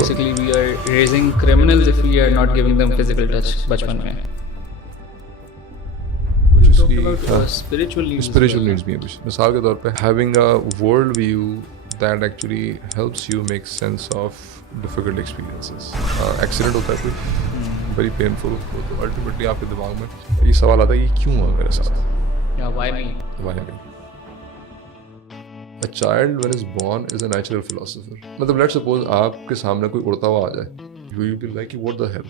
basically we are raising criminals if we are not giving them physical touch बचपन में. कुछ You उसकी talked about spiritual needs. Spiritual needs भी हैं कुछ. मिसाल के तौर पे having a world view that actually helps you make sense of difficult experiences. Accident होता है कोई वेरी पेनफुल, तो अल्टीमेटली आपके दिमाग में ये सवाल आता है कि क्यों हुआ मेरे साथ, Yeah, why me? why me? A child when is born is a natural philosopher. मतलब let's suppose आपके सामने कोई उड़ता हुआ आ जाए, you will be like what the hell,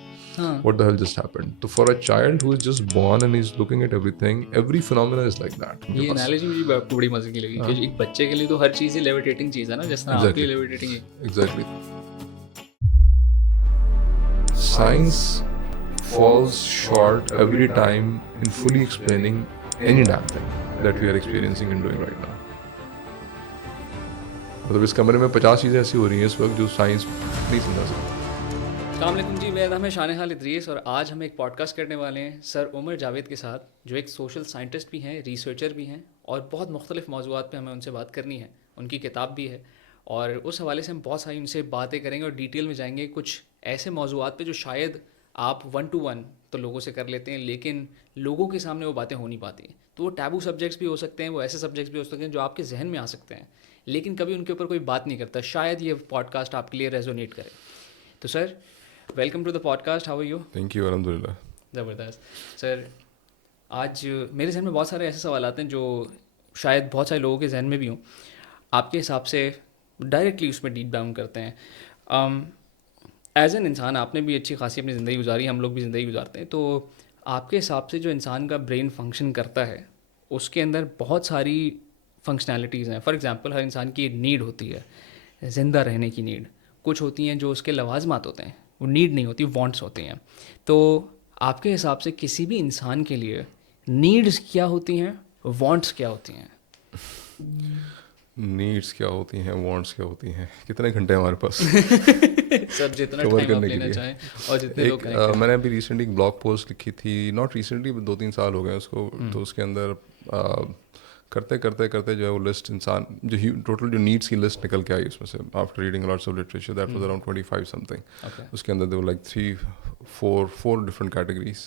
what the hell just happened. तो for a child who is just born and is looking at everything, every phenomena is like that. ये analogy मुझे आपको बड़ी मजे की लगी कि एक बच्चे के लिए तो हर चीज़ ही लेविटेटिंग चीज़ है ना, जिस तरह आपके लिए लेविटेटिंग है. Exactly. Science falls short every time in fully explaining any damn thing that we are experiencing and doing right now. मतलब इस कमरे में 50 चीज़ें ऐसी हो रही हैं इस वक्त जो साइंस नहीं समझा सकती. अस्सलाम वालेकुम जी, मेरा नाम है शान खालिद इद्रीस और आज हम एक पॉडकास्ट करने वाले हैं सर उमर जावेद के साथ, जो एक सोशल साइंटिस्ट भी हैं, रिसर्चर भी हैं और बहुत मुख्तलिफ मौज़ूआत पे हमें उनसे बात करनी है. उनकी किताब भी है और उस हवाले से हम बहुत सारी उनसे बातें करेंगे और डिटेल में जाएंगे कुछ ऐसे मौज़ूआत पे जो शायद आप 1 to 1 तो लोगों से कर लेते हैं, लेकिन लोगों के सामने वो बातें हो नहीं पाती. तो वो टैबू सब्जेक्ट्स भी हो सकते हैं, वो ऐसे सब्जेक्ट्स भी हो सकते हैं जो आपके जहन में आ सकते हैं, लेकिन कभी उनके ऊपर कोई बात नहीं करता. शायद ये पॉडकास्ट आपके लिए रेजोनेट करे. तो sir, welcome to the podcast. How are you? Thank you. अल्हम्दुलिल्लाह. ज़बरदस्त. सर, आज मेरे जहन में बहुत सारे ऐसे सवाल आते हैं जो शायद बहुत सारे लोगों के जहन में भी हों. आपके हिसाब से डायरेक्टली उसमें डीप डाउन करते हैं. एज एन इंसान आपने भी अच्छी खासी अपनी ज़िंदगी गुजारी, हम लोग भी ज़िंदगी गुजारते हैं. तो आपके हिसाब से जो इंसान का ब्रेन फंक्शन करता है उसके अंदर बहुत सारी फंक्शनैलिटीज़ हैं. फॉर एग्जांपल, हर इंसान की एक नीड होती है, ज़िंदा रहने की नीड. कुछ होती हैं जो उसके लवाजमात होते हैं, वो नीड नहीं होती, वांट्स होती हैं. तो आपके हिसाब से किसी भी इंसान के लिए नीड्स क्या होती हैं, वांट्स क्या होती हैं? नीड्स क्या होती हैं, वांट्स क्या होती हैं, कितने घंटे हमारे पास सर जितना कवर टाइम आप करने के लेना लिए. चाहें और जितने लोग एक मैंने अभी रिसेंटली एक ब्लॉग पोस्ट लिखी थी, नॉट रिसेंटली 2-3 साल हो गए उसको. तो उसके अंदर करते करते करते जो है वो लिस्ट इंसान जो टोटल जो नीड्स की लिस्ट निकल के आई उसमें से, after reading lots of literature that was around 25 something. उसके अंदर they were like 3-4 different categories.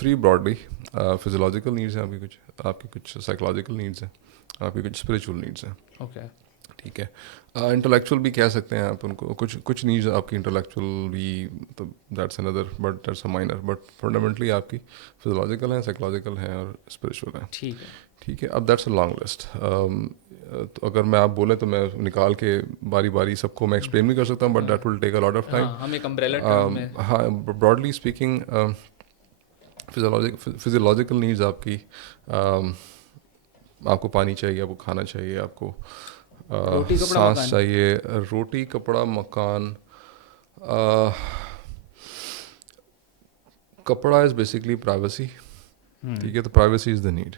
3 broadly physiological needs हैं आपकी कुछ साइकोलॉजिकल नीड्स हैं, आपकी कुछ स्पिरिचुअल नीड्स हैं. ओके, ठीक है. इंटेलेक्चुअल भी कह सकते हैं आप उनको. कुछ नीड्स आपकी इंटेलेक्चुअल भी, तो that's another, but that's a minor. But fundamentally आपकी फिजियोलॉजिकल हैं, साइकोलॉजिकल हैं और स्पिरिचुअल हैं. ठीक है. ठीक है. अब दैट्स अ लॉन्ग लिस्ट. तो अगर मैं आप बोलें तो मैं निकाल के बारी बारी सबको मैं एक्सप्लेन भी कर सकता हूँ, but that will take a lot of time. हम एक अम्ब्रेला टर्म में हाँ, ब्रॉडली स्पीकिंग फिजियोलॉजिकल नीड्स आपकी, आपको पानी चाहिए, आपको खाना चाहिए, आपको रोटी, कपड़ा, सांस मकान. चाहिए. रोटी, कपड़ा, मकान. कपड़ा इज़ बेसिकली प्राइवेसी. ठीक है. तो privacy is the need.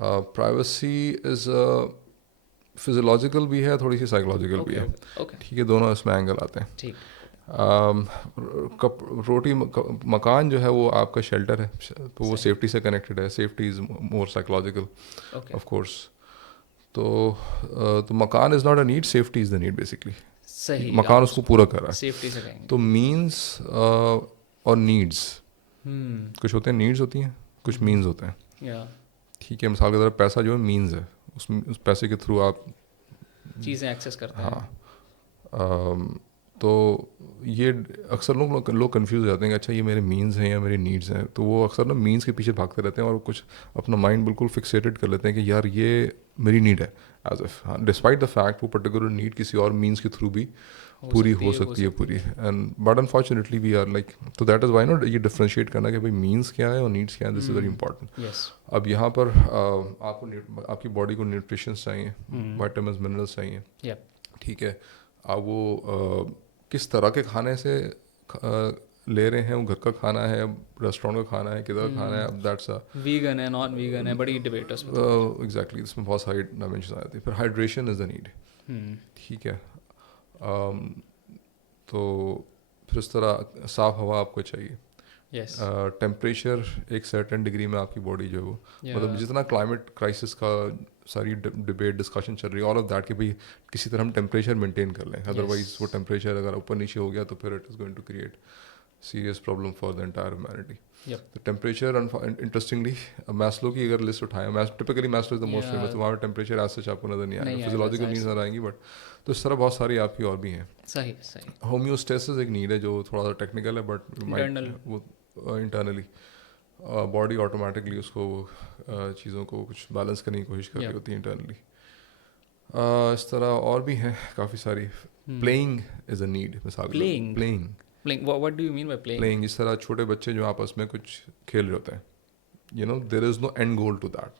Privacy is physiological भी है, थोड़ी सी साइकोलॉजिकल भी है. ठीक है. दोनों इसमें एंगल आते हैं. ठीक. रोटी मकान जो है वो आपका शेल्टर है, तो वो सेफ्टी से कनेक्टेड है. Safety is more psychological of course. तो मकान is not a need, safety is the need basically. सही. मकान उसको पूरा कर रहा है. सेफ्टी से कहेंगे. तो मीन्स और नीड्स, कुछ होते हैं नीड्स होती हैं, कुछ मीन्स होते हैं. ठीक है. मिसाल के तौर पर पैसा जो है मीन्स है, उस पैसे के थ्रू आप चीज़ें एक्सेस करते हैं. हाँ. तो ये अक्सर लोग कंफ्यूज हो जाते हैं कि अच्छा ये मेरे मीन्स हैं या मेरी नीड्स हैं. तो वो अक्सर ना मीन्स के पीछे भागते रहते हैं और कुछ अपना माइंड बिल्कुल फिक्सेटेड कर लेते हैं कि यार ये मेरी नीड है, as if despite the fact वो पर्टिकुलर नीड किसी और मीन्स के थ्रू भी पूरी हो सकती है पूरी. And but unfortunately we are like, तो दैट इज़ वाई नॉट ये डिफ्रेंशिएट करना कि भाई मीन्स क्या है और नीड्स क्या है. This is very important. अब यहाँ पर आपको आपकी बॉडी को न्यूट्रिशंस चाहिए, विटामिन्स, मिनरल्स चाहिए. ठीक है. अब वो किस तरह के खाने से ले रहे हैं, वो घर का खाना है, रेस्टोरेंट का खाना है, किधर का खाना है. अब दैट्स अ वीगन है, नॉन वीगन है, बड़ी डिबेट है. एग्जैक्टली. इसमें बहुत सारी डायमेंशन आ जाती है. फिर हाइड्रेशन इज़ द नीड. ठीक है. तो फिर इस तरह साफ़ हवा आपको चाहिए. टेम्परेचर एक सर्टेन डिग्री में आपकी बॉडी जो है वो मतलब जितना क्लाइमेट क्राइसिस का सारी डिबेट डिस्कशन चल रही है, ऑल ऑफ दैट कि भाई किसी तरह हम टेम्परेचर मेंटेन कर लें, अदरवाइज वो टेम्परेचर अगर ऊपर नीचे हो गया तो फिर it is going to create serious problem for the entire humanity. Yep. तो टेम्परेचर इंटरेस्टिंगली मैस्लो की अगर लिस्ट उठाएं, typically Maslow is the most famous, तो वहाँ पर टेम्परेचर एज सच आपको नजर नहीं आएगा, फिजियोलॉजिकल नीड्स नजर आएंगी, बट तो इस तरह बहुत सारी आपकी और भी हैं. सही सही. होम्योस्टेसिस एक नीड है जो थोड़ा सा टेक्निकल है, बट Internal. वो इंटरनली बॉडी ऑटोमेटिकली उसको चीज़ों को कुछ बैलेंस करने की कोशिश कर रही होती है इंटरनली. इस तरह और भी हैं काफ़ी सारी. प्लेइंग इज़ अ नीड, मिसाल Playing? Playing Playing. What do you mean by playing? Playing जिस तरह छोटे बच्चे जो आपस में कुछ खेल रहे होते हैं, you know there is no end goal to that.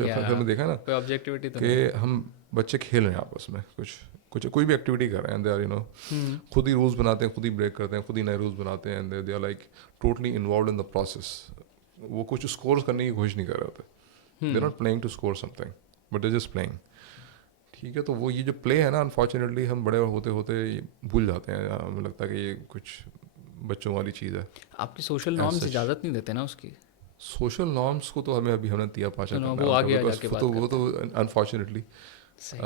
Yeah. में देखा ना कोई ऑब्जेक्टिविटी तो कि नहीं. हम बच्चे खेल रहे हैं आपस में कुछ कोई भी एक्टिविटी कर रहे हैं, दे आर यू नो हम्म. खुद ही रूल्स बनाते हैं, खुद ही ब्रेक करते हैं, खुद ही नए रूल्स बनाते हैं, and they are like totally involve in the process. वो कुछ स्कोर करने की कोशिश नहीं कर रहे होते, they are not playing to score something, but they just playing. ठीक है, तो वो ये जो प्ले है ना, अनफॉर्चुनेटली हम बड़े होते होते भूल जाते हैं. हमें लगता है कि ये कुछ बच्चों वाली चीज़ है. आपकी सोशल As नॉर्म्स such. इजाज़त नहीं देते ना उसकी. सोशल नॉर्म्स को तो हमने तिया पाचा चलो, करना वो है आगे आ उनका, जाके because बात वो तो अनफॉर्चुनेटली सही.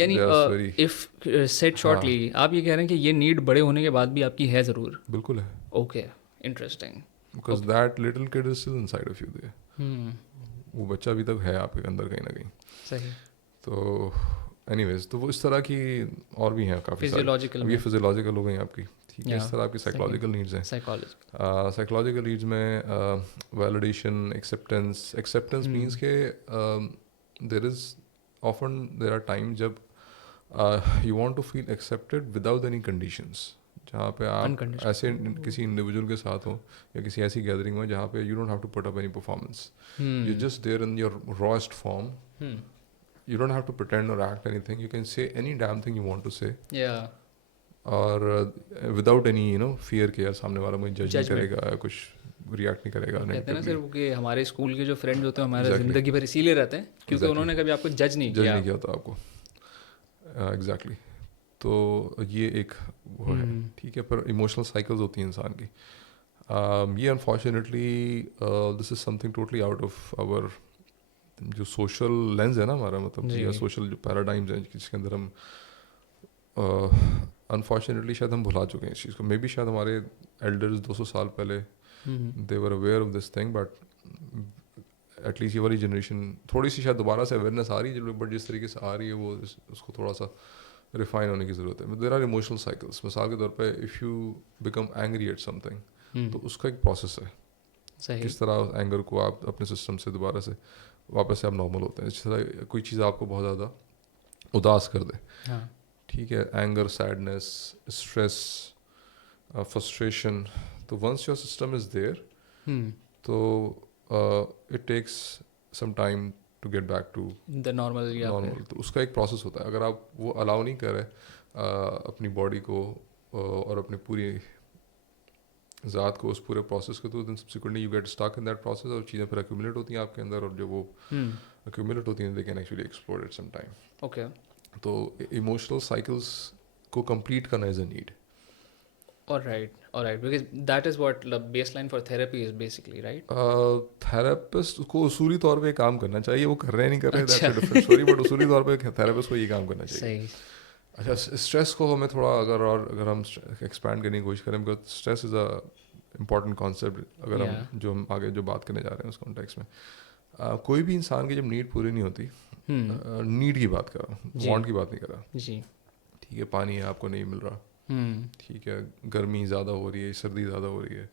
यानी very इफ सेट शॉर्टली आप ये कह रहे हैं कि ये नीड बड़े होने के बाद भी आपकी है ज़रूर. बिल्कुल है, okay, interesting. Because that little kid is still inside of you there. Hmm. वो बच्चा अभी तक है आपके अंदर कहीं ना कहीं. सही. तो एनीवेज, तो वो इस तरह की और भी हैं काफ़ी सारी. फिजियोलॉजिकल अब ये फिजियोलॉजिकल हो गई आपकी, ठीक है. Yeah, इस तरह आपकी साइकोलॉजिकल नीड्स हैं. साइकोलॉजिकल. साइकोलॉजिकल नीड्स में वैलिडेशन, एक्सेप्टेंस मीन्स के there is often there are time जब you want to feel accepted without any conditions, जहाँ पे आप Unconditional. ऐसे किसी इंडिविजुअल के साथ हो या किसी ऐसी गैदरिंग में जहाँ पे you don't have to put up any performance, you just there in your rawest form. You don't have to pretend or act anything. You can say any damn thing you want to say. Yeah. और without any you know fear के यार सामने वाला मुझे जज नहीं Judgment. करेगा या कुछ रिएक्ट नहीं करेगा कहते हैं ना negatively. सर कि हमारे स्कूल के जो फ्रेंड्स होते हैं हमारे Exactly. ज़िंदगी भर इसीलिए रहते हैं क्योंकि Exactly. उन्होंने कभी आपको जज नहीं जज किया. नहीं किया था आपको. एग्जैक्टली. तो ये एक वो है, ठीक है. पर इमोशनल साइकिल्स होती हैं इंसान की. ये unfortunately this is something totally out of our जो सोशल लेंस है ना हमारा, मतलब जी. या सोशल जो पैराडाइम्स हैं जिसके अंदर हम अनफॉर्चुनेटली शायद हम भुला चुके हैं इस चीज़ को. मे बी शायद हमारे एल्डर्स 200 साल पहले they were aware of this thing, but at least ये वाली जनरेशन थोड़ी सी शायद दोबारा से अवेयरनेस आ रही है, बट जिस तरीके से आ रही है वो उसको थोड़ा सा रिफाइन होने की ज़रूरत है. There are emotional cycles. मिसाल के तौर पे if you become angry at something, तो उसका एक प्रोसेस है. सही. किस तरह एंगर को आप अपने सिस्टम से दोबारा से वापस से आप नॉर्मल होते हैं. जिस तरह कोई चीज़ आपको बहुत ज़्यादा उदास कर दे, हाँ. ठीक है, एंगर, सैडनेस, स्ट्रेस, फ्रस्ट्रेशन, तो once your system is there, तो it takes some time to get back to the normal. Normal. तो उसका एक प्रोसेस होता है. अगर आप वो अलाउ नहीं कर रहे अपनी बॉडी को और अपनी पूरी ज़ात को उस पूरे प्रोसेस को, तो then subsequently you get stuck in that process और चीज़ें फिर एक्यूमुलेट होती हैं आपके अंदर, और जो वो एक्यूमुलेट होती हैं they can actually explode at some time. Okay. तो इमोशनल साइकिल्स को कंप्लीट करना is a need. Alright, because that is what the baseline for therapy is basically, right? Therapist को उसूली तौर पे काम करना चाहिए. वो कर रहे हैं नहीं कर रहे, दैट्स अच्छा. अ डिफरेंट स्टोरी, बट उसूली तौर पे थेरेपिस्ट को ये काम करना चाहिए. सही. अच्छा, स्ट्रेस को हमें थोड़ा अगर हम एक्सपैंड करने की कोशिश करें, because stress is a important concept. अगर हम आगे जो बात करने जा रहे हैं उस कॉन्टेक्स्ट में, कोई भी इंसान की जब नीड पूरी नहीं होती, नीड की बात कर रहा हूँ, वांट की बात नहीं कर रहा. जी. ठीक है, पानी है आपको नहीं मिल रहा, ठीक है, गर्मी ज़्यादा हो रही है, सर्दी ज़्यादा हो रही है,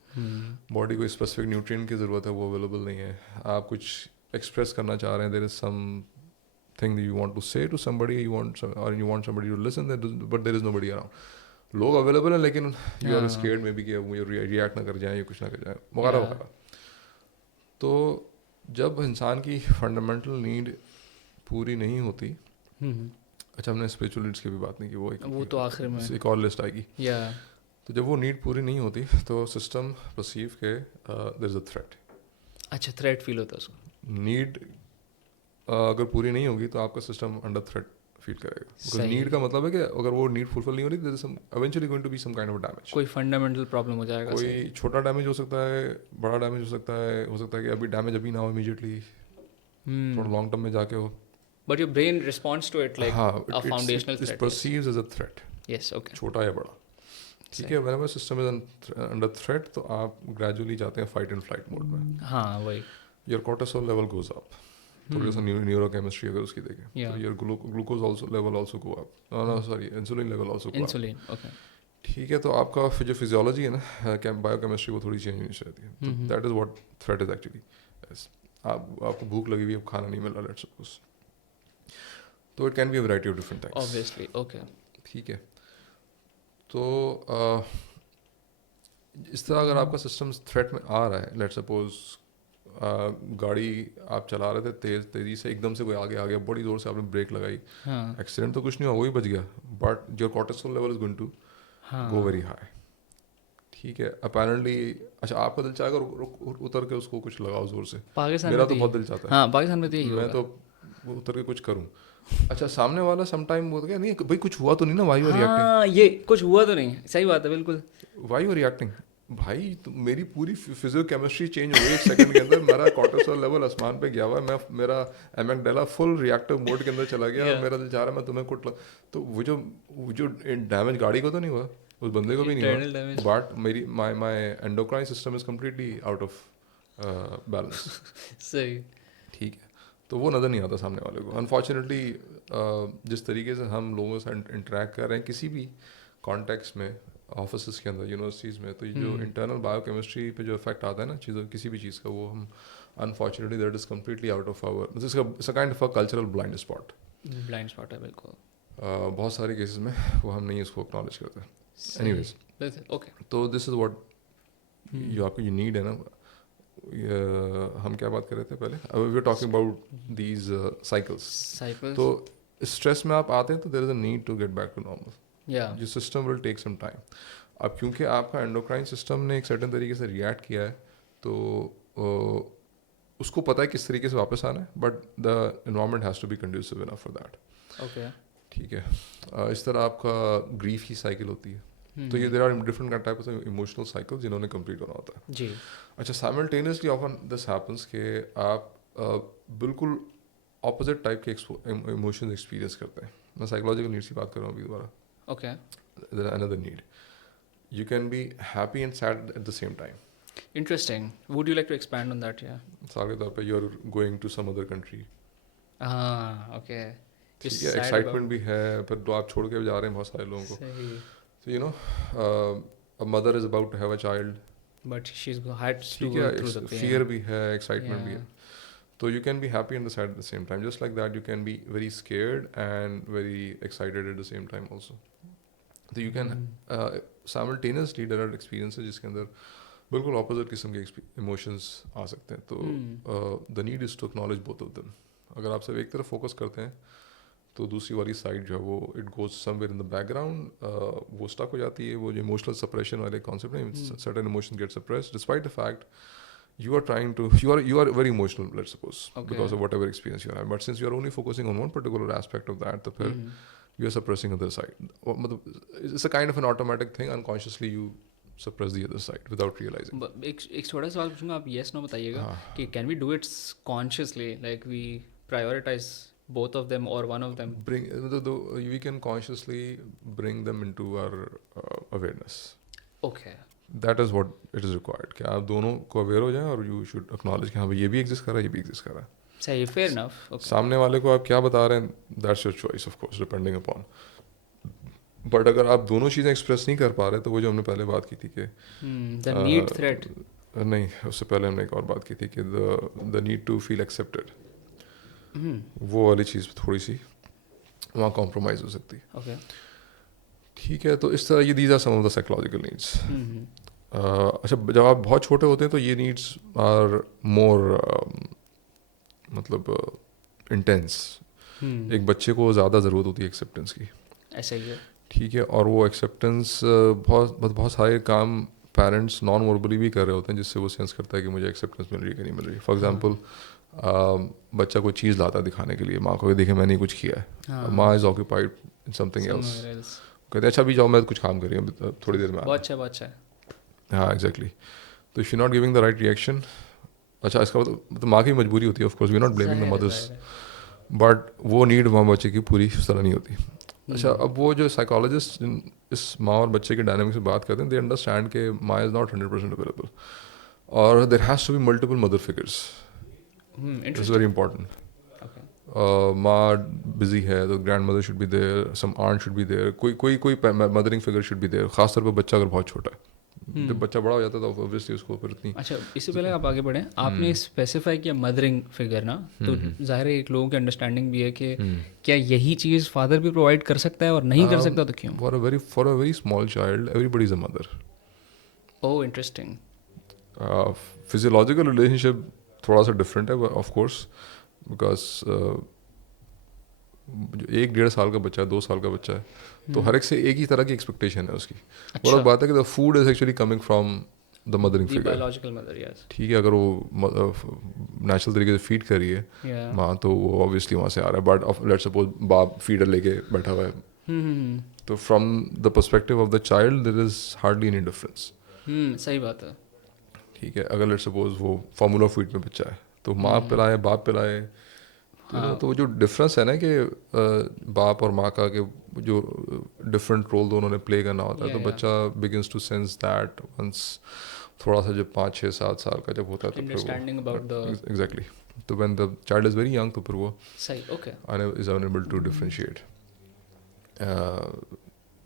बॉडी को स्पेसिफिक न्यूट्रिएंट की ज़रूरत है, वो अवेलेबल नहीं है. आप कुछ एक्सप्रेस करना चाह रहे हैं, there is some thing that you want to say to somebody, you want somebody to listen, but there is nobody around. लोग अवेलेबल हैं लेकिन you are scared maybe कि मुझे रिएक्ट ना कर जाए या कुछ ना कर जाए, वगैरह वगैरह. तो जब इंसान की फंडामेंटल नीड पूरी नहीं होती, अच्छा हमने स्पिरिचुअल नीड्स की भी बात नहीं की, वो तो आखिर में एक और लिस्ट आएगी. तो जब वो नीड पूरी नहीं होती तो सिस्टम परसीव के देयर इज अ थ्रेट. अच्छा, थ्रेट फील होता है उसको. नीड अगर पूरी नहीं होगी तो आपका सिस्टम अंडर थ्रेट फील करेगा. बिकॉज नीड का मतलब है कि अगर वो नीड फुलफिल नहीं हो रही, there is some eventually going to be some kind of damage. कोई फंडामेंटल प्रॉब्लम हो जाएगा. कोई छोटा डैमेज हो सकता है, बड़ा डैमेज हो सकता है कि अभी डैमेज अभी ना हो इमीडिएटली, थोड़ा लॉन्ग टर्म में जाके हो. But your brain responds to it like हाँ, a foundational it's threat. Perceives as a threat, yes, okay. छोटा या बड़ा. ठीक है, whenever system is under threat तो आप ग्रेजुअली जाते हैं फाइट एंड फ्लाइट मोड में. हाँ, वही. Your cortisol level goes up. थोड़ी सा न्यूरोकेमिस्ट्री अगर उसकी देखें Yeah. तो your glucose also level also go up. No sorry, insulin level also go up. Insulin, okay. ठीक है, तो आपका जो फिजियोलॉजी है ना, बायोकेमिस्ट्री, वो थोड़ी चेंज होनी रहती है. तो that is what threat is actually. आपको भूख लगी हुई है, अब खाना नहीं मिल रहा, लेट्स सपोज, तो it can be a variety of different things. Obviously, okay. ठीक है, तो इस तरह अगर आपका सिस्टम थ्रेट में आ रहा है, लेट्स सपोज गाड़ी आप चला रहे थे तेज़ी से, एकदम से कोई आगे आ गया, बड़ी ज़ोर से आपने ब्रेक लगाई, हाँ, एक्सीडेंट तो कुछ नहीं हुआ, वही बच गया, but your cortisol level is going to हाँ. Go very high. ठीक है, अपेरेंटली. अच्छा, आपका दिल चाहेगा उतर के उसको कुछ लगाओ जोर से. पाकिस्तान मेरा में तो तो बहुत दिल चाहता है. हाँ, पाकिस्तान में तो यही मैं होगा. तो उतर के कुछ करूं. अच्छा, सामने वाला समटाइम बोल गया, नहीं भाई कुछ हुआ तो नहीं ना, वाई यू रिएक्टिंग, हाँ, ये कुछ हुआ तो नहीं. सही बात है, बिल्कुल. Why you reacting. भाई तो मेरी पूरी फिजियोकेमिस्ट्री चेंज हो गई एक सेकंड के अंदर. मेरा कोर्टिसोल लेवल आसमान पे गया हुआ है, मेरा एमेगडाला फुल रिएक्टिव मोड के अंदर चला गया. Yeah. मेरा दिल चाह रहा है मैं तुम्हें तो वो जो डैमेज गाड़ी को तो नहीं हुआ, उस बंदे को भी नहीं Internal हुआ, damage. बट मेरी my endocrine system is completely out of balance. सही. ठीक है, तो वो नज़र नहीं आता सामने वाले को. अनफॉर्चुनेटली जिस तरीके से हम लोगों से इंटरेक्ट कर रहे हैं किसी भी कॉन्टेक्स्ट में, ऑफिस के अंदर, यूनिवर्सिटीज़ में, तो ये जो इंटरनल बायोकेमिस्ट्री पे जो इफेक्ट आता है ना चीज़ों, किसी भी चीज़ का, वो हम unfortunately that is completely out of our, it's a kind of a cultural blind spot. Blind spot है, बिल्कुल. बहुत सारे केसेस में वो हम नहीं उसको एक्नॉलेज करते. Anyways, okay. तो दिस इज़ व्हाट जो आपको ये नीड है ना. हम क्या बात कर रहे थे पहले, we are talking about these cycles. Cycles. तो स्ट्रेस में आप आते हैं तो there is a need to get back to normal. Yeah. जो system will take some time. अब क्योंकि आपका एंडोक्राइन सिस्टम ने एक सर्टेन तरीके से रिएक्ट किया है, तो उसको पता है किस तरीके से वापस आना है, but the environment has to be conducive enough for that. Okay. ठीक है, इस तरह आपका ग्रीफ की साइकिल होती है. तो ये there are different types of emotional cycle जिन्होंने कंप्लीट होना होता है. जी. अच्छा, साइमल्टेनियसली ऑफन दिस हैपेंस कि आप बिल्कुल ऑपोजिट टाइप के इमोशंस एक्सपीरियंस करते हैं. मैं साइकोलॉजिकल नीड्स की बात कर रहा हूँ अभी दोबारा. Okay. Another need. You can be happy and sad at the same time. Interesting. Would you like to expand on that? Yeah. मिसाल के तौर पे you're going to some other country. Okay. ठीक है, एक्साइटमेंट भी है, पर तो आप छोड़ के जा रहे हैं बहुत सारे लोगों को. सही. So you know, a mother is about to have a child. But she's had to ठीक go है, through the pain. fear भी है, excitement भी Yeah. है. So you can be happy and sad at the same time. Just like that, you can be very scared and very excited at the same time also. तो you can simultaneously there are experiences जिसके अंदर बिल्कुल opposite किस्म के emotions आ सकते हैं. तो the need is to acknowledge both of them. अगर आप सिर्फ एक तरफ फोकस करते हैं तो दूसरी वाली साइड जो है वो it goes somewhere in the background, वो स्टक हो जाती है. वो जो इमोशनल सप्रेशन वाले कॉन्सेप्ट है, certain emotion get suppressed despite the fact you are trying to you are very emotional, let's suppose, because of whatever experience you have, but since you are only focusing on one particular aspect of that, तो फिर you are suppressing other side. It's a kind of an automatic thing. Unconsciously you suppress the other side without realizing. एक छोटा सवाल पूछूंगा, आप yes no बताइएगा कि can we do it consciously, like we prioritize both of them or one of them? We can consciously bring them into our awareness. Okay. That is what it is required. कि आप दोनों को aware हो जाएं और you should acknowledge कि हाँ भाई ये भी एग्जिस्ट कर रहा है, ये भी एग्जिस्ट कर रहा है. सही. fair enough. Okay. सामने वाले को आप क्या बता रहे हैं, that's your choice of course, depending upon. But अगर आप दोनों चीज़ें एक्सप्रेस नहीं कर पा रहे, तो वो जो हमने पहले बात की थी कि the need threat. नहीं, उससे पहले हमने एक और बात की थी कि the need to feel accepted, वो वाली चीज़ थोड़ी सी वहाँ कॉम्प्रोमाइज़ हो सकती है. Okay. ठीक है, तो इस तरह ये these are some of the psychological needs. अच्छा, जब आप बहुत छोटे होते हैं तो ये नीड्स आर मोर मतलब इंटेंस. एक बच्चे को ज़्यादा ज़रूरत होती है एक्सेप्टेंस की. ऐसा ही है. ठीक है, और वो एक्सेप्टेंस बहुत सारे काम पेरेंट्स नॉन वर्बली भी कर रहे होते हैं जिससे वो सेंस करता है कि मुझे एक्सेप्टेंस मिल रही है कि नहीं मिल रही. फॉर एग्जांपल बच्चा कोई चीज़ लाता है दिखाने के लिए माँ को, देखे मैंने कुछ किया है, माँ is occupied in something else. कहते हैं अच्छा भी जाओ, मैं कुछ काम कर रही हूँ, थोड़ी देर में. बहुत अच्छा है. हाँ एग्जैक्टली. तो if you not giving the right reaction, अच्छा इसका मतलब माँ की मजबूरी होती है, of course we not blaming the mothers, but वो नीड माँ बच्चे की पूरी उस तरह नहीं होती. अच्छा, अब वो जो साइकोलॉजिस्ट इस माँ और बच्चे के डायनामिक्स से बात करते हैं, दे अंडरस्टैंड कि माँ इज़ नॉट 100% अवेलेबल और there has to be multiple mother figures. It's very interesting. Important. Okay. माँ बिजी है तो grandmother should be there, some aunt should be there, कोई mothering figure should be there, खासतौर पर बच्चा अगर बहुत छोटा है. जब बच्चा बड़ा हो जाता है तो ऑब्वियसली उसको फिर इतनी. अच्छा, इससे पहले आप आगे बढ़ें, आपने स्पेसिफाई किया मदरिंग फिगर ना, तो ज़ाहिर है एक लोगों की अंडरस्टैंडिंग भी है कि क्या यही चीज़ फादर भी प्रोवाइड कर सकता है, और नहीं कर सकता तो क्यों? For a very small child everybody is a mother. Oh, interesting. Physiological relationship थोड़ा सा डिफरेंट है ऑफ कोर्स, बिकॉज जो 1-1.5 साल का बच्चा है, 2 साल का बच्चा है, तो हर एक से एक ही तरह की एक्सपेक्टेशन है उसकी. वो अलग अच्छा, बात है कि the food is actually coming from the mothering the figure. Biological mother, yes. ठीक है, अगर वो नेचुरल तरीके से फीड कर रही है या. माँ, तो वो ऑब्वियसली वहाँ से आ रहा है. बट लेट्स सपोज बाप फीडर लेके बैठा हुआ है, तो from the perspective of the child there is hardly any difference. सही बात है. ठीक है, अगर लेट्स सपोज वो फार्मूला फीड में बच्चा है, तो माँ पिलाए बाप पिलाए, तो वो जो डिफरेंस है ना कि बाप और माँ का कि जो डिफरेंट रोल दोनों ने प्ले करना होता है, या तो बच्चा begins to sense that once थोड़ा सा जब 5, 6, 7 साल का जब होता है, तो फिर वो अंडरस्टैंडिंग अबाउट द. एग्जैक्टली. तो when the child is very young, तो फिर वो सही. Okay. Is unable to differentiate.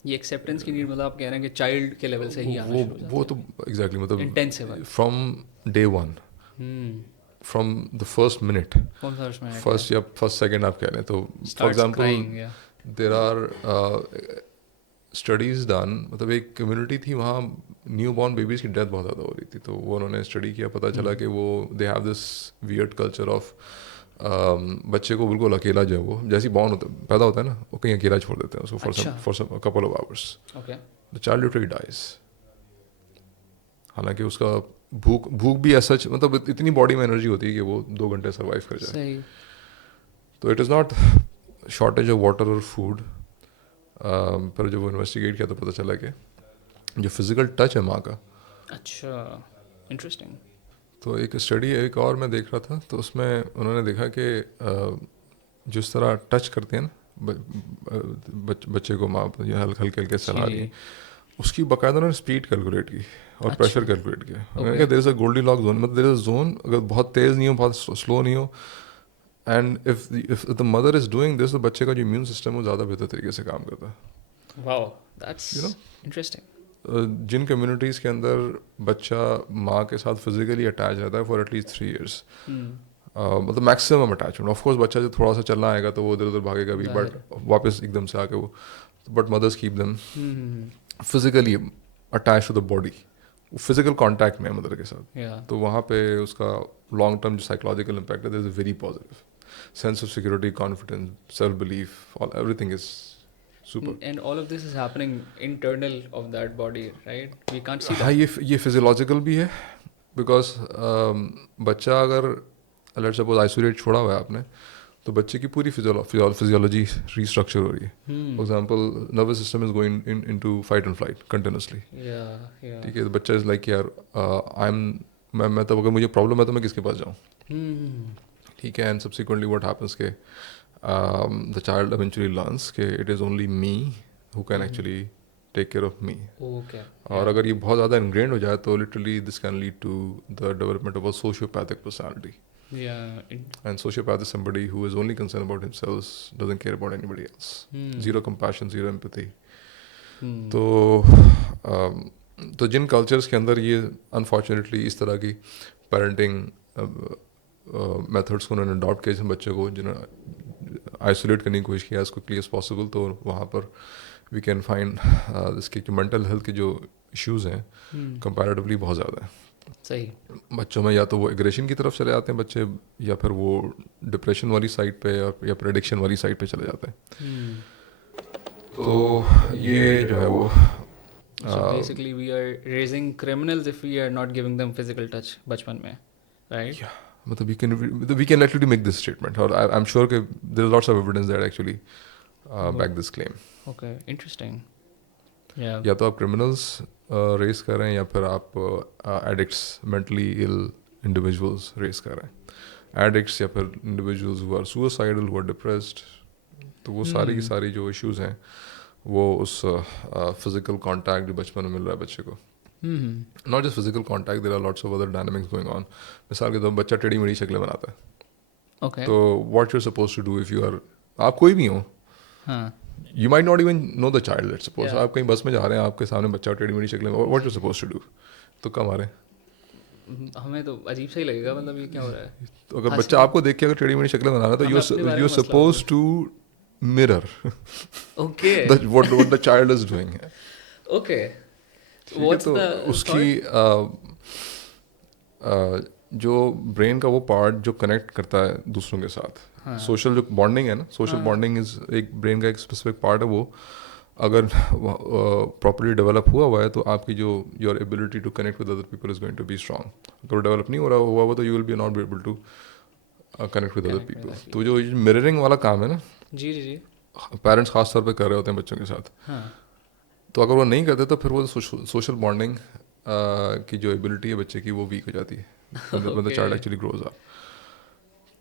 ये एक्सेप्टेंस की नीड, मतलब आप कह रहे हैं कि चाइल्ड के लेवल से ही आना शुरू हो जाती वो तो एग्जैक्टली है, मतलब इंटेंसिव है. From day one, from the first minute, कौन सा उसमें है? फर्स्ट या फर्स्ट सेकेंड आप कह रहे हैं, तो for starts example crying, yeah. There are studies done. मतलब एक कम्युनिटी थी वहाँ, न्यू बॉर्न बेबीज़ की डेथ बहुत ज़्यादा हो रही थी, तो वो उन्होंने स्टडी किया, पता चला कि वो they have this weird culture of बच्चे को बिल्कुल अकेला, जो है वो जैसे ही बॉर्न होता पैदा होता है ना, वो कहीं अकेला छोड़ देते हैं उसको for some couple of hours. Okay. The child literally dies. हालांकि उसका भूख भी ऐसा, मतलब इतनी बॉडी में एनर्जी होती है कि वो 2 घंटे सर्वाइव कर जाए. सही. तो it is not shortage of water और फूड. पर जब वो इन्वेस्टिगेट किया तो पता चला कि जो फिज़िकल टच है माँ का, अच्छा, इंटरेस्टिंग. तो एक स्टडी एक और मैं देख रहा था, तो उसमें उन्होंने देखा कि जिस तरह टच करते हैं ना बच्चे को माँ, हल्के हल्के सलाह रही, उसकी बाकायदा उन्होंने स्पीड कैलकुलेट की और प्रेशर कैलकुलेट किया. उन्होंने कहा there is a Goldilocks zone, मतलब देयर इज अ जोन, अगर बहुत तेज़ नहीं हो बहुत स्लो नहीं हो, and if the mother is doing this, तो बच्चे का जो इम्यून सिस्टम है वो ज़्यादा बेहतर तरीके से काम करता है. Wow, that's you know, interesting. जिन कम्युनिटीज़ के अंदर बच्चा माँ के साथ फिजिकली अटैच रहता है फॉर एटलीस्ट 3 years, मतलब मैक्सिमम अटैचमेंट. ऑफकोर्स बच्चा जब थोड़ा सा चलना आएगा तो वो इधर उधर भागेगा भी, बट वापस एकदम से आके वो, but mothers keep them physically attach to the body, physical contact में है मदर के साथ. या. तो वहाँ पे उसका लॉन्ग टर्म जो साइकोलॉजिकल इम्पैक्ट है, that is very positive. Sense of security, confidence, self belief, all everything is super. And all of this is happening internal of that body, right? We can't see हाँ, that. ये physiological भी है, because बच्चा अगर let's suppose isolate छोड़ा हुआ है आपने, तो बच्चे की पूरी फिजियोलॉजी रीस्ट्रक्चर हो रही है. For example nervous system is going into fight and flight continuously. या. ठीक है, तो बच्चा इज लाइक यार आई एम, मैं तो अगर मुझे प्रॉब्लम है तो मैं किसके पास जाऊँ. ठीक है, एंड सब्सिक्वेंटली व्हाट हैपेंस के द चाइल्ड eventually learns कि it is only me who can actually take care of me. Okay. और अगर ये बहुत ज़्यादा ingrained हो जाए तो literally this can lead to the development of a sociopathic personality. Yeah. And sociopath is somebody who is only concerned about himself, doesn't care about anybody else. Zero compassion, zero empathy. तो जिन cultures के अंदर ये unfortunately इस तरह की parenting methods को उन्होंने adopt किया, जिन बच्चों को जिन्होंने आइसोलेट करने की कोशिश किया एज क्विकली एज पॉसिबल, तो वहाँ पर वी कैन फाइंड इसके जो मेंटल हेल्थ के जो इश्यूज़ हैं कंपैरेटिवली बहुत ज़्यादा है. सही. बच्चों में या तो वो एग्रेशन की तरफ चले जाते हैं बच्चे, या फिर वो डिप्रेशन वाली साइड पे या फिर एडिक्शन वाली साइड पे चले जाते हैं. तो ये जो है वो So basically we are raising criminals if we are not giving them physical touch बचपन में, right? Yeah, मतलब we can actually make this statement, और I'm sure that there is lots of evidence that actually back this claim. Okay, interesting. Yeah. या तो आप criminals race कर रहे हैं, या फिर आप addicts, mentally ill individuals रेस कर रहे हैं. एडिक्ट्स या फिर individuals who are suicidal, who are depressed, तो वो सारी की सारी जो इश्यूज हैं वो उस फिजिकल कांटेक्ट जो बचपन में मिल रहा है बच्चे को, not just physical contact, there are lots of other dynamics going on. मिसाल के तौर पर बच्चा टेढ़ी मेढ़ी शक्लें बनाता है, ओके. तो what you are suppose to do if you are, आप कोई भी हो, हाँ. You might not even know the child, let's suppose Yeah. आप कहीं बस में जा रहे हैं, आपके सामने बच्चा टेढ़ी मेढ़ी शक्लें, what you are suppose to do, तो कम आ रहे हैं. हमें तो अजीब सा ही लगेगा, मतलब ये क्या हो रहा है. तो अगर हंसी- बच्चा आपको देख के अगर टेढ़ी मेढ़ी शक्लें बना रहा है तो हमें अपने बारे यू में मसला suppose to mirror okay. what the child is doing है. ओके. ठीक है, What's तो the उसकी जो ब्रेन का वो पार्ट जो कनेक्ट करता है दूसरों के साथ, हाँ. सोशल जो बॉन्डिंग है ना, सोशल हाँ. बॉन्डिंग इज एक ब्रेन का एक स्पेसिफिक पार्ट है, वो अगर प्रॉपरली डेवलप हुआ है तो आपकी जो your ability to connect with other people is going to be strong. अगर डेवलप नहीं हो रहा हुआ तो you will be not be able to connect with other Connect with people. other तो जो मिररिंग वाला काम है ना, जी जी जी. पेरेंट्स खास तौर पे कर रहे होते हैं बच्चों के साथ, हाँ. तो अगर वो नहीं करते तो फिर वो सोशल बॉन्डिंग की जो एबिलिटी है बच्चे की वो वीक हो जाती है मतलब Okay. Child actually grows up.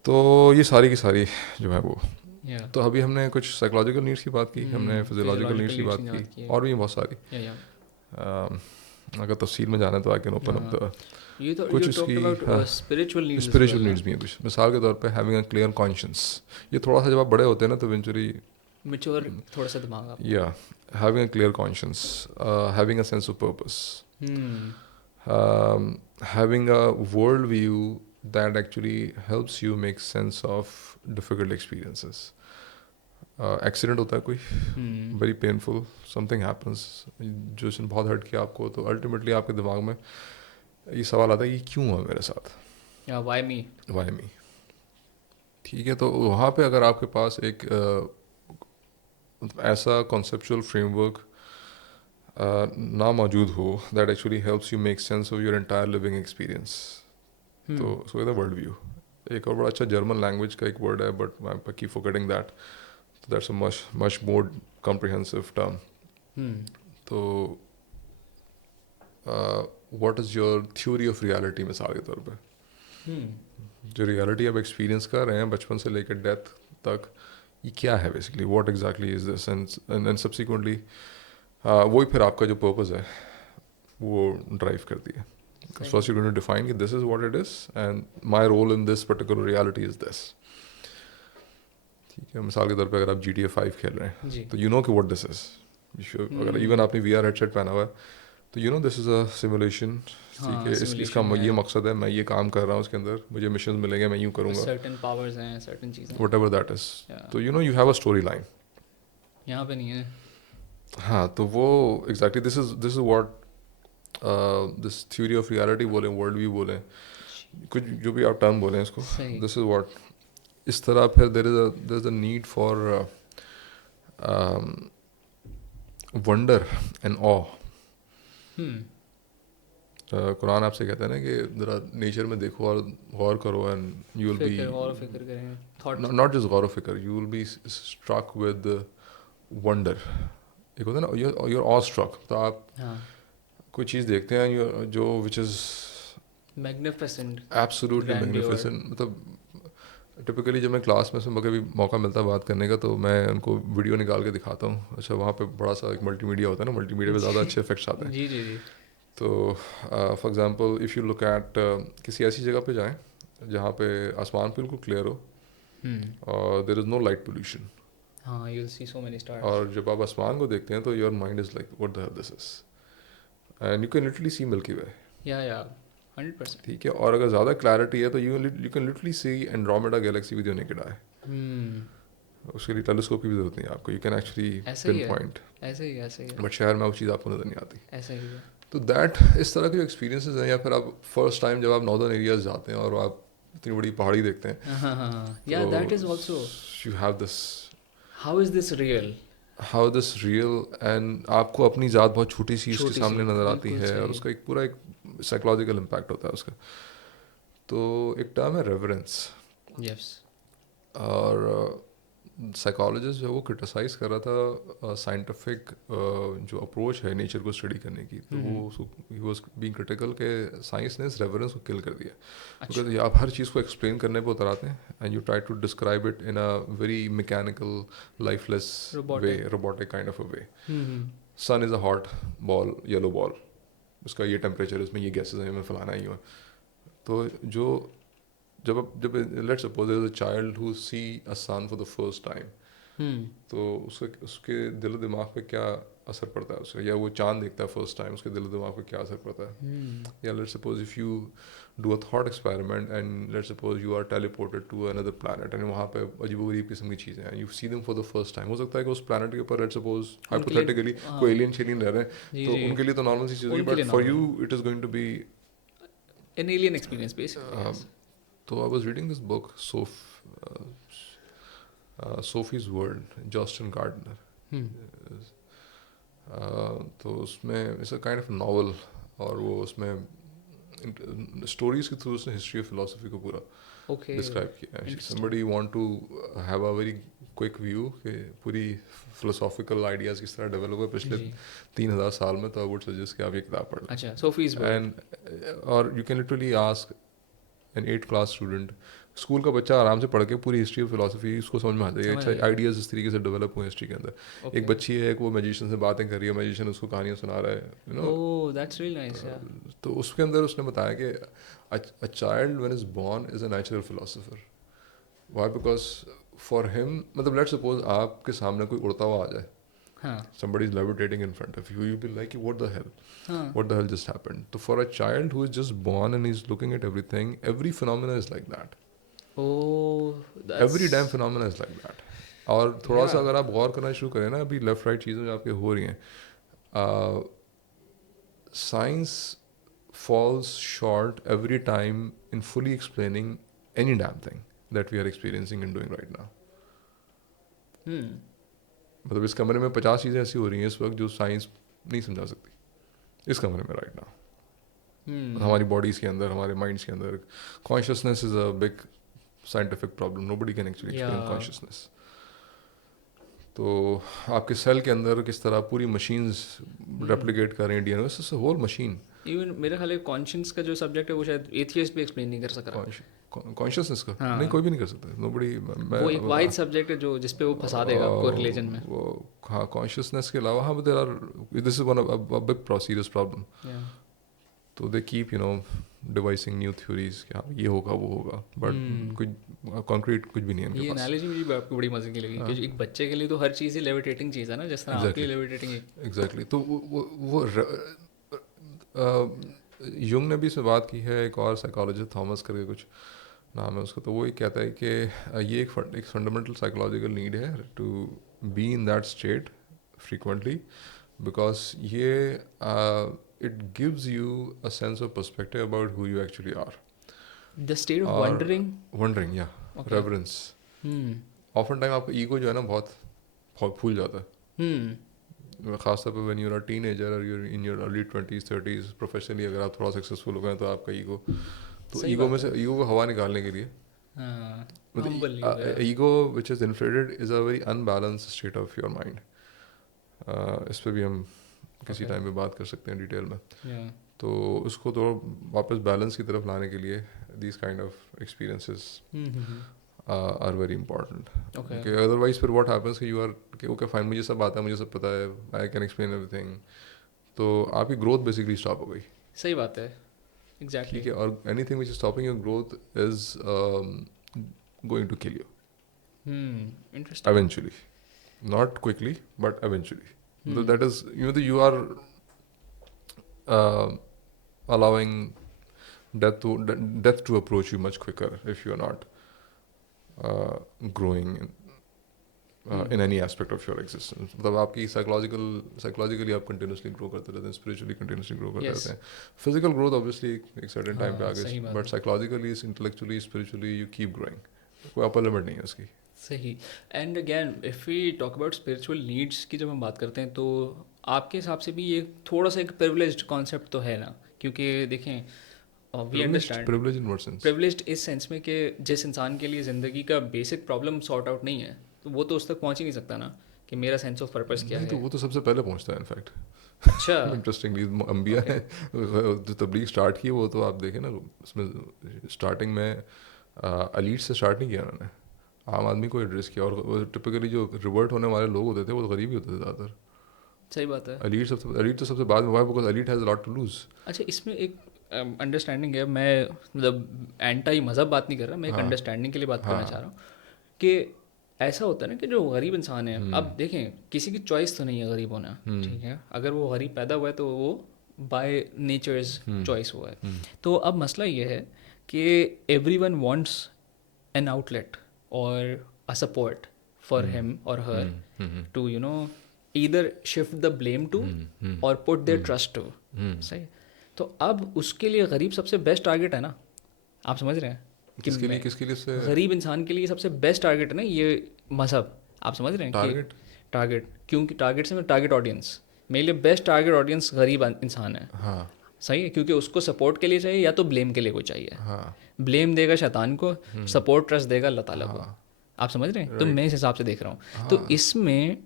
तो ये सारी की सारी जो है वो, Yeah. तो अभी हमने कुछ साइकोलॉजिकल नीड्स की बात की, हमने फिजियोलॉजिकल नीड्स की बात की की, है. और भी बहुत सारी. Yeah, yeah. अगर तफसील में जाना है तो I can open up the You thought कुछ you talked उसकी, about हाँ, spiritual needs as spiritual well, needs भी हैं कुछ. मिसाल के तौर पे हैविंग अ क्लियर कॉन्शियस, ये थोड़ा सा जब आप बड़े होते हैं ना तो इवेंचुअली, mature थोड़ा सा दिमाग आप. या having a clear conscious, having a sense of purpose, having a world view that actually helps you make sense of difficult experiences. Accident होता है कोई, very painful, something happens जो इसने बहुत हर्ट किया आपको, तो ultimately आपके दिमाग में ये सवाल आता है कि क्यों हुआ मेरे साथ, Yeah, why me? why me. ठीक है, तो वहाँ पे अगर आपके पास एक ऐसा कॉन्सेप्चुअल फ्रेमवर्क ना मौजूद हो that actually helps you make sense of your entire living experience, तो सो द वर्ल्ड व्यू. एक और बड़ा अच्छा जर्मन लैंग्वेज का एक वर्ड है but I keep forgetting that, तो that's a much more comprehensive term. तो what is your theory of reality, मिसाल के तौर पे जो रियलिटी आप एक्सपीरियंस कर रहे हैं बचपन से लेकर डेथ तक, ये क्या है basically, what exactly is this, and subsequently वही फिर आपका जो पर्पस है वो ड्राइव करती है. First you going to define कि this is what it is and my role in this particular reality is this. ठीक है, मिसाल के तौर पे अगर आप GTA 5 खेल रहे हैं जी. तो यू नो कि व्हाट दिस इज. अगर इवन आपने VR हेडसेट पहना हुआ है तो you know this is a simulation. ठीक है, इसका simulation ये है. मकसद है, मैं ये काम कर रहा हूँ उसके अंदर, मुझे मिशन मिलेंगे, मैं यूँ करूँगा, Certain powers हैं, certain चीज़ें. whatever that is. Yeah. तो you know you have a storyline. यहाँ पे नहीं है. हाँ, तो वो exactly this is what this theory of reality बोले, world view बोले, कुछ जो भी आप टर्म बोले इसको, सही. this is what, इस तरह फिर there is a need for um, wonder and awe. Quran आपसे कहता है ना कि जरा नेचर में देखो और गौर करो एंड यू विल बी, गौर फिक्र करें. Thought. नॉट जस्ट गौर फिक्र, you will be struck with wonder. एक होता है ना you're awe struck, तो आप हाँ. कोई चीज़ देखते हैं जो which is Magnificent. Absolutely Grandeur. Magnificent. मतलब टिपिकली जब मैं क्लास में से मुझे भी मौका मिलता है बात करने का तो मैं उनको वीडियो निकाल के दिखाता हूँ. अच्छा, वहाँ पे बड़ा सा एक मल्टीमीडिया होता है ना, मल्टीमीडिया पे ज़्यादा अच्छे इफेक्ट्स आते हैं. जी जी जी. तो for example if you look at किसी ऐसी जगह पे जाएं जहाँ पे आसमान बिल्कुल क्लियर हो और there is no light pollution, हाँ, you'll see so many stars. और जब आप आसमान को देखते हैं तो your mind is like what the hello this is, and you can literally see milky way. Yeah, 100%. ठीक है, और अगर ज़्यादा क्लैरिटी है तो you can literally see Andromeda Galaxy with your naked eye. उसके लिए टेलीस्कोप की भी जरूरत नहीं है आपको, यू कैन एक्चुअली ऐसे ही पिन है. पॉइंट, ऐसे ही है. बट शहर में वो चीज़ आपको नज़र नहीं आती. ऐसे ही है. तो दैट इस तरह के जो एक्सपीरियंसेस हैं, या फिर आप फर्स्ट टाइम जब आप नॉर्दर्न एरियाज जाते हैं और आप इतनी बड़ी पहाड़ी देखते हैं, हाँ. Yeah, that is also. You have this, How is this real? How this real, and आपको अपनी ज़ात बहुत छोटी सी उसके छोटी सामने सी, नज़र आती बिल्कुल है, और सही. उसका एक पूरा एक साइकोलॉजिकल इम्पैक्ट होता है उसका. तो एक टर्म है रेवरेंस, Yes. और साइकोलॉजिस्ट जो वो क्रिटिसाइज़ कर रहा था साइंटिफिक जो अप्रोच है नेचर को स्टडी करने की, तो वो ही वाज बीइंग क्रिटिकल के साइंस ने इस रेफरेंस को किल कर दिया, अच्छा। क्योंकि आप हर चीज़ को एक्सप्लेन करने पे उतर आते हैं and you try to describe it in a very mechanical lifeless way, robotic. Robotic kind of a way. Hmm. Sun is a hot ball, yellow ball, उसका ये टेम्परेचर है, इसमें ये गैसेज हैं, मैं फलाना ही हूँ. तो जो जब let's suppose there is a child who see a sun for the first time, hmm. तो उसके दिल दिमाग पे क्या असर पड़ता है उसका, या वो चांद देखता है फर्स्ट टाइम, उसके दिल दिमाग पे क्या असर पड़ता है. हम्म। या let's suppose if you do a thought experiment and let's suppose you are teleported to another planet and वहाँ पे अजीबोगरीब किस्म की चीज़ें हैं, you see them for the first time. हो सकता है कि उस प्लैनेट के ऊपर लेट्स सपोज उनके लिए हाइपोथेटिकली हाँ। कोई एलियन शेलियन रह रहे हैं, जी तो जी। उनके लिए तो नॉर्मल सी चीज़ होगी, उनके बट लिए for you normal. It is going to be. An alien experience basically, yes. तो I was reading this book Sophie's World, Jostein Gardner. Hmm. तो उसमें it's a kind of novel, और वो उसमें स्टोरीज के थ्रू उसने history of philosophy को पूरा ओके। डिस्क्राइब किया है. Interesting. Somebody want to have a very quick view कि पूरी फिलोसॉफिकल आइडियाज़ किस तरह डेवलप हुए पिछले जी। 3000 साल में, तो आई वुड सजेस्ट कि आप ये किताब पढ़ लें. अच्छा, सोफीज वर्ल्ड। एंड और you can literally ask an 8th class student, school का बच्चा आराम से पढ़ के पूरी हिस्ट्री ऑफ फिलोसफी उसको समझ में आ जाएगी. समझ आ अच्छा, जाएगा। आइडियाज़ इस तरीके से डेवलप हुए हिस्ट्री के अंदर. एक ओके। बच्ची है, एक वो मैजिशियन से बातें कर रही है, मैजिशियन उसको कहानियाँ सुना रहा है, you no. Oh that's really nice, या। तो उसके अंदर उसने बताया कि a child when is born is a natural philosopher. Why? Because for him, मतलब लेट्स सपोज आपके सामने कोई उड़ता हुआ आ जाए, हाँ। somebody is levitating in front of you, you'll be like, what the hell, हाँ। what the hell just happened? So for a child who is just born and he's looking at everything, every phenomena is like that. Oh every dam that's phenomena is like that. और थोड़ा या। सा अगर आप गौर करना शुरू करें ना, अभी लेफ्ट राइट चीज़ें जो आपके हो रही हैं, science falls short every time in fully explaining any damn thing that we are experiencing and doing right now. हम्म। मतलब इस कमरे में 50 चीज़ें ऐसी हो रही हैं इस वक्त जो साइंस नहीं समझा सकती इस कमरे में राइट नाउ. हमारी बॉडीज़ के अंदर, हमारे माइंड्स के अंदर consciousness is a big scientific problem. Nobody can actually या। explain consciousness. तो आपके सेल के अंदर किस तरह पूरी मशीन्स रेप्लिकेट कर रही हैं DNA, it's a whole machine. Even मेरा ख्याल है कॉन्शियंस का जो सब्जेक्ट है वो शायद एथियस्ट भी एक्सप्लेन नहीं कर सक रहा। कॉन्शियसनेस का नहीं, हाँ। कोई भी नहीं कर सकता. नोबडी. मैं वो एक वाइड सब्जेक्ट है जो जिस पे वो फंसा देगा आपको रिलीजन में। वो हाँ, कॉन्शियसनेस के अलावा हाँ, there are, this is one of a big serious problem. Yeah. तो they keep devising new theories कि हाँ ये होगा वो होगा, बट कुछ कॉन्क्रीट कुछ भी नहीं है ये उनके पास. एनालॉजी मुझे आपको बड़ी मजे की लगी, हाँ. क्योंकि एक बच्चे के लिए तो हर चीज़ ही लेविटेटिंग चीज़ है ना, जिस तरह आपके लिए लेविटेटिंग है। एग्जैक्टली. तो वो युंग ने भी इसमें बात की है, एक और साइकोलॉजिस्ट थॉमस करके कुछ नाम है उसका, तो वो ये कहता है कि ये एक फंडामेंटल साइकोलॉजिकल नीड है to be in that state frequently, because ये it gives you a sense of perspective about who you actually are. The state of और वंडरिंग। वंडरिंग, या ओके। रेवरेंस. ऑफन टाइम आपका ego जो है ना बहुत फूल जाता है, खासतौर पे when you are a teenager और you in your early 20s 30s. Professionally अगर आप थोड़ा सक्सेसफुल हो गए तो आपका ईगो, तो सही ईगो बात में से ईगो को हवा निकालने के लिए, हाँ। हम्बल मतलब ego which is inflated is a very unbalance state of your mind. इस पे भी हम किसी टाइम पे बात कर सकते हैं डिटेल में. या। तो उसको तो वापस बैलेंस की तरफ लाने के लिए these kind of experiences are very important. Okay. Otherwise फिर व्हाट हैपेंस कि यू आर कि ओके फाइन, मुझे सब आता है, मुझे सब पता है, आई कैन एक्सप्लेन एवरीथिंग, तो आपकी ग्रोथ बेसिकली स्टॉप हो गई. सही बात है, एग्जैक्टली। ठीक है. और anything which is stopping your growth is going to kill you interesting. eventually, not quickly but eventually. So that is, you are uh, allowing death to approach you much quicker if you are not growing in any aspect of your existence. मतलब आपकी psychologically आप continuously grow करते रहते हैं, spiritually continuously grow करते रहते हैं. Physical growth obviously एक certain time पे आगे, but psychologically, intellectually, spiritually you keep growing. कोई upper limit नहीं है उसकी. सही. And again if we talk about spiritual needs की जब हम बात करते हैं, तो आपके हिसाब से भी ये थोड़ा सा एक प्रिविलेज्ड कॉन्सेप्ट तो है ना, क्योंकि देखें we understand privilege in what sense? Privileged इस सेंस में कि जिस इंसान के लिए ज़िंदगी का बेसिक प्रॉब्लम सॉर्ट आउट नहीं है, तो वो तो उस तक पहुंच ही नहीं सकता ना कि मेरा सेंस ऑफ पर्पस क्या नहीं तो है। वो तो सबसे पहले पहुंचता है इनफैक्ट। अच्छा। इंटरेस्टिंगली अंबिया ओके। है जो तबलीग स्टार्ट की वो तो आप देखें ना उसमें स्टार्टिंग में अलीट से स्टार्ट नहीं किया उन्होंने, आम आदमी को एड्रेस किया। और टिपिकली जो रिवर्ट होने वाले लोग होते थे वो तो गरीब ही होते थे ज़्यादातर। सही बात है। अलीट तो सबसे बाद में हुआ because elite has lot to lose. अच्छा, इसमें एक अंडरस्टैंडिंग है, मैं मतलब एंटाई मज़हब बात नहीं कर रहा, मैं एक हाँ अंडरस्टैंडिंग के लिए बात करना चाह हाँ। रहा हूँ कि ऐसा होता है ना कि जो गरीब इंसान है, अब देखें किसी की चॉइस तो नहीं है गरीब होना, हम्म ठीक है, अगर वो गरीब पैदा हुआ है तो वो बाय नेचर्स हम्म चॉइस हुआ है। हम्म तो अब मसला ये है कि एवरीवन वांट्स एन आउटलेट और अ सपोर्ट फॉर हिम और हर हम्म to either shift the blame to और put their trust to। सही। तो अब उसके लिए गरीब सबसे बेस्ट टारगेट है ना, आप समझ रहे हैं कि मैं किसके लिए से गरीब इंसान के लिए सबसे बेस्ट टारगेट है ना ये मजहब, आप समझ रहे हैं कि टारगेट। टारगेट, क्योंकि टारगेट से मैं टारगेट ऑडियंस, मेरे लिए बेस्ट टारगेट ऑडियंस गरीब इंसान है। हाँ सही है, क्योंकि उसको सपोर्ट के लिए चाहिए या तो ब्लेम के लिए कोई चाहिए। हाँ ब्लेम देगा शैतान को, सपोर्ट ट्रस्ट देगा अल्लाह ताला को। हाँ आप समझ रहे हैं, तो राइट मैं इस हिसाब से देख रहा हूँ। तो हाँ इसमें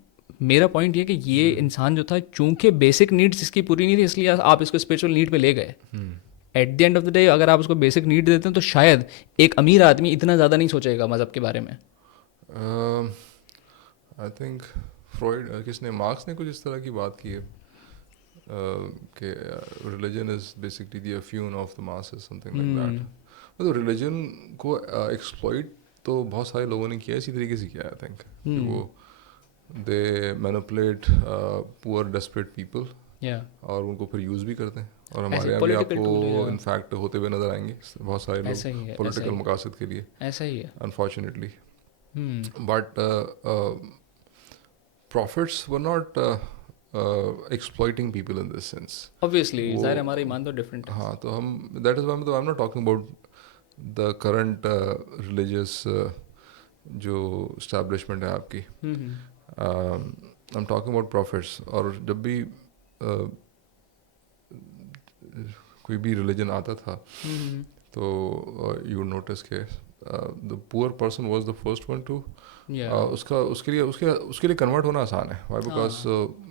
मेरा पॉइंट ये कि ये इंसान जो था, चूंकि बेसिक नीड्स इसकी पूरी नहीं थी, इसलिए आप इसको स्पिरिचुअल नीड पे ले गए। Eight the end of the day अगर आप उसको बेसिक नीड देते हैं तो शायद एक अमीर आदमी इतना ज़्यादा नहीं सोचेगा मज़हब के बारे में। आई थिंक फ्रॉइड किसने मार्क्स ने कुछ इस तरह की बात की है कि रिलीजन इज बेसिकली द अफ्यून of the masses something like that. मतलब रिलीजन को एक्सप्लॉइट तो बहुत सारे लोगों ने किया, इसी तरीके से किया आई थिंक कि वो दे मैनिपुलेट पुअर डेस्परेट पीपल या और उनको फिर यूज़ भी करते हैं। और ऐसे हमारे यहाँ भी पॉलिटिकल टूल है, आपको इनफैक्ट होते हुए नज़र आएंगे बहुत सारे लोग ऐसा ही है, ऐसा पॉलिटिकल ही है, मकासद के लिए ऐसा ही है। Unfortunately. But prophets were not exploiting people in this sense. Obviously वो ज़ाहिर हमारा ईमान तो डिफरेंट है। हाँ तो हम दैट इज़ वाई मतलब I am not talking about the current religious जो स्टैब्लिशमेंट है आपकी। I am talking about prophets. और जब भी कोई भी रिलीजन आता था तो यू नोटिस के the poor person was the first one to या उसके लिए कन्वर्ट होना आसान है। Why because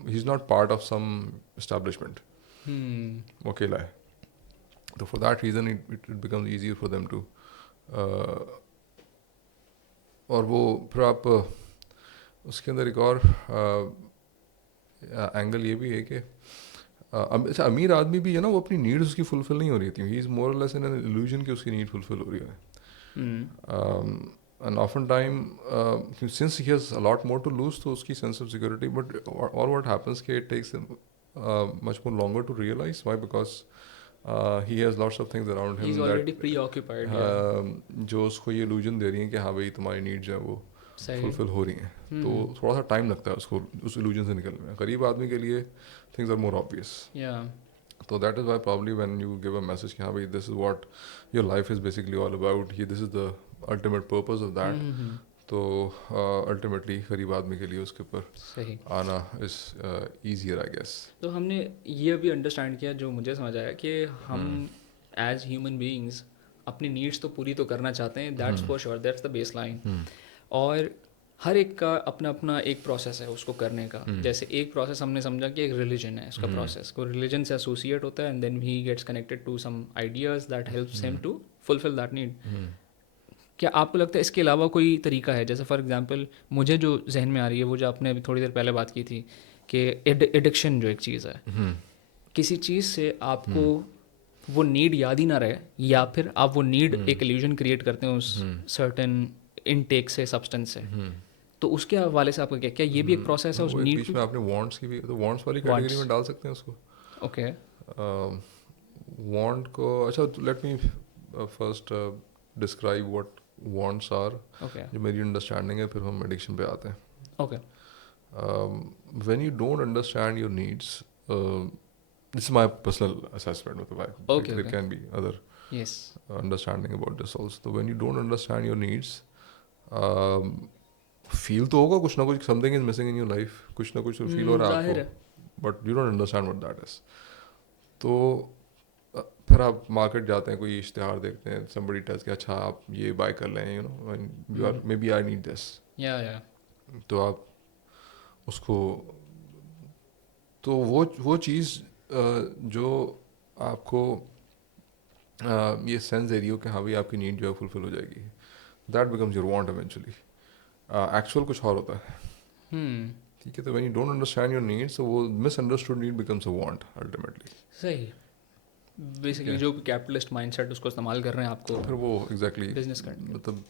he is not part of some establishment, वो अकेला है। तो for that reason it becomes easier for them to. और वो फिर आप उसके अंदर एक और एंगल ये भी है कि अच्छा अमीर आदमी भी है ना, वो अपनी नीड्स उसकी फुलफिल नहीं हो रही थी। ही इज़ मोर और लेस इन एन इल्यूजन कि उसकी नीड फुलफिल हो रही है। and often time since he has a lot more to lose to uski sense of security, but all what happens ke it takes him much more longer to realize. Why? Because he has lots of things around he him is already that pre occupied. या जो उसको ये illusion दे रही हैं कि हाँ भाई तुम्हारी नीड्स हैं वो सही। फुलफिल हो रही हैं। तो थोड़ा सा टाइम लगता है उसको उस illusion से निकलने में। गरीब आदमी के लिए things are more obvious. या So that is why probably when you give a message कि हाँ भाई this is what your life is basically all about, this is the ultimate purpose of that, तो अल्टीमेटली गरीब आदमी के लिए उसके ऊपर सही आना इज ईजियर आई गेस। तो हमने ये भी अंडरस्टैंड किया, जो मुझे समझ आया कि हम एज ह्यूमन बीइंग्स अपनी नीड्स तो पूरी तो करना चाहते हैं, that's for sure, that's the base line. और हर एक का अपना अपना एक प्रोसेस है उसको करने का। जैसे एक प्रोसेस हमने समझा कि एक रिलीजन है उसका प्रोसेस, को रिलीजन से एसोसिएट होता है and then he gets connected to some ideas that helps him to fulfil that need. क्या आपको लगता है इसके अलावा कोई तरीका है? जैसे फॉर एग्जांपल मुझे जो जहन में आ रही है वो जो आपने अभी थोड़ी देर पहले बात की थी कि एडिक्शन जो एक चीज़ है, किसी चीज़ से आपको वो नीड याद ही ना रहे, या फिर आप वो नीड एक इल्यूजन क्रिएट करते हैं उस सर्टेन इनटेक से, सब्सटेंस से, तो उसके हवाले से आपका क्या ये भी एक प्रोसेस है उस वो एक नीड बीच में आपने वांट्स की भी, तो वांट्स वाली कैटेगरी में डाल सकते हैं उसको। ओके वांट को अच्छा let me first describe what wants are, okay जो मेरी अंडरस्टैंडिंग है, फिर हम एडिक्शन पे आते हैं। Okay When you don't understand your needs, this is my personal assessment of the vibe. Okay, There okay. can be other yes understanding about this also. So when you don't understand your needs, feel तो होगा कुछ ना कुछ, something is missing in your life, कुछ ना कुछ तो feel हो रहा है जाहिर आपको, but you don't understand what that is. तो फिर आप मार्केट जाते हैं, कोई इश्तिहार देखते हैं, somebody tells कि अच्छा आप ये बाय कर लें, you know, and you are maybe I need this. या तो आप उसको, तो वो चीज़ जो आपको ये सेंस दे रही हो कि हाँ भाई आपकी नीड जो है फुलफिल हो जाएगी, that becomes your want eventually. Actual कुछ और होता है, हम्म। ठीक है। तो when you don't understand your needs, तो वो misunderstood need becomes a want ultimately, सही। ठीक बेसिकली है। जो कैपिटलिस्ट माइंडसेट उसको इस्तेमाल कर रहे हैं आपको फिर वो एग्जैक्टली बिजनेस करने मतलब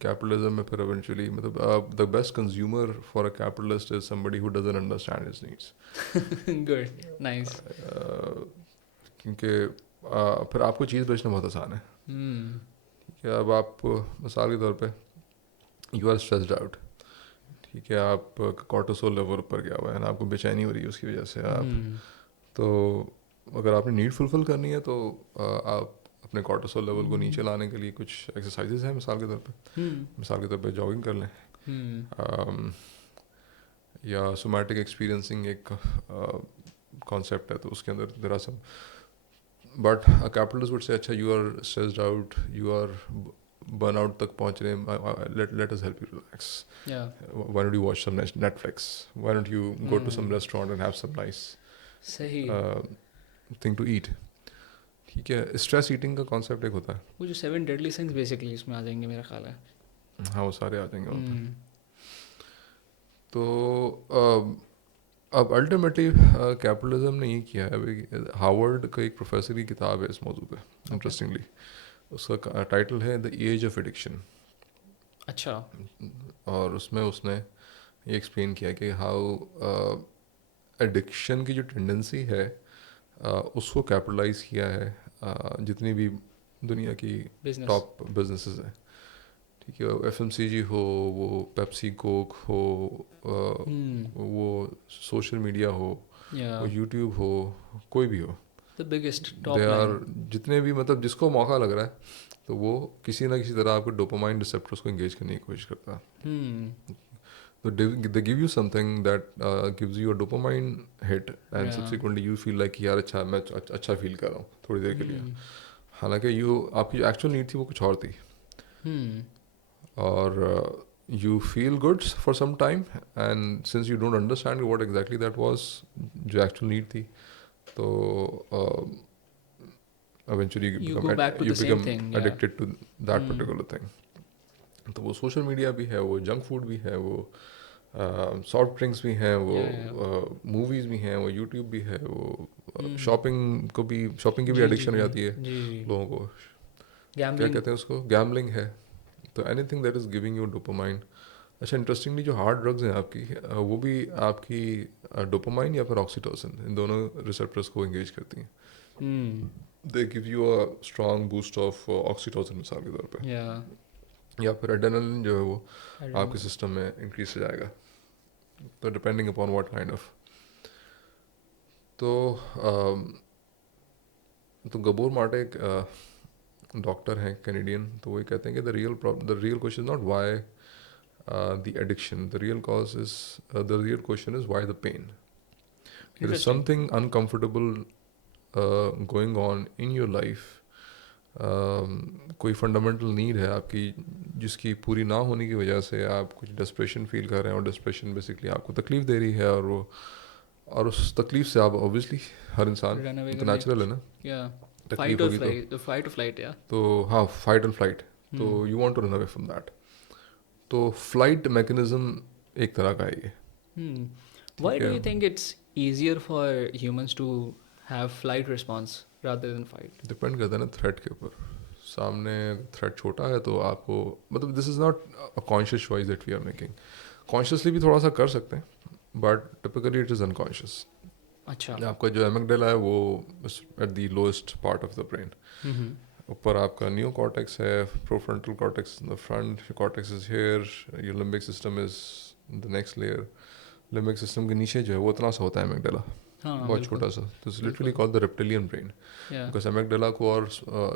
कैपिटलिज्म में फिर इवेंचुअली मतलब the best consumer for a capitalist is somebody who doesn't understand his needs. के। Good, nice. क्योंकि फिर आपको चीज़ बेचना बहुत आसान है, हम्म। ठीक है। अब आप मिसाल के तौर पे यू आर स्ट्रेस्ड आउट, ठीक है, आप कॉर्टिसोल लेवल ऊपर गया हुआ है ना, आपको बेचैनी हो रही है उसकी वजह से आप, हम्म। तो अगर आपने नीड फुलफिल करनी है तो आप अपने कॉर्टिसोल लेवल को नीचे लाने के लिए कुछ एक्सरसाइजेज हैं मिसाल के तौर पे, हम्म। मिसाल के तौर पे जॉगिंग कर लें, हम्म। um, या सोमैटिक एक्सपीरियंसिंग एक कॉन्सेप्ट है, तो उसके अंदर there are some, but a capitalist would say अच्छा you are stressed out, you are burnout तक पहुंच रहे हैं, let us help you relax, या। why don't you watch some Netflix, why don't you go to some hmm. restaurant and have some nice सही। uh, thing to eat, ठीक है। Stress eating का concept एक होता है, वो जो 7 डेडली सिंस बेसिकली इसमें आ जाएंगे मेरा ख्याल है। हाँ वो सारे आ जाएंगे वहाँ पे। हम्म। तो अब अल्टीमेटली कैपिटलिज्म ने ये किया है अभी, हार्वर्ड का एक प्रोफेसर की किताब है इस मौजू पे ओके। इंटरेस्टिंगली, उसका टाइटल है द एज ऑफ एडिक्शन, अच्छा। और उसमें उसने ये एक्सप्लेन किया कि हाउ एडिक्शन की जो टेंडेंसी है उसको कैपिटलाइज किया है जितनी भी दुनिया की बिजनेस। टॉप बिजनेसेस हैं, ठीक है। एफएमसीजी हो, वो पेप्सी कोक हो, हम्म। वो सोशल मीडिया हो, या। वो यूट्यूब हो, कोई भी हो, the biggest they top are, line. जितने भी मतलब जिसको मौका लग रहा है तो वो किसी ना किसी तरह आपको डोपामाइन रिसेप्टर्स को एंगेज करने की कोशिश करता है। हम्म। तो they give you something that gives you a dopamine hit, and या। subsequently you feel like यार अच्छा मैं अच्छा फील कर रहा हूँ थोड़ी देर के लिए, हम्म। हालांकि यू आपकी जो एक्चुअल नीड थी वो कुछ और थी, हम्म। और you feel good for some time, and since you don't understand what exactly that was जो एक्चुअल नीड थी, तो eventually you go back to you the same become thing, yeah. addicted to that hmm. particular thing। तो वो social media भी है, वो junk food भी है, वो सॉफ्ट ड्रिंक्स भी हैं, वो या। मूवीज़ भी हैं, वो यूट्यूब भी है, वो हम्म। शॉपिंग की भी जी जी एडिक्शन हो जी। जाती है जी जी। लोगों को, क्या गैम्बलिंग। कहते हैं उसको, गैम्बलिंग है। तो anything that is giving you dopamine. अच्छा इंटरेस्टिंगली जो हार्ड ड्रग्स हैं आपकी वो भी आपकी डोपामाइन या फिर ऑक्सीटोसिन, इन दोनों रिसेप्टर्स को एंगेज करती हैं। हम्म। They give you a strong boost of oxytocin मिसाल के तौर पे, या। या फिर एड्रेनलिन जो है वो आपके एड्रेनलिन। सिस्टम में इंक्रीज हो जाएगा, तो depending upon what kind of. तो तो गबोर माटे एक डॉक्टर हैं कैनेडियन, तो वो ये कहते हैं कि the real question is not why the addiction, the real cause is, the real question is why the pain. There is interesting. Something uncomfortable going on in your life, कोई fundamental need है आपकी जिसकी पूरी ना होने की वजह से आप कुछ डिस्प्रेशन फील कर रहे हैं, और डिस्प्रेशन बेसिकली आपको तकलीफ दे रही है, और उस तकलीफ से आप ऑब्वियसली हर इंसान, रन अवे तो करने की नेचुरल है कोशिश। ना, या। तकलीफ फाइट और होगी फ्लाइट, फाइट और फ्लाइट, या। तो हाँ फाइट एंड फ्लाइट, तो हम्म। You want to run away from that. तो फ्लाइट मैकेनिज्म एक तरह का है ये, हम्म। व्हाई ठीक डू है। You think it's easier for humans to have flight response rather than fight? Depend करता है ना थ्रेट के ऊपर, सामने थ्रेट छोटा है तो आपको, मतलब this is not a conscious choice that we are making, consciously भी थोड़ा सा कर सकते हैं but typically it is unconscious. अच्छा। आपका जो एमिगडाला है वो at the lowest part of the brain, हम्म। ऊपर आपका न्यू कॉर्टेक्स है, prefrontal cortex in the front, cortex is here, your limbic system is the next layer, limbic system के नीचे जो है वो इतना सा होता है एमिगडाला, हाँ बहुत बिल्कुल। छोटा सा, तो इट्स लिटरली बिल्कुल। Called the reptilian brain. या। बिकॉज एमिगडाला को और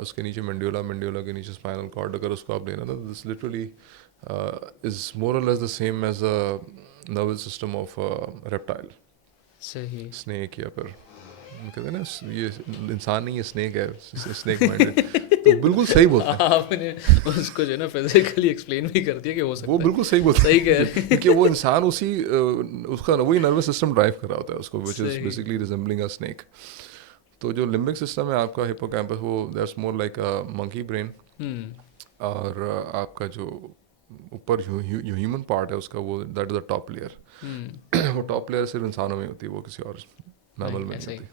उसके नीचे मेंड्यूला, मेंड्यूला के नीचे स्पाइनल कॉर्ड, अगर उसको आप लेना, तो दिस लिटरली इज मोर और less the same as the nervous system of reptile, सही। स्नेक या फिर कहते हैं ना ये इंसान नहीं, ये स्नेक है, स्नेक माइंडेड। तो बिल्कुल सही बोलते हैं, आपने उसको जो है ना फिजिकली एक्सप्लेन भी कर दिया कि हो वो सकता बिल्कुल सही बोलते सही कह हैं रहे क्योंकि वो इंसान उसी उसका वही नर्वस सिस्टम ड्राइव कर रहा होता है उसको, विच इज़ सही। Basically resembling a snake. तो जो लिम्बिक सिस्टम है आपका हिप्पोकैम्पस, वो that's more like a monkey brain. हम्म और आपका जो ऊपर जो ह्यूमन पार्ट है उसका, वो that is the top layer. हम्म वो टॉप लेयर सिर्फ इंसानों में होती है, वो किसी और मैमल में नहीं ऐसा ही। होती।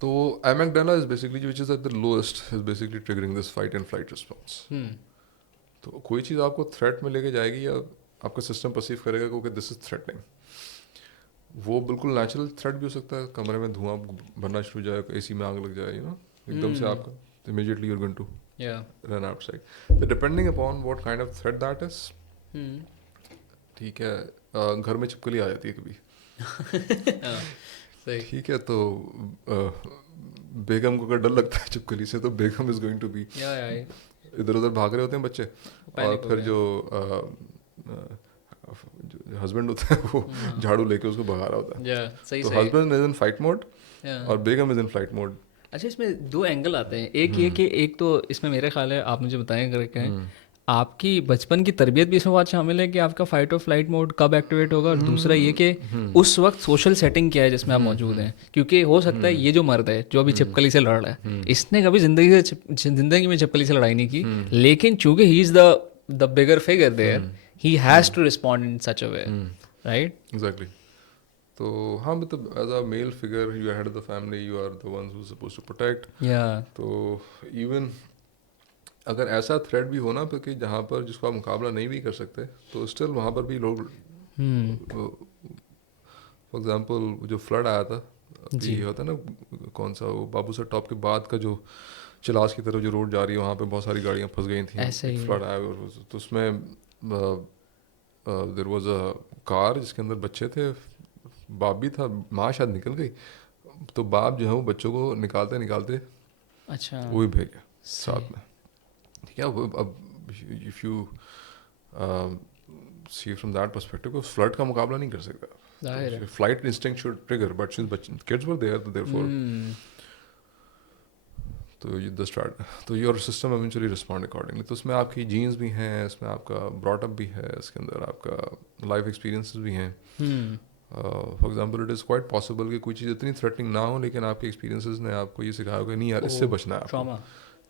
तो amygdala is basically which is at the lowest, is basically triggering this fight and flight response. हम्म तो कोई चीज़ आपको थ्रेट में लेके जाएगी या आपका सिस्टम परसीव करेगा क्योंकि दिस इज थ्रेटनिंग, वो बिल्कुल नेचुरल थ्रेट भी हो सकता है, कमरे में धुआं भरना शुरू हो जाए, एसी में आग लग जाए, एकदम से आपका, immediately you are going to या रन आउटसाइड। तो depending upon what kind of threat that is, हम्म ठीक है। घर में छिपकली आ जाती है कभी, हाँ, सही। ठीक है, तो बेगम को अगर डर लगता है छिपकली से, तो बेगम इज गोइंग टू बी, या इधर उधर भाग रहे होते हैं बच्चे, और पैनिक हो फिर गया। जो हस्बैंड होता है वो हाँ झाड़ू लेके उसको भगा रहा होता है। या सही तो सही। Husband is in fight mode या और बेगम इज इन फ्लाइट मोड। अच्छा, इसमें दो एंगल आते हैं। एक ये कि एक तो इसमें मेरे ख्याल है, आप मुझे बताएं अगर कहें, आपकी बचपन की तरबियत भी इसमें बहुत शामिल है कि आपका फाइट और फ्लाइट मोड कब एक्टिवेट होगा, और दूसरा ये कि उस वक्त सोशल सेटिंग क्या है जिसमें आप मौजूद हैं। क्योंकि हो सकता है ये जो मर्द है जो अभी छिपकली से लड़ रहा है, इसने कभी जिंदगी में छिपकली से लड़ाई नहीं की, लेकिन चूंकि he is the bigger figure there, he has to respond in such a way, right? Exactly. तो हाँ, मतलब as a male figure you are head of the family, you are the ones who suppose to protect. या तो even अगर ऐसा threat भी हो ना, तो कि जहाँ पर जिसको आप मुकाबला नहीं भी कर सकते, तो स्टिल वहाँ पर भी लोग, फॉर एग्जांपल जो फ्लड आया था जी अभी, होता है ना कौन सा, वो बाबू सर टॉप के बाद का जो चिलास की तरफ जो रोड जा रही है, वहाँ पे बहुत सारी गाड़ियाँ फंस गई थी, ऐसे एक ही है। फ्लड आया, और तो उसमें देयर वाज अ कार जिसके अंदर बच्चे थे, बाप भी था, माँ शायद निकल गई, तो बाप जो है वो बच्चों को निकालते निकालते अच्छा वो भी भेग गया सही। साथ में, ठीक है। अब if you see from that perspective, को फ्लड का मुकाबला नहीं कर सकता, जाहिर है। तो flight instinct should trigger, but since kids were there, तो देयरफॉर, तो ये द स्टार्ट, तो your system eventually respond accordingly. तो उसमें आपकी जीन्स भी हैं, इसमें आपका ब्रॉटअप भी है, इसके अंदर आपका लाइफ एक्सपीरियंसेस भी हैं। For example it is quite possible कि कोई चीज़ इतनी थ्रेटनिंग ना हो, लेकिन आपके एक्सपीरियंसेस ने आपको ये सिखाया होगा नहीं यार, इससे बचना है आपको, ट्रॉमा।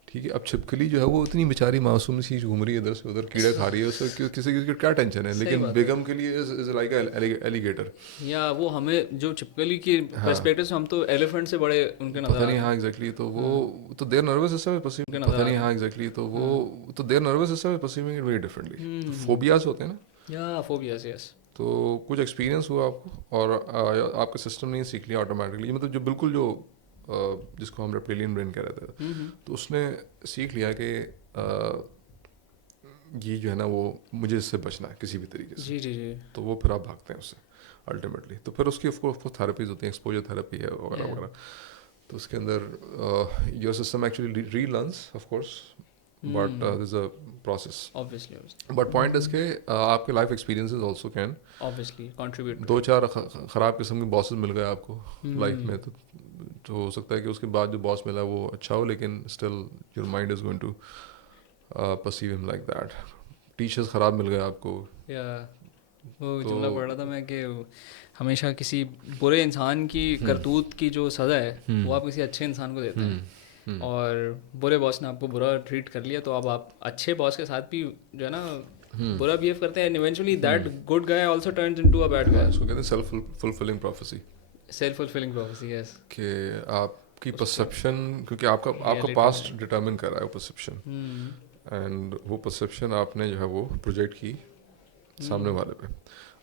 ठीक है। अब छिपकली जो है वो इतनी बेचारी मासूम सी घूम रही है इधर से उधर, कीड़े खा रही है, उससे किसी की क्या टेंशन है, सही लेकिन बात है। बेगम के लिए इज लाइक एलिगेटर। या वो हमें जो छिपकली की हाँ, पर्सपेक्टिव से हम तो एलिफेंट से बड़े उनके नजर पता नहीं, आते हैं। हाँ एग्जैक्टली, तो वो तो देयर नर्वस सिस्टम इज उनके परसीविंग, नजर पता नहीं, आते हाँ हैं। एग्जैक्टली, तो वो तो their nervous system is perceiving it very differently. तो फोबियाज होते हैं ना, या फोबियास, यस। तो कुछ एक्सपीरियंस हुआ आपको और आपका सिस्टम ने सीख लिया ऑटोमेटिकली, मतलब जो बिल्कुल जो जिसको हम रेप्टिलियन ब्रेन कह रहे थे, तो उसने सीख लिया कि ये जो है ना वो मुझे इससे बचना है किसी भी तरीके से, जी जी जी। तो वो फिर आप भागते हैं उससे अल्टीमेटली। तो फिर उसकी ऑफकोर्स थेरेपीज होती हैं, एक्सपोजर थेरेपी है वगैरह या वगैरह। तो उसके अंदर your system actually relearns of course, but this is a process. Obviously but point is के आपके life experiences also can, obviously contribute दो टू चार ख़राब किस्म के बॉसेस मिल गए आपको लाइफ इट। में, तो हो सकता है कि उसके बाद जो बॉस मिला वो अच्छा हो, लेकिन still your mind is going to perceive him like that. Teachers ख़राब मिल गए आपको, या वो तो जुमला पढ़ रहा था मैं कि हमेशा किसी बुरे इंसान की करतूत की जो सज़ा है वो आप किसी अच्छे इंसान को देते हैं, और बुरे बॉस ने आपको बुरा ट्रीट कर लिया, तो अब आप अच्छे बॉस के साथ भी जो है ना बुरा बिहेव करते हैं, and eventually that good guy also turns into a bad हाँ, गाय। इसको कहते हैं self fulfilling prophecy, self fulfilling prophecy, yes. कि आपकी परसेप्शन, क्योंकि आपका रियलिटी पास्ट में। डिटर्मिन कर रहा है वो परसेप्शन, एंड वो परसेप्शन आपने जो है वो प्रोजेक्ट की सामने वाले पे।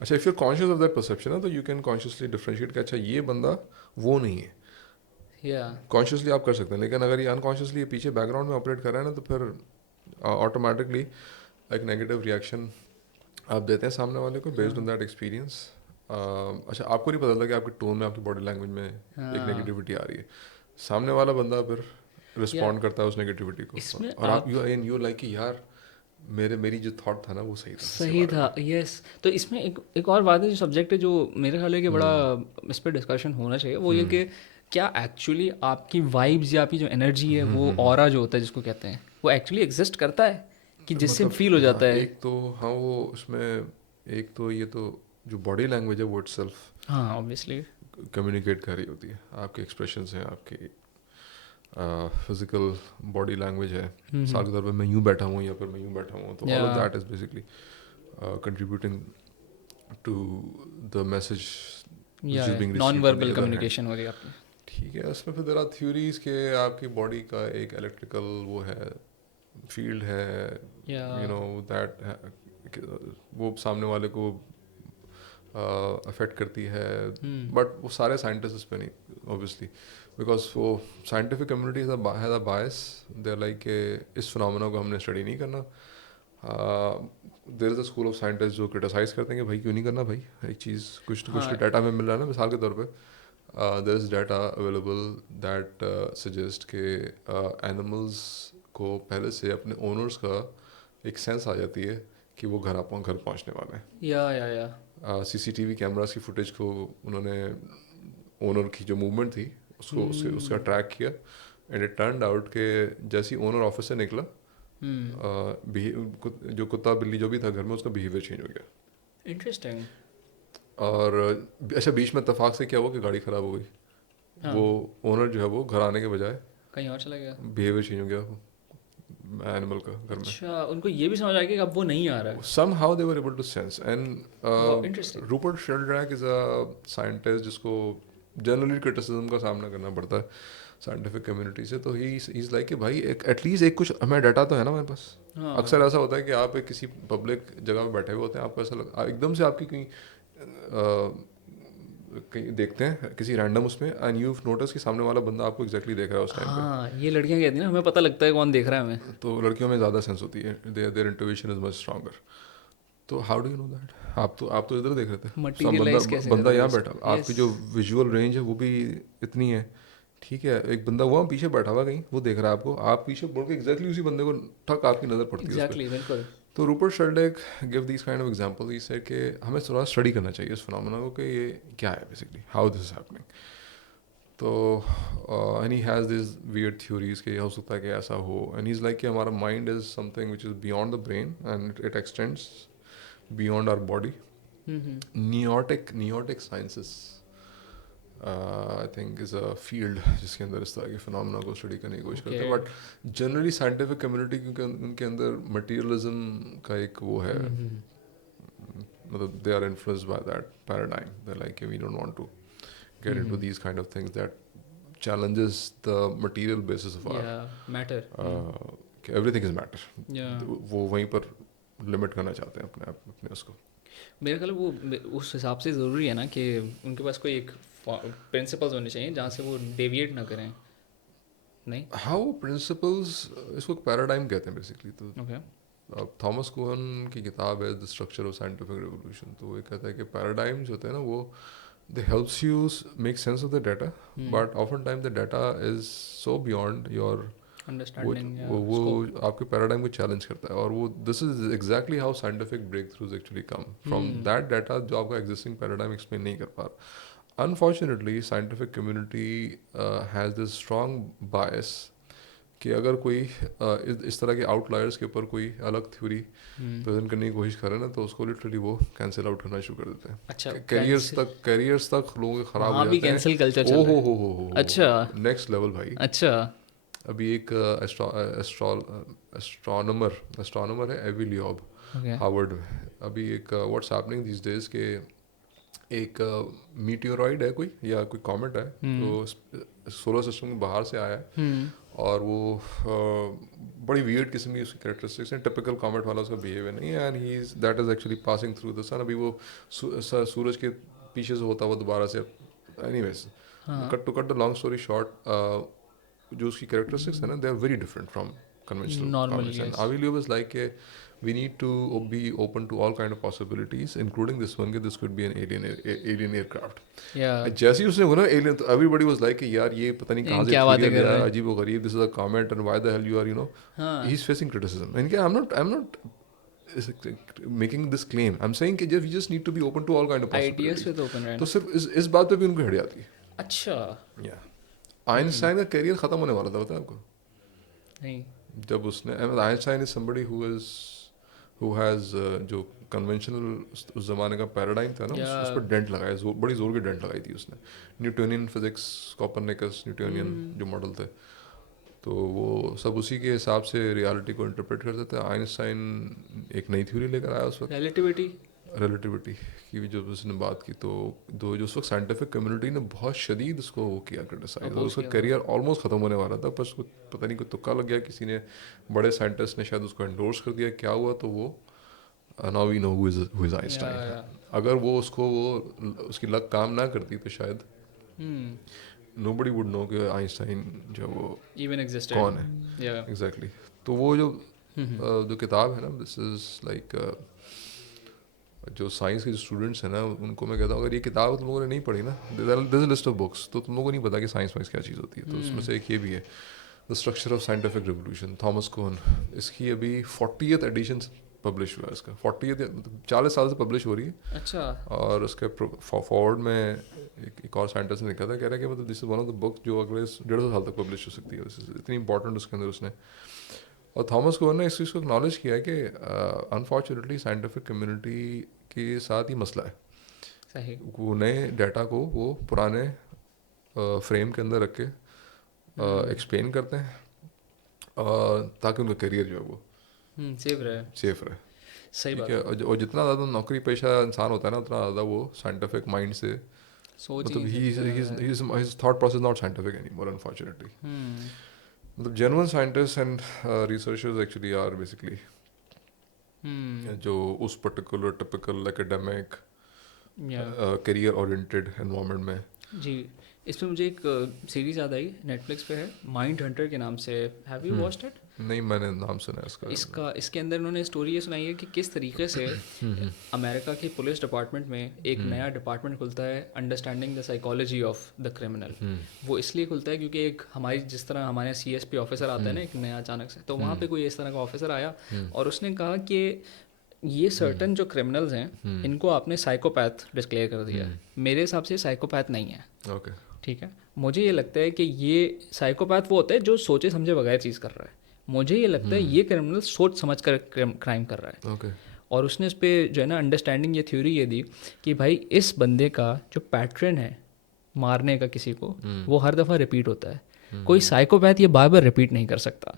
अच्छा, if you conscious of that perception है, तो यू कैन कॉन्शियसली डिफरेंशिएट कि अच्छा ये बंदा वो नहीं है, या कॉन्शियसली आप कर सकते हैं। लेकिन अगर ये अनकॉन्शियसली पीछे बैकग्राउंड में ऑपरेट कर रहा है ना, तो फिर ऑटोमेटिकली एक नेगेटिव रिएक्शन आप देते हैं सामने वाले को बेस्ड ऑन दैट एक्सपीरियंस। अच्छा, आपको नहीं पता था कि आपके टोन में, आपकी बॉडी लैंग्वेज में एक हाँ नेगेटिविटी आ रही है, सामने वाला बंदा फिर या रिस्पॉन्ड करता है उस नेगेटिविटी को, इसमें और आप यू लाइक कि यार मेरी जो थॉट था ना वो सही था इसके सही बारे में। था, यस। तो इसमें एक और बात है, जो सब्जेक्ट है जो मेरे ख्याल है कि बड़ा हम्म इस पर डिस्कशन होना चाहिए, वो ये हम्म कि क्या एक्चुअली आपकी वाइब्स या आपकी जो एनर्जी है, वो हम्म। ऑरा जो होता है जिसको कहते हैं, वो एक्चुअली एग्जिस्ट करता है कि जिससे मतलब फील हो हाँ जाता है? एक तो हाँ वो उसमें एक तो ये तो जो बॉडी लैंग्वेज है वो इटसेल्फ हाँ, ऑब्वियसली। कम्युनिकेट कर रही होती है, आपके एक्सप्रेशंस हैं, आपकी फिजिकल बॉडी लैंग्वेज है। हम्म। मिसाल के तौर पे मैं यूँ बैठा हूँ या फिर मैं यूँ बैठा हूँ, तो या all of that is basically contributing to the message या which is being non received from the verbal other hand. Communication हो रही है आपकी। ठीक है, उसमें फिर देयर आर थ्योरीज के आपकी बॉडी का एक इलेक्ट्रिकल वो है, फील्ड है, या यू नो दैट वो सामने वाले को अफेक्ट करती है। हम्म बट वो सारे साइंटिस्ट इस पे नहीं ऑब्वियसली, बिकॉज वो scientific community has a bias. They are like इस फिनोमेना को हमने स्टडी नहीं करना। There is a school of scientist जो क्रिटिसाइज करते हैं कि भाई क्यों नहीं करना भाई, एक चीज़ कुछ तो हाँ। डाटा में मिल रहा है ना। मिसाल के तौर पे there is data available that suggest के एनिमल्स को पहले से अपने ओनर्स का एक सेंस आ जाती है कि वो घर पहुंचने वाले हैं। या सीसीटीवी कैमरास की फुटेज को उन्होंने ओनर की जो मूवमेंट थी उसको उसका हम्म ट्रैक किया, एंड इट टर्नड आउट के जैसे ही ओनर ऑफिस से निकला, हम्म जो कुत्ता बिल्ली जो भी था घर में उसका बिहेवियर चेंज हो गया। इंटरेस्टिंग। और अच्छा, बीच में इत्तेफाक से क्या हुआ कि गाड़ी ख़राब हो गई, हाँ, वो ओनर जो है वो घर आने के बजाय कहीं और चला गया। बिहेवियर चेंज हो गया एनिमल का घर में। अच्छा, उनको ये भी समझ आ गया कि अब वो नहीं आ रहा है। somehow they were able to sense, and वो interesting. Rupert Sheldrake is a scientist जिसको जनरली क्रिटिसिज्म का सामना करना पड़ता है साइंटिफिक कम्युनिटी से। तो ही इज लाइक कि भाई एक एटलीस्ट एक कुछ हमें डाटा तो है ना हमारे पास। हाँ अक्सर ऐसा होता है कि आप एक किसी पब्लिक जगह में बैठे हुए होते हैं, आपको ऐसा एकदम से आपकी कहीं देखते हैं किसी रैंडम उसमें, एंड यू नोटिस कि सामने वाला बंदा आपको एग्जैक्टली देख रहा है उस टाइम पे। हाँ, ये लड़कियां कहती हैं ना, हमें पता लगता है कौन देख रहा है हमें। तो लड़कियों में ज़्यादा सेंस होती है, their intuition is much stronger. तो how do you know that? आप तो इधर देख रहे थे, सब बंदा मटीरियलाइज कैसे बंदा करोगे यहाँ उसको? बैठा, आपकी यस। जो विजुअल रेंज है वो भी इतनी है। ठीक है, एक बंदा वहाँ पीछे बैठा हुआ कहीं, वो देख रहा है आपको, आप पीछे मुड़ के एग्जैक्टली उसी बंदे को ठक आपकी नज़र पड़ती है उस पर। एग्जैक्टली, बिल्कुल। तो Rupert Sheldrake give these kind of example, say कि हमें थोड़ा स्टडी करना चाहिए इस फिनोमेना को कि ये क्या है basically, how this is happening. तो and he has this weird theories कि हो सकता है कि ऐसा हो, एंड ही इज़ लाइक कि हमारा mind is something which is beyond the brain and it extends beyond our body. हम्म। Noetic sciences I think is a field जिसके अंदर इस तरह के फिनोमेना को स्टडी करने की कोशिश ओके। करते हैं। बट जनरली साइंटिफिक कम्युनिटी क्योंकि उनके अंदर मटीरियलिज्म का एक वो है, मतलब they are influenced by that paradigm, they like we don't want to get into these kind of things that challenges the material basis of our या मैटर। कि everything is matter। या वो वहीं पर लिमिट करना चाहते हैं अपने उसको। मेरे ख्याल वो उस हिसाब से ज़रूरी है ना कि उनके पास कोई एक प्रिंसिपल्स होने चाहिए जहाँ से वो डेविएट ना करें। नहीं। हाँ वो प्रिंसिपल्स, इसको पैराडाइम कहते हैं बेसिकली। तो ओके। अब थॉमस कोहन की किताब है the structure of scientific revolution, तो वो ये कहता है कि पैराडाइम्स होते हैं ना वो they helps you make sense of the data, but oftentimes the data is so beyond your understanding या वो स्कोप। आपके पैराडाइम को चैलेंज करता है। और वो this is exactly how scientific breakthroughs actually come from that data जो आपका एग्जिस्टिंग पैराडाइम एक्सप्लेन नहीं कर पा रहा। Unfortunately scientific community has this strong bias कि अगर कोई इस तरह के आउटलायर्स के ऊपर कोई अलग थ्योरी प्रेजेंट करने की कोशिश करे ना, तो उसको लिटरली वो कैंसिल आउट करना शुरू कर देते हैं। अच्छा, कैरियर्स तक लोगों के खराब हो वहाँ भी जाते हैं। कैंसिल कल्चर चल ओ रहा है। हो अच्छा। नेक्स्ट लेवल भाई। अच्छा। अभी एक एस्ट्रोनॉमर है एवी लियोब, ओके। हार्वर्ड में। अभी एक व्हाट्स हैपनिंग दिस डेज के एक मीटियोरॉइड है कोई या कोई कॉमेट है जो सोलर सिस्टम के बाहर से आया है, और वो बड़ी वियर्ड किस्म की उसकी कैरेक्टरिस्टिक्स हैं, टिपिकल कॉमेट वाला उसका बिहेवियर नहीं है, and he is that is actually passing through the sun. अभी वो सूरज के पीछे से होता हुआ दोबारा से, anyways cut the long story short, जो उसकी कैरेक्टरिस्टिक्स है ना they are very different from conventional Normal, comics. And yes. Avi Loeb is like we need to be open to all kind of possibilities, including this one. This could be an alien aircraft. Yeah. जैसे ही उसने बोला alien, तो everybody was like कि यार ये पता नहीं कहाँ से क्या theory बातें कर लिया, रहे हैं? अजीब व गरीब, this is a comment and why the hell you are, हाँ. he's facing criticism. And I'm not making this claim. I'm saying कि we just need to be open to all kind of ideas possibilities. पे तो open तो रहना. सिर्फ इस बात पे भी उनको हट जाती है. अच्छा. आइंस्टाइन का करियर खत्म होने वाला था, पता है आपको? नहीं. जब उसने, Einstein is somebody who has जो कन्वेंशनल उस जमाने का पैराडाइम था ना, उस पर डेंट लगाया, बड़ी जोर की डेंट लगाई थी उसने. न्यूटोनियन फिजिक्स, कोपरनिकस न्यूटोनियन जो मॉडल थे, तो वो सब उसी के हिसाब से रियलिटी को इंटरप्रेट करते थे. आइंस्टाइन एक नई थ्योरी लेकर आया उस वक्त, रिलेटिविटी की भी जब उसने बात की, तो जो उस वक्त साइंटिफिक कम्युनिटी ने बहुत शदीद उसको वो किया, क्रिटिसाइज. और उसका करियर ऑलमोस्ट ख़त्म होने वाला था, पर उसको पता नहीं कोई तुक्का लग गया, किसी ने, बड़े साइंटिस्ट ने शायद उसको एंडोर्स कर दिया, क्या हुआ, तो वो now we know who is Einstein. अगर वो उसको उसकी लक काम ना करती तो शायद नोबडी वुड नो कि आइंस्टाइन जो वो इवन एग्जिस्टेड कौन है. एग्जैक्टली. तो वो जो किताब है ना, दिस इज लाइक, जो साइंस के जो स्टूडेंट्स हैं ना, उनको मैं कहता हूँ अगर ये किताब तुम लोगों ने नहीं पढ़ी ना, दिस लिस्ट ऑफ बुक्स, तो तुम लोगों को नहीं पता कि साइंस वाइंस क्या चीज़ होती है. तो उसमें से एक ये भी है, the structure of scientific revolution, Thomas Kuhn. इसकी अभी 40th एडिशन पब्लिश हुआ है. इसका 40 साल से पब्लिश हो रही है. अच्छा. और उसके फॉरवर्ड में एक और साइंटिस्ट ने लिखा था, कह रहा है कि मतलब this is one of the book जो अगले 150 साल तक पब्लिश हो सकती है. इतनी इंपॉर्टेंट उसके अंदर उसने. और थॉमस कोहन ने इस चीज़ को एक्नॉलेज किया है कि अनफॉर्चुनेटली साइंटिफिक कम्युनिटी के साथ ही मसला है. सही. वो नए डाटा को वो पुराने फ्रेम के अंदर रख के एक्सप्लेन करते हैं, ताकि उनका करियर जो है वो सेफ रहे. सही बात है. और जितना ज़्यादा नौकरी पेशा इंसान होता है ना, उतना ज़्यादा वो साइंटिफिक माइंड से, मतलब his thought process not scientific anymore, unfortunately. मतलब genuine scientists and researchers actually are basically जो उस particular typical academic career oriented environment में. जी. इस पे मुझे एक सीरीज याद आई, नेटफ्लिक्स पे है, माइंड हंटर के नाम से. Have you watched it? नहीं, मैंने नाम सुना है इसके अंदर इन्होंने स्टोरी ये सुनाई है कि किस तरीके से अमेरिका की पुलिस डिपार्टमेंट में एक नया डिपार्टमेंट खुलता है, understanding the psychology of the criminal. वो इसलिए खुलता है क्योंकि एक हमारी, जिस तरह हमारे CSP ऑफिसर आता है ना एक नया अचानक से, तो वहाँ पे कोई इस तरह का ऑफिसर आया और उसने कहा कि ये सर्टन जो क्रिमिनल्स हैं इनको आपने साइकोपैथ डिक्लेयर कर दिया. मेरे हिसाब से साइकोपैथ नहीं है. ओके. ठीक है. मुझे ये लगता है कि ये साइकोपैथ वो होता है जो सोचे समझे बगैर चीज़ कर रहा है. मुझे ये लगता है ये क्रिमिनल सोच समझ कर क्राइम कर रहा है. okay. और उसने इस पर जो है ना अंडरस्टैंडिंग, ये थ्योरी ये दी कि भाई इस बंदे का जो पैटर्न है मारने का किसी को, वो हर दफ़ा रिपीट होता है. कोई साइकोपैथ ये बार बार रिपीट नहीं कर सकता.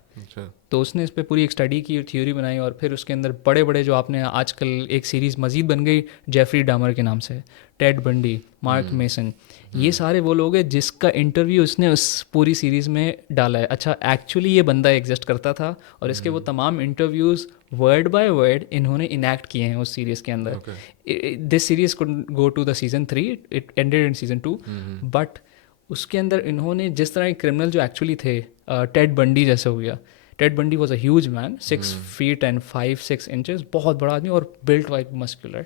तो उसने इस पर पूरी एक स्टडी की, थ्योरी बनाई, और फिर उसके अंदर बड़े बड़े जो आपने आजकल एक सीरीज़ मजीद बन गई जेफरी डामर के नाम से, टेड बंडी, मार्क मेसन, ये सारे वो लोग हैं जिसका इंटरव्यू उसने उस पूरी सीरीज़ में डाला है. अच्छा, एक्चुअली ये बंदा एग्जिस्ट करता था और इसके वो तमाम इंटरव्यूज़ वर्ड बाय वर्ड इन्होंने इनैक्ट किए हैं उस सीरीज़ के अंदर. This series could go to the season 3, it ended in season 2, but उसके अंदर इन्होंने जिस तरह के क्रिमिनल जो एक्चुअली थे, टेड बंडी जैसे हो गया. Ted Bundy was a huge man, 6 feet and 5-6 inches, बहुत बड़ा आदमी और बिल्ट वाइट मस्कुलर.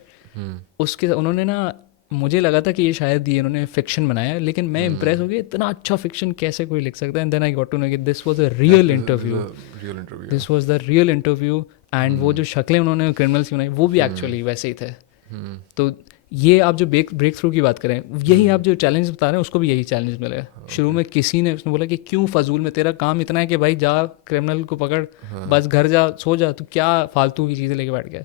उसके उन्होंने ना, मुझे लगा था कि ये शायद ये इन्होंने फिक्शन बनाया, लेकिन मैं इम्प्रेस हो गया, इतना अच्छा फिक्शन कैसे कोई लिख सकता है. And then I got to know कि this was a real interview, this was the real interview. And वो जो शक्लें उन्होंने क्रिमिनल्स की बनाई वो भी एक्चुअली वैसे ही थे. तो ये आप जो ब्रेक थ्रू की बात करें, यही आप जो चैलेंज बता रहे हैं उसको भी यही चैलेंज मिला है. शुरू में किसी ने उसने बोला कि क्यों फजूल में, तेरा काम इतना है कि भाई जा क्रिमिनल को पकड़, बस घर जा, सो जा, तो क्या फालतू की चीज़ें लेके बैठ गया.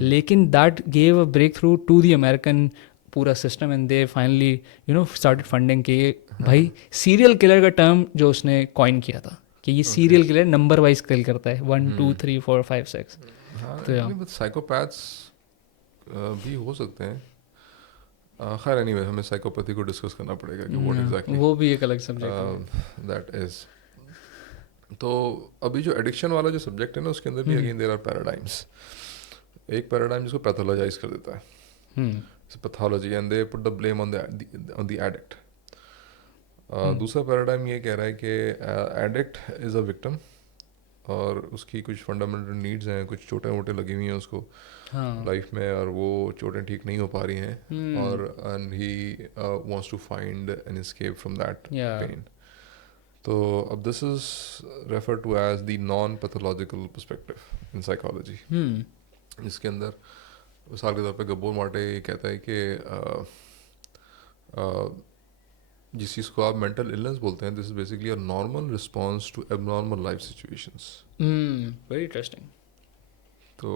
लेकिन that gave a breakthrough to the American पूरा system, and they finally started funding कि भाई सीरियल किलर का टर्म जो उसने कॉइन किया था कि ये सीरियल किलर नंबर वाइज किल करता है, 1 2 3 4 5 6. तो साइकोपैथ्स भी हो सकते हैं. खैर एनीवे, हमें साइकोपैथी को डिस्कस करना पड़ेगा कि व्हाट एग्जैक्टली, वो भी एक अलग सब्जेक्ट है. That is. तो अभी जो एडिक्शन वाला जो सब्जेक्ट है ना, उसके अंदर भी अगेन देयर आर पैराडाइम्स. एक पैराडाइम जिसको पैथोलॉजाइज कर देता है, pathology, and they put the blame on the addict. दूसरा पैराडाइम ये कह रहा है कि एडिक्ट इज अ विक्टिम और उसकी कुछ फंडामेंटल नीड्स हैं, कुछ चोटें वोटें लगी हुई हैं उसको हाँ। लाइफ में, और वो चोटें ठीक नहीं हो पा रही हैं, हम्म। और and he wants to find an escape from that या। पेन. तो अब this is refer to as the non pathological perspective in psychology, हम्म। जिसके अंदर मिसाल के तौर पे गब्बोर माटे ये कहता है कि जिस चीज़ को आप मेंटल इलनेस बोलते हैं, this is basically a normal response to abnormal life situations. Very interesting. तो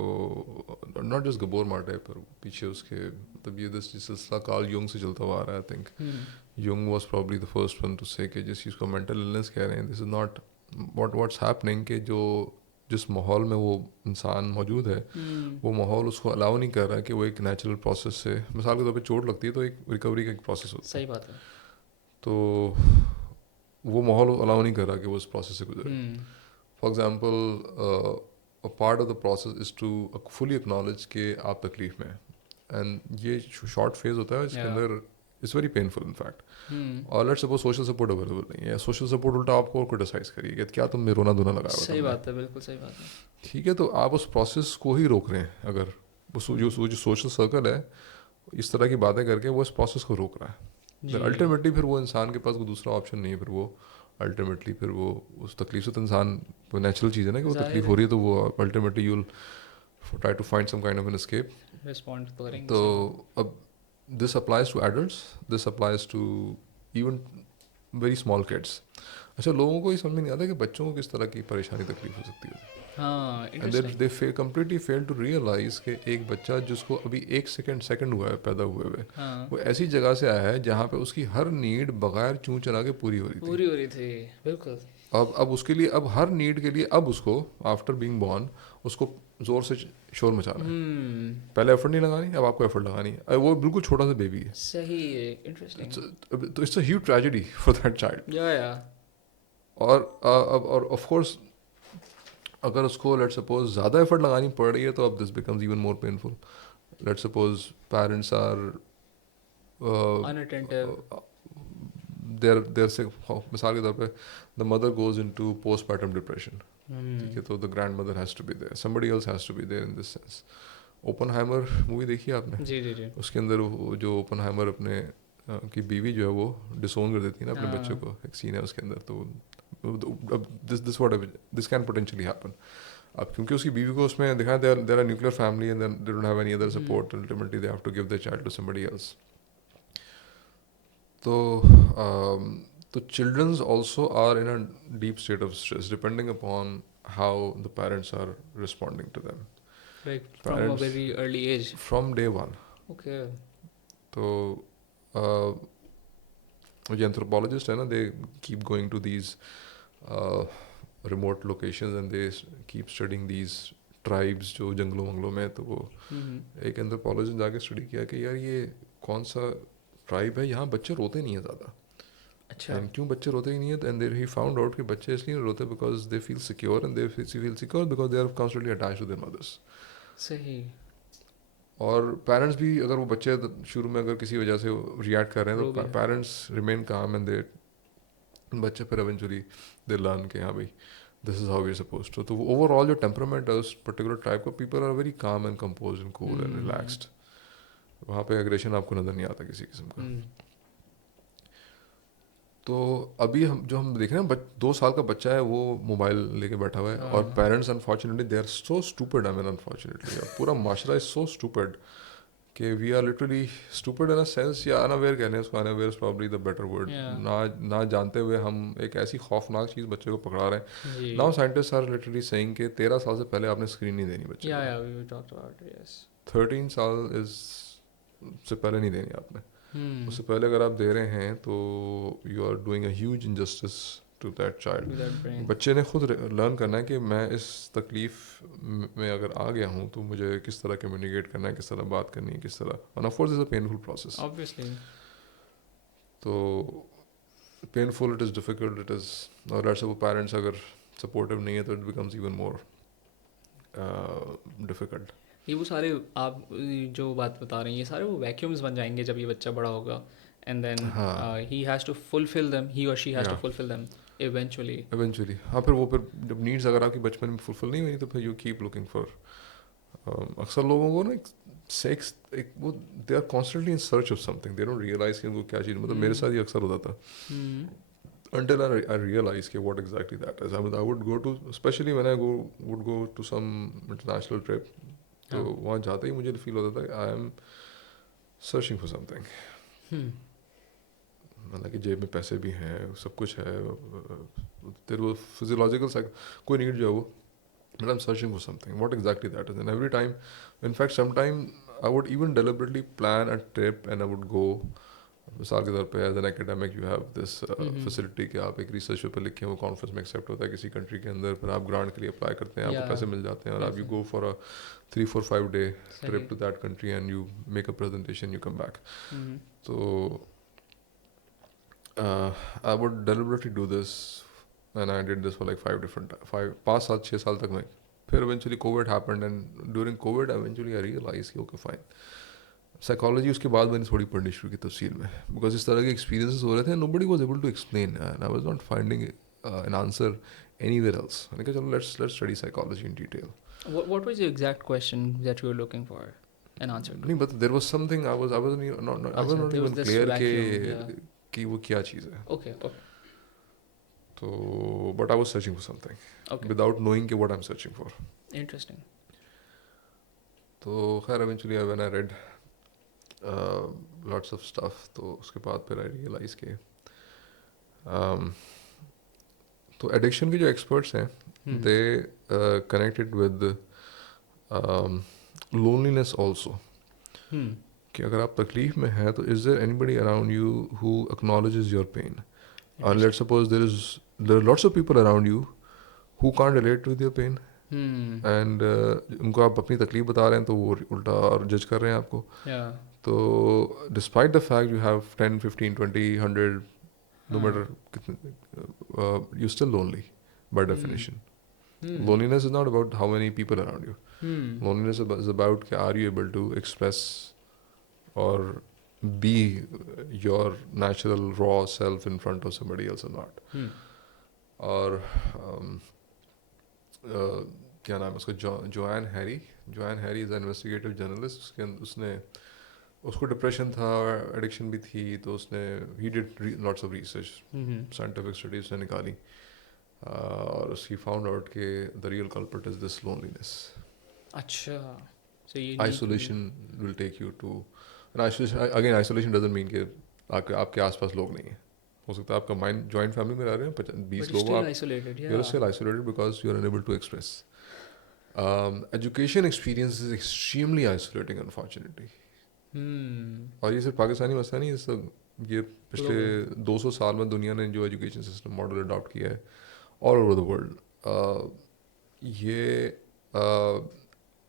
नॉट जस्ट गब्बोर माटे, पर पीछे उसके मतलब ये दिस सिलसिला कार्ल युंग से चलता हुआ आ रहा है. I think Jung was probably the first one to say कि जिस चीज़ को मेंटल इलनेस कह रहे हैं, this is not what's happening, कि जो जिस माहौल में वो इंसान मौजूद है, वो माहौल उसको अलाउ नहीं कर रहा कि वो एक नेचुरल प्रोसेस से, मिसाल के तौर पे चोट लगती है तो एक रिकवरी का एक प्रोसेस होता है, सही बात है। तो वो माहौल अलाउ नहीं कर रहा कि वो उस प्रोसेस से गुजरे. For example a part of the process is to fully acknowledge कि आप तकलीफ में हैं, एंड ये शॉर्ट फेज होता है जिसके या। अंदर it's very painful in fact. और let's suppose social support available नहीं है, सोशल सपोर्ट उल्टा आपको क्रिटिसाइज करिए कि क्या तुम में रोना धोना लगाया हुआ सही तुमने. बात है, बिल्कुल सही बात है। ठीक है, तो आप उस प्रोसेस को ही रोक रहे हैं. अगर जो सोशल सर्कल है इस तरह की बातें करके वो इस प्रोसेस को रोक रहा है, फिर जी। अल्टीमेटली फिर वो इंसान के पास कोई दूसरा ऑप्शन नहीं है. फिर वो अल्टीमेटली फिर वो उस तकलीफ से, तो इंसान वो नेचुरल चीज़ है ना कि वो जाहिर तकलीफ है। हो रही है, तो वो ultimately you'll try to find some kind of an escape. Respond करेंगे, तो सही बात। अब this applies to adults, this applies to even very small kids. अच्छा, लोगों को ये समझ में नहीं आता कि बच्चों को किस तरह की परेशानी तकलीफ हो सकती है. हाँ, and interesting. They completely fail to realise कि एक बच्चा जिसको अभी एक सेकंड हुआ है पैदा हुए हुए, हाँ, वो ऐसी जगह से आया है जहाँ पे उसकी हर नीड बगैर चूं चला के पूरी हो रही थी. पूरी हो रही थी। बिल्कुल। अब उसके लिए, अब हर नीड के लिए अब उसको आफ्टर बीइंग बॉर्न उसको जोर से शोर मचाना है. पहले एफर्ट नहीं लगानी, अब आपको एफर्ट लगानी है. अब वो बिल्कुल छोटा सा बेबी है. सही है, इंटरेस्टिंग। तो it's a huge tragedy for that child. या। और ऑफ कोर्स अगर उसको लेट्स सपोज ज़्यादा एफर्ट लगानी पड़ रही है, तो अब this becomes even more painful. Let's suppose parents are unattentive. देर से, मिसाल के तौर पे the mother goes into postpartum depression. ठीक है, तो the grandmother has to be there, somebody else has to be there in this sense. Oppenheimer movie देखी है आपने? जी जी जी। उसके अंदर वो जो ओपनहाइमर अपने की बीवी जो है वो डिसोन कर देती है ना अपने बच्चे हाँ। को, एक सीन है उसके अंदर. तो अब दिस कैन पोटेंशियली हैपन. अब क्योंकि उसकी बीवी को उसमें दिखाया there are nuclear family and they don't have any other support, ultimately they have to give their child to somebody else. तो children also are in a deep state of stress depending upon how the parents are responding to them. Like from a Parents very early age. from day one. Okay. तो जो anthropologist है ना, they keep going to these remote locations and they keep studying these tribes जो जंगलों वंगलों में. तो वो एक एंथ्रोपोलॉजिस्ट ने जाके स्टडी किया कि यार ये कौन सा ट्राइब है, यहाँ बच्चे रोते नहीं है ज़्यादा. अच्छा। एंड क्यों बच्चे रोते ही नहीं है, एंड ही फाउंड आउट कि बच्चे इसलिए नहीं रोते because they feel secure, and they feel secure because they are constantly attached to their mothers. सही। और पेरेंट्स भी, अगर वो बच्चे शुरू में अगर किसी वजह से रिएक्ट कर रहे हैं, तो रोगे। Parents remain calm and they बच्चे फिर एवेंचुअली दे लर्न कि हाँ भाई this is how we are supposed to. तो ओवरऑल जो टेम्परामेंट है उस पर्टिकुलर टाइप का, people are very calm and composed and cool and relaxed. वहाँ पे एग्रेशन आपको नज़र नहीं आता किसी किस्म का. तो अभी हम देख रहे हैं 2 साल का बच्चा है, वो मोबाइल लेके बैठा हुआ है, और parents unfortunately they are so stupid. I mean unfortunately पूरा माशरा इज सो स्टूपिड कि we are literally stupid in a sense, या अनअवेयर कहने हैं उसको, unaware is probably the better word. ना जानते हुए हम एक ऐसी खौफनाक चीज़ बच्चे को पकड़ा रहे हैं. Now scientist are literally saying कि 13 साल से पहले आपने स्क्रीन नहीं देनी बच्चे को. 13 साल इज से पहले नहीं देनी आपने. उससे पहले अगर आप दे रहे हैं तो you are doing a huge injustice to that child. बच्चे ने खुद लर्न करना है कि मैं इस तकलीफ में अगर आ गया हूँ तो मुझे किस तरह कम्युनिकेट करना है, किस तरह बात करनी है, किस तरह. और of course is a painful process. Obviously. तो painful, it is difficult, it is. और लेट्स सपोज पेरेंट्स अगर सपोर्टिव नहीं है तो it becomes even more difficult. ये वो सारे आप जो बात बता रहे हैं, ये सारे वो वैक्यूम्स बन जाएंगे जब ये बच्चा बड़ा होगा, and then he has to fulfil them, ही और she has to fulfil them. eventually. Eventually हाँ, फिर जब नीड्स अगर आपकी बचपन में फुलफिल नहीं हुई तो फिर यू कीप लुकिंग फॉर। अक्सर लोगों को ना सेक्स एक वो they are constantly in search of something, they don't realize कि उनको क्या चीज़, मतलब मेरे साथ ये अक्सर होता था Hmm. until I realized कि what exactly that is. I mean, I would go to, especially when I would go to some international trip, तो हाँ. वहाँ जाते ही मुझे फील होता था आई am searching for something. Hmm. मतलब कि जेब में पैसे भी हैं, सब कुछ है, देयर वो फिजियोलॉजिकल कोई नीड जो है वो, but I'm searching for something. What exactly that is? And every time, in fact, sometime I would even deliberately plan a trip and I would go. मिसाल के तौर पे as an academic you have this facility कि आप एक research paper लिखें, वो conference में एक्सेप्ट होता है किसी कंट्री के अंदर, फिर आप ग्रांट के लिए अप्लाई करते हैं, आपको Yeah. पैसे मिल जाते हैं और आप यू बिल्कुल. गो फॉर अ 3-4-5 डे सही. Trip to that country and you make a presentation, you come back. Hmm. तो I would deliberately do this and I did this for like 5 साल 6 साल तक मैं, फिर eventually COVID happened and during COVID eventually I realized कि okay fine, psychology उसके बाद मैंने थोड़ी पढ़नी शुरू की तफसील में, बिकॉज इस तरह के एक्सपीरियंसेस हो रहे थे, nobody was able to explain and I was not finding an answer anywhere else. मैंने कहा चलो let's study psychology in detail. What was the exact question that you were looking for an answer to? नहीं but there was something I was अच्छा, not there was even this clear vacuum. Yeah. कि वो क्या चीज़ है। Okay. Okay. तो but I was searching for something Okay. Without knowing कि what I am searching for. Interesting. तो खैर eventually when I read lots of stuff, तो उसके बाद फिर आई रियलाइज के तो एडिक्शन के जो एक्सपर्ट्स हैं Hmm. They connected with loneliness also, Hmm. कि अगर आप तकलीफ में हैं तो is there anybody around you who acknowledges your pain, और Interesting. Let's suppose there are lots of people around you who can't relate with your pain Hmm. And उनको आप अपनी तकलीफ बता रहे हैं तो वो उल्टा और जज कर रहे हैं आपको। Yeah. तो despite the fact you have 10 15 20 100 no matter you're still lonely by definition. Hmm. Loneliness is not about how many people around you. Hmm. Loneliness is about are you able to express or be your natural raw self in front of somebody else or not. Hmm. और क्या नाम है उसका, Johann Hari is investigative journalist. उसने उसको depression था, addiction भी थी, तो उसने he did lots of research, Hmm. Scientific studies उसने निकाली, और ही फाउंड आउट के the real culprit is this loneliness. अच्छा. So you need to. Isolation will take you to, again isolation doesn't mean कि आपके आसपास लोग नहीं हैं। हो सकता है आपका माइंड जॉइंट फैमिली में रह रहे हैं, 20 But लोग, still आप isolated. you're Yeah. still isolated because you're unable to express. Education experience is extremely isolating unfortunately. Hmm. और ये सिर्फ पाकिस्तानी मसला नहीं, ये पिछले Global. 200 साल में दुनिया ने जो एजुकेशन सिस्टम मॉडल अडॉप्ट किया है ऑल ओवर द वर्ल्ड, ये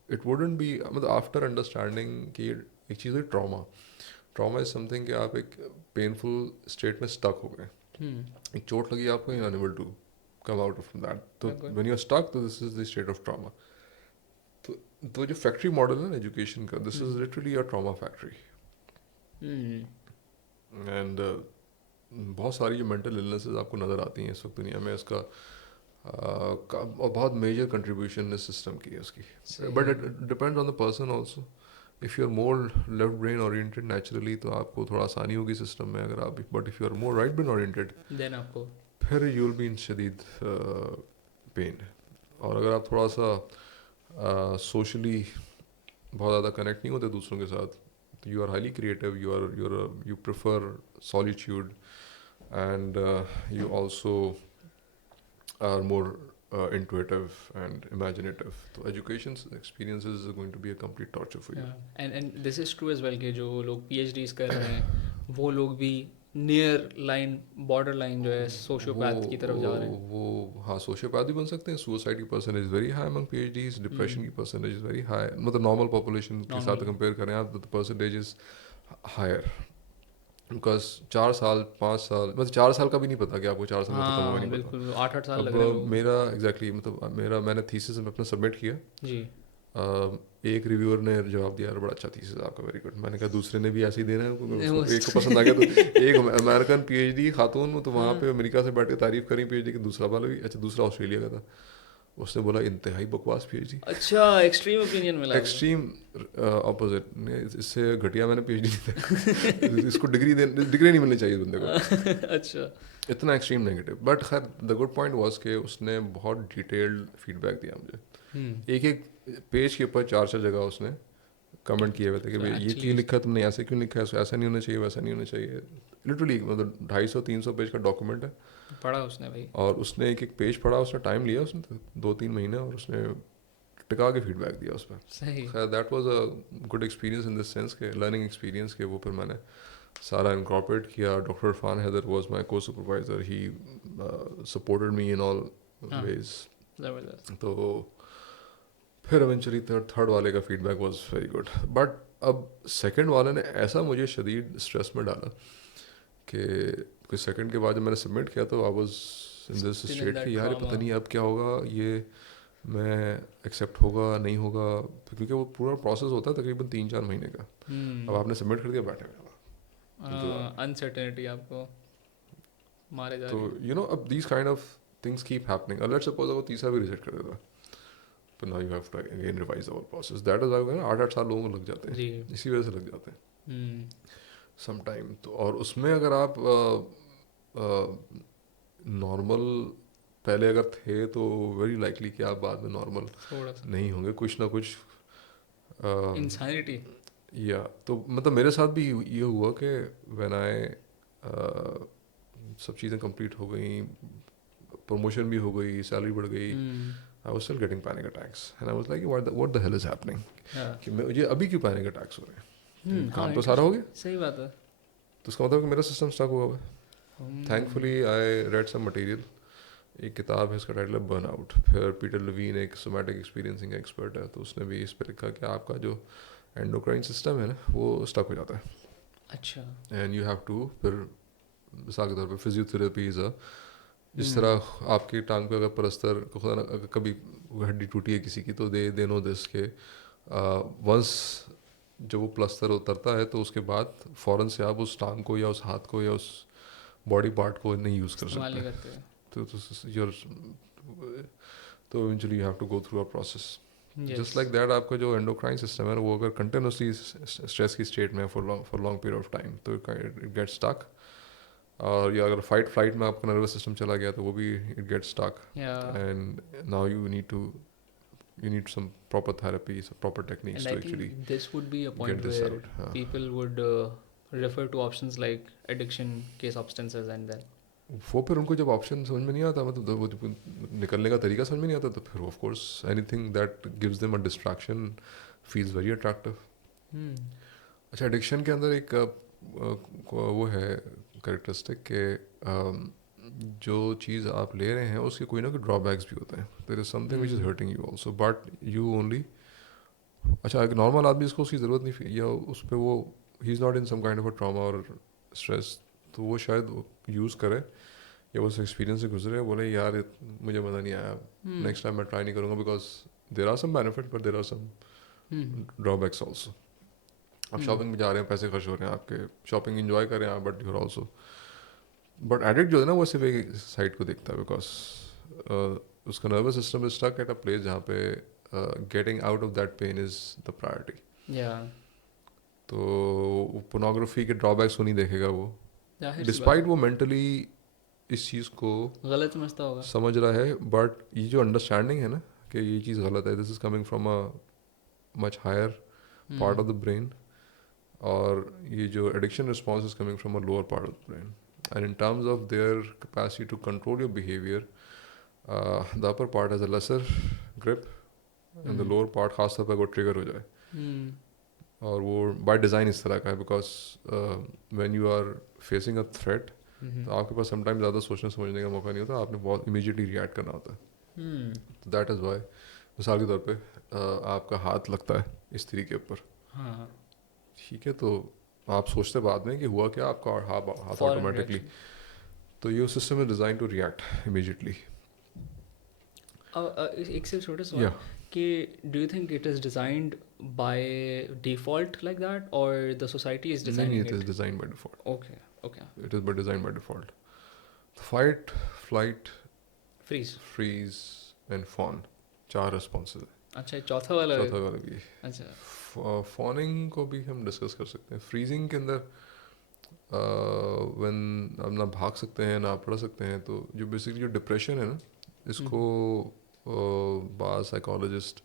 इट वुडंट बी, मतलब आफ्टर अंडरस्टैंडिंग कि ये एक चीज़ है ट्रॉमा इज समथिंग कि आप एक पेनफुल स्टेट में स्टक हो गए, Hmm. एक चोट लगी आपको, you unable to come out from that, तो Okay. When you are stuck तो this is the state of trauma. तो जो फैक्ट्री मॉडल है ना एजुकेशन का, this is literally a trauma factory. Hmm. And बहुत सारी जो मेंटल इलनेसेस आपको नज़र आती हैं इस वक्त दुनिया में, इसका और बहुत मेजर कंट्रीब्यूशन इस सिस्टम की है उसकी, सही बट है. It depends on the person also. If you are more left brain oriented naturally तो आपको थोड़ा आसानी होगी सिस्टम में, अगर आप, but if you are more right brain oriented Then आपको. फिर यू विल बी इन शदीद पेन। और अगर आप थोड़ा सा सोशली बहुत ज़्यादा कनेक्ट नहीं होते दूसरों के साथ, तो you are highly creative, you prefer solitude, and you also are more intuitive and imaginative. So education experiences are going to be a complete torture for you. Yeah. And this is true as well कि जो लोग PhDs कर रहे हैं वो लोग भी near line border line जो है सोशियोपैथ की तरफ जा रहे हैं. वो हाँ सोशियोपैथ भी बन सकते हैं, सुसाइड की percentage very high among PhDs, depression की परसेंटेज इज वेरी हाई, मतलब नॉर्मल पॉपुलेशन के साथ Normal. कंपेयर करें आप तो परसेंटेज इज हायर, बिकॉज 4 साल 5 साल, मतलब 4 साल का भी नहीं पता कि आपको 4 साल में खत्म होगा, हाँ नहीं पता। बिल्कुल 8-8 साल अब लग रहे हैं लोगों को. मेरा एग्जैक्टली मतलब मैंने थीसिस में अपना सबमिट किया, जी. एक रिव्यूअर ने जवाब दिया यार बड़ा अच्छा थीसिस आपका, वेरी गुड। मैंने कहा दूसरे ने भी ऐसे ही देना है, उसको एक को पसंद आ गया तो एक अमेरिकन पीएचडी खातून तो वहाँ हाँ, पे अमेरिका से बैठ के तारीफ करी पीएचडी की, दूसरा वाला भी अच्छा, दूसरा ऑस्ट्रेलिया का था, उसने बोला इंतहाई बकवास पीएचडी, अच्छा, एक्सट्रीम ओपिनियन मिला आपको। एक्सट्रीम ऑपोजिट ने, इससे घटिया मैंने पीएचडी नहीं देखा। इसको डिग्री नहीं मिलनी चाहिए बंदे को, अच्छा। इतना एक्सट्रीम नेगेटिव। बट खैर द गुड पॉइंट वाज के उसने बहुत डिटेल्ड फीडबैक दिया मुझे, हम्म। एक एक पेज के ऊपर चार चार जगह उसने कमेंट किए हुए थे कि तो भाई ये एक्चुअली क्यों लिखा तुमने, ऐसे क्यों लिखा है, ऐसा नहीं होना चाहिए, वैसा नहीं होना चाहिए। लिटरली मतलब 250-300 पेज का डॉक्यूमेंट है, पढ़ा उसने भाई। और उसने एक एक पेज पढ़ा, उसने टाइम लिया, उसने 2-3 महीने, और उसने टिका के फीडबैक दिया उस पर। सही। खैर that was a good experience in this sense के लर्निंग एक्सपीरियंस के, वो फिर मैंने सारा इनकॉर्पोरेट किया। Doctor Irfan Haider was my co supervisor, he supported me in all हाँ, वेज। ज़बरदस्त। तो फिर इवेंचुअली थर्ड वाले का feedback was very good. But अब सेकंड वाले ने ऐसा मुझे शदीद स्ट्रेस में डाला कि कुछ सेकंड के बाद जब मैंने सबमिट किया तो I was in this Still in state that कि यार ये पता trauma. नहीं अब क्या होगा, ये मैं एक्सेप्ट होगा नहीं होगा, क्योंकि वो पूरा प्रोसेस होता है तकरीबन 3-4 महीने का। अब आपने सबमिट कर दिया, बैठे हुए इंतजार। अनसर्टेनिटी आपको मारे जा तो रही है। यू नो अब these kind of things keep happening. Let's suppose वो तीसरा भी रिजेक्ट कर देता, तो now you have to again revise the whole process. That is why 8-8 साल लोगों को लग जाते हैं, जी। इसी वजह से लग जाते हैं हम्म। Some time. तो और उसमें अगर आप नॉर्मल पहले अगर थे तो वेरी लाइकली कि आप बाद में नॉर्मल थोड़ा सा नहीं होंगे, कुछ ना कुछ इंसानिटी। या तो मतलब मेरे साथ भी ये हुआ कि व्हेन आई सब चीज़ें कंप्लीट हो गई, प्रमोशन भी हो गई, सैलरी बढ़ गई, हम्म। I was still getting panic attacks and I was like what the hell is happening, हाँ। कि मुझे अभी क्यों पैनिक अटैक्स हो रहे हैं, हाँ, काम तो सारा हो इंटरेस्टिंग, गया। सही बात है। तो उसका मतलब कि मेरा सिस्टम स्टक हुआ हुआ है। हम्म। Thankfully I read some material, एक किताब है इसका टाइटल है बर्नआउट। फिर पीटर लेवीन एक सोमैटिक एक्सपीरियंसिंग एक्सपर्ट है, तो उसने भी इस पर लिखा कि आपका जो एंडोक्राइन सिस्टम है ना वो स्टक हो जाता है, अच्छा। एंड यू हैव टू फिर मिसाल के तौर पे फिजियोथेरेपी इज़ अ, जिस हम्म। तरह आपकी टांग पे अगर पलस्तर को खुदा अगर कभी हड्डी टूटी है किसी की तो दे नो दिस के वंस जब वो प्लस्तर उतरता है तो उसके बाद फ़ौरन से आप उस टांग को या उस हाथ को या उस बॉडी पार्ट को नहीं यूज़ कर इस्तेमाल सकते। नहीं करते। तो योर तो eventually you have to go through a process. Yes. Just like that आपका जो एंडोक्राइन सिस्टम है वो अगर कंटिन्यूसली स्ट्रेस की स्टेट में for long period of time तो इट गेट स्टक। और या अगर फाइट फ्लाइट में आपका नर्वस सिस्टम चला गया तो वो भी इट गेट स्टक, या and now you need some proper therapy, some proper techniques and to I actually think this would be a get point this where out. हाँ। People would refer to options like addiction के substances and then वो फिर उनको जब option समझ में नहीं आता, मतलब वो जब निकलने का तरीका समझ में नहीं आता, तो फिर of course anything that gives them a distraction feels very attractive. हम्म। अच्छा, एडिक्शन के अंदर एक वो है करेक्टरिस्टिक के जो चीज़ आप ले रहे हैं उसके कोई ना कोई ड्रॉबैक्स भी होते हैं। There is something which is hurting you also, but you only, अच्छा एक नॉर्मल आदमी इसको उसकी ज़रूरत नहीं या उस पर वो he is not in some kind of a trauma और स्ट्रेस, तो वो शायद यूज़ करे या उस एक्सपीरियंस से गुजरे, बोले यार मुझे मज़ा नहीं आया, नेक्स्ट टाइम मैं ट्राई नहीं करूँगा, because there are some benefit but there are some drawbacks also. आप शॉपिंग में जा रहे हैं, पैसे खर्च हो रहे हैं आपके, शॉपिंग इंजॉय कर रहे हैं आप, but you're also, but addict जो है ना वो सिर्फ एक साइड को देखता है, बिकॉज उसका nervous system is stuck at a place जहाँ पे getting out of that pain is the priority. या तो पोर्नोग्राफी के ड्रॉबैक्स को नहीं देखेगा वो, जाहिर सी बात डिस्पाइट है, वो मेंटली इस चीज़ को गलत समझता होगा। समझ रहा है, बट ये जो अंडरस्टैंडिंग है ना कि ये चीज़ गलत है, this is coming from a much higher part of the brain, और ये जो addiction response is coming from a lower part of the brain, and in terms of their capacity to control your behaviour the upper part has a lesser grip and the lower part खासतौर पर अगर trigger हो जाए, और वो by design इस तरह का है, because when you are facing a threat तो आपके पास समटाइम ज़्यादा सोचने समझने का मौका नहीं होता, आपने बहुत इमीडिएटली रिएक्ट करना होता है। तो दैट इज़ वाई मिसाल के तौर पे आपका हाथ लगता है इस तरीके के ऊपर, हाँ, ठीक है, तो आप सोचते बाद में कि हुआ क्या, आपका हाथ फॉरेन ऑटोमेटिकली, रिएक्शन। तो ये system is design to react immediately. एक से छोटा या सवाल कि do you think it is designed by default like that और द सोसाइटी इज़ नहीं, designing it is it? Design by default, okay, okay. It is by design by default. Fight, flight, freeze. Freeze and fawn, 4 responses है। अच्छा, ये चौथा वाला है। चौथा वाला भी है। अच्छा। फॉनिंग को भी हम डिस्कस कर सकते हैं। फ्रीजिंग के अंदर व्हेन आप ना भाग सकते हैं ना पढ़ सकते हैं, तो जो बेसिकली जो डिप्रेशन है ना, इसको बाज़ साइकोलॉजिस्ट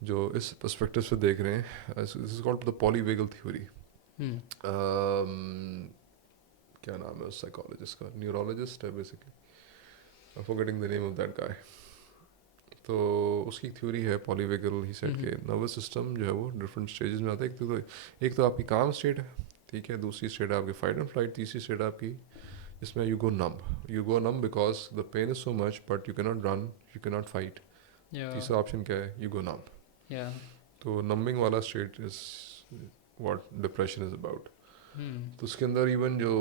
जो इस पर्सपेक्टिव से देख रहे हैं, this is called the polyvagal theory. हम्म। क्या नाम है उस साइकोलॉजिस्ट का, न्यूरोलॉजिस्ट है basically, I forgetting the name of that guy. तो उसकी थ्योरी है पॉलीवेगल, ही सेड के नर्वस सिस्टम जो है वो डिफरेंट स्टेजेस में आता है। एक तो आपकी काम स्टेट है, ठीक है, दूसरी स्टेट है आपकी फाइट एंड फ्लाइट, तीसरी स्टेट है आपकी इसमें you go numb because the pain is so much but you cannot run, you cannot fight. Yeah. तीसरा ऑप्शन क्या है, यू गो नम। या। तो नंबिंग वाला state is what depression is about. तो उसके अंदर इवन जो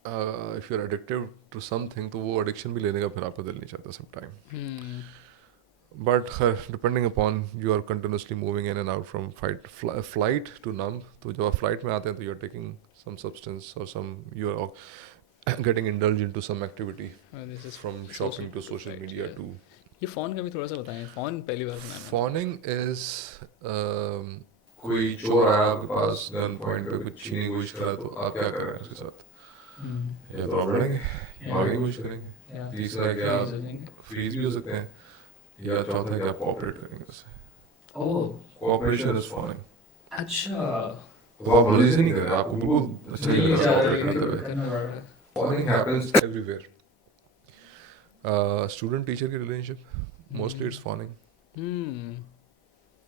if you are addictive to something, तो वो एडिक्शन भी लेने का फिर आपका दिल नहीं चाहता some time. But depending upon you are continuously moving in and out from flight to numb. तो जब आप फ्लाइट में आते हैं तो you are taking some substance और some you are getting indulge into some activity, this is from social shopping to to social flight. Media to ये phone का भी थोड़ा सा बताएं, फ़ोन पहली बार सुना है मैंने। फॉनिंग इज कोई चोर आया आपके पास गन पॉइंट पे कुछ छीनने की कोशिश करा, तो आप क्या कर रहे हैं उसके साथ? या तो आप लड़ेंगे, भागने की कोशिश करेंगे। तीसरा है कि आप फ्रीज भी हो सकते हैं, या चौथा है कि आप कोऑपरेट करेंगे उससे। ओह। Cooperation is fawning. अच्छा। तो आप मर्जी से नहीं कर रहे, आपको बिल्कुल अच्छा नहीं जी लग रहा जा कोऑपरेट रही करते हुए। करना पड़ रहा है। Fawning happens everywhere. Student teacher की relationship mostly it's fawning,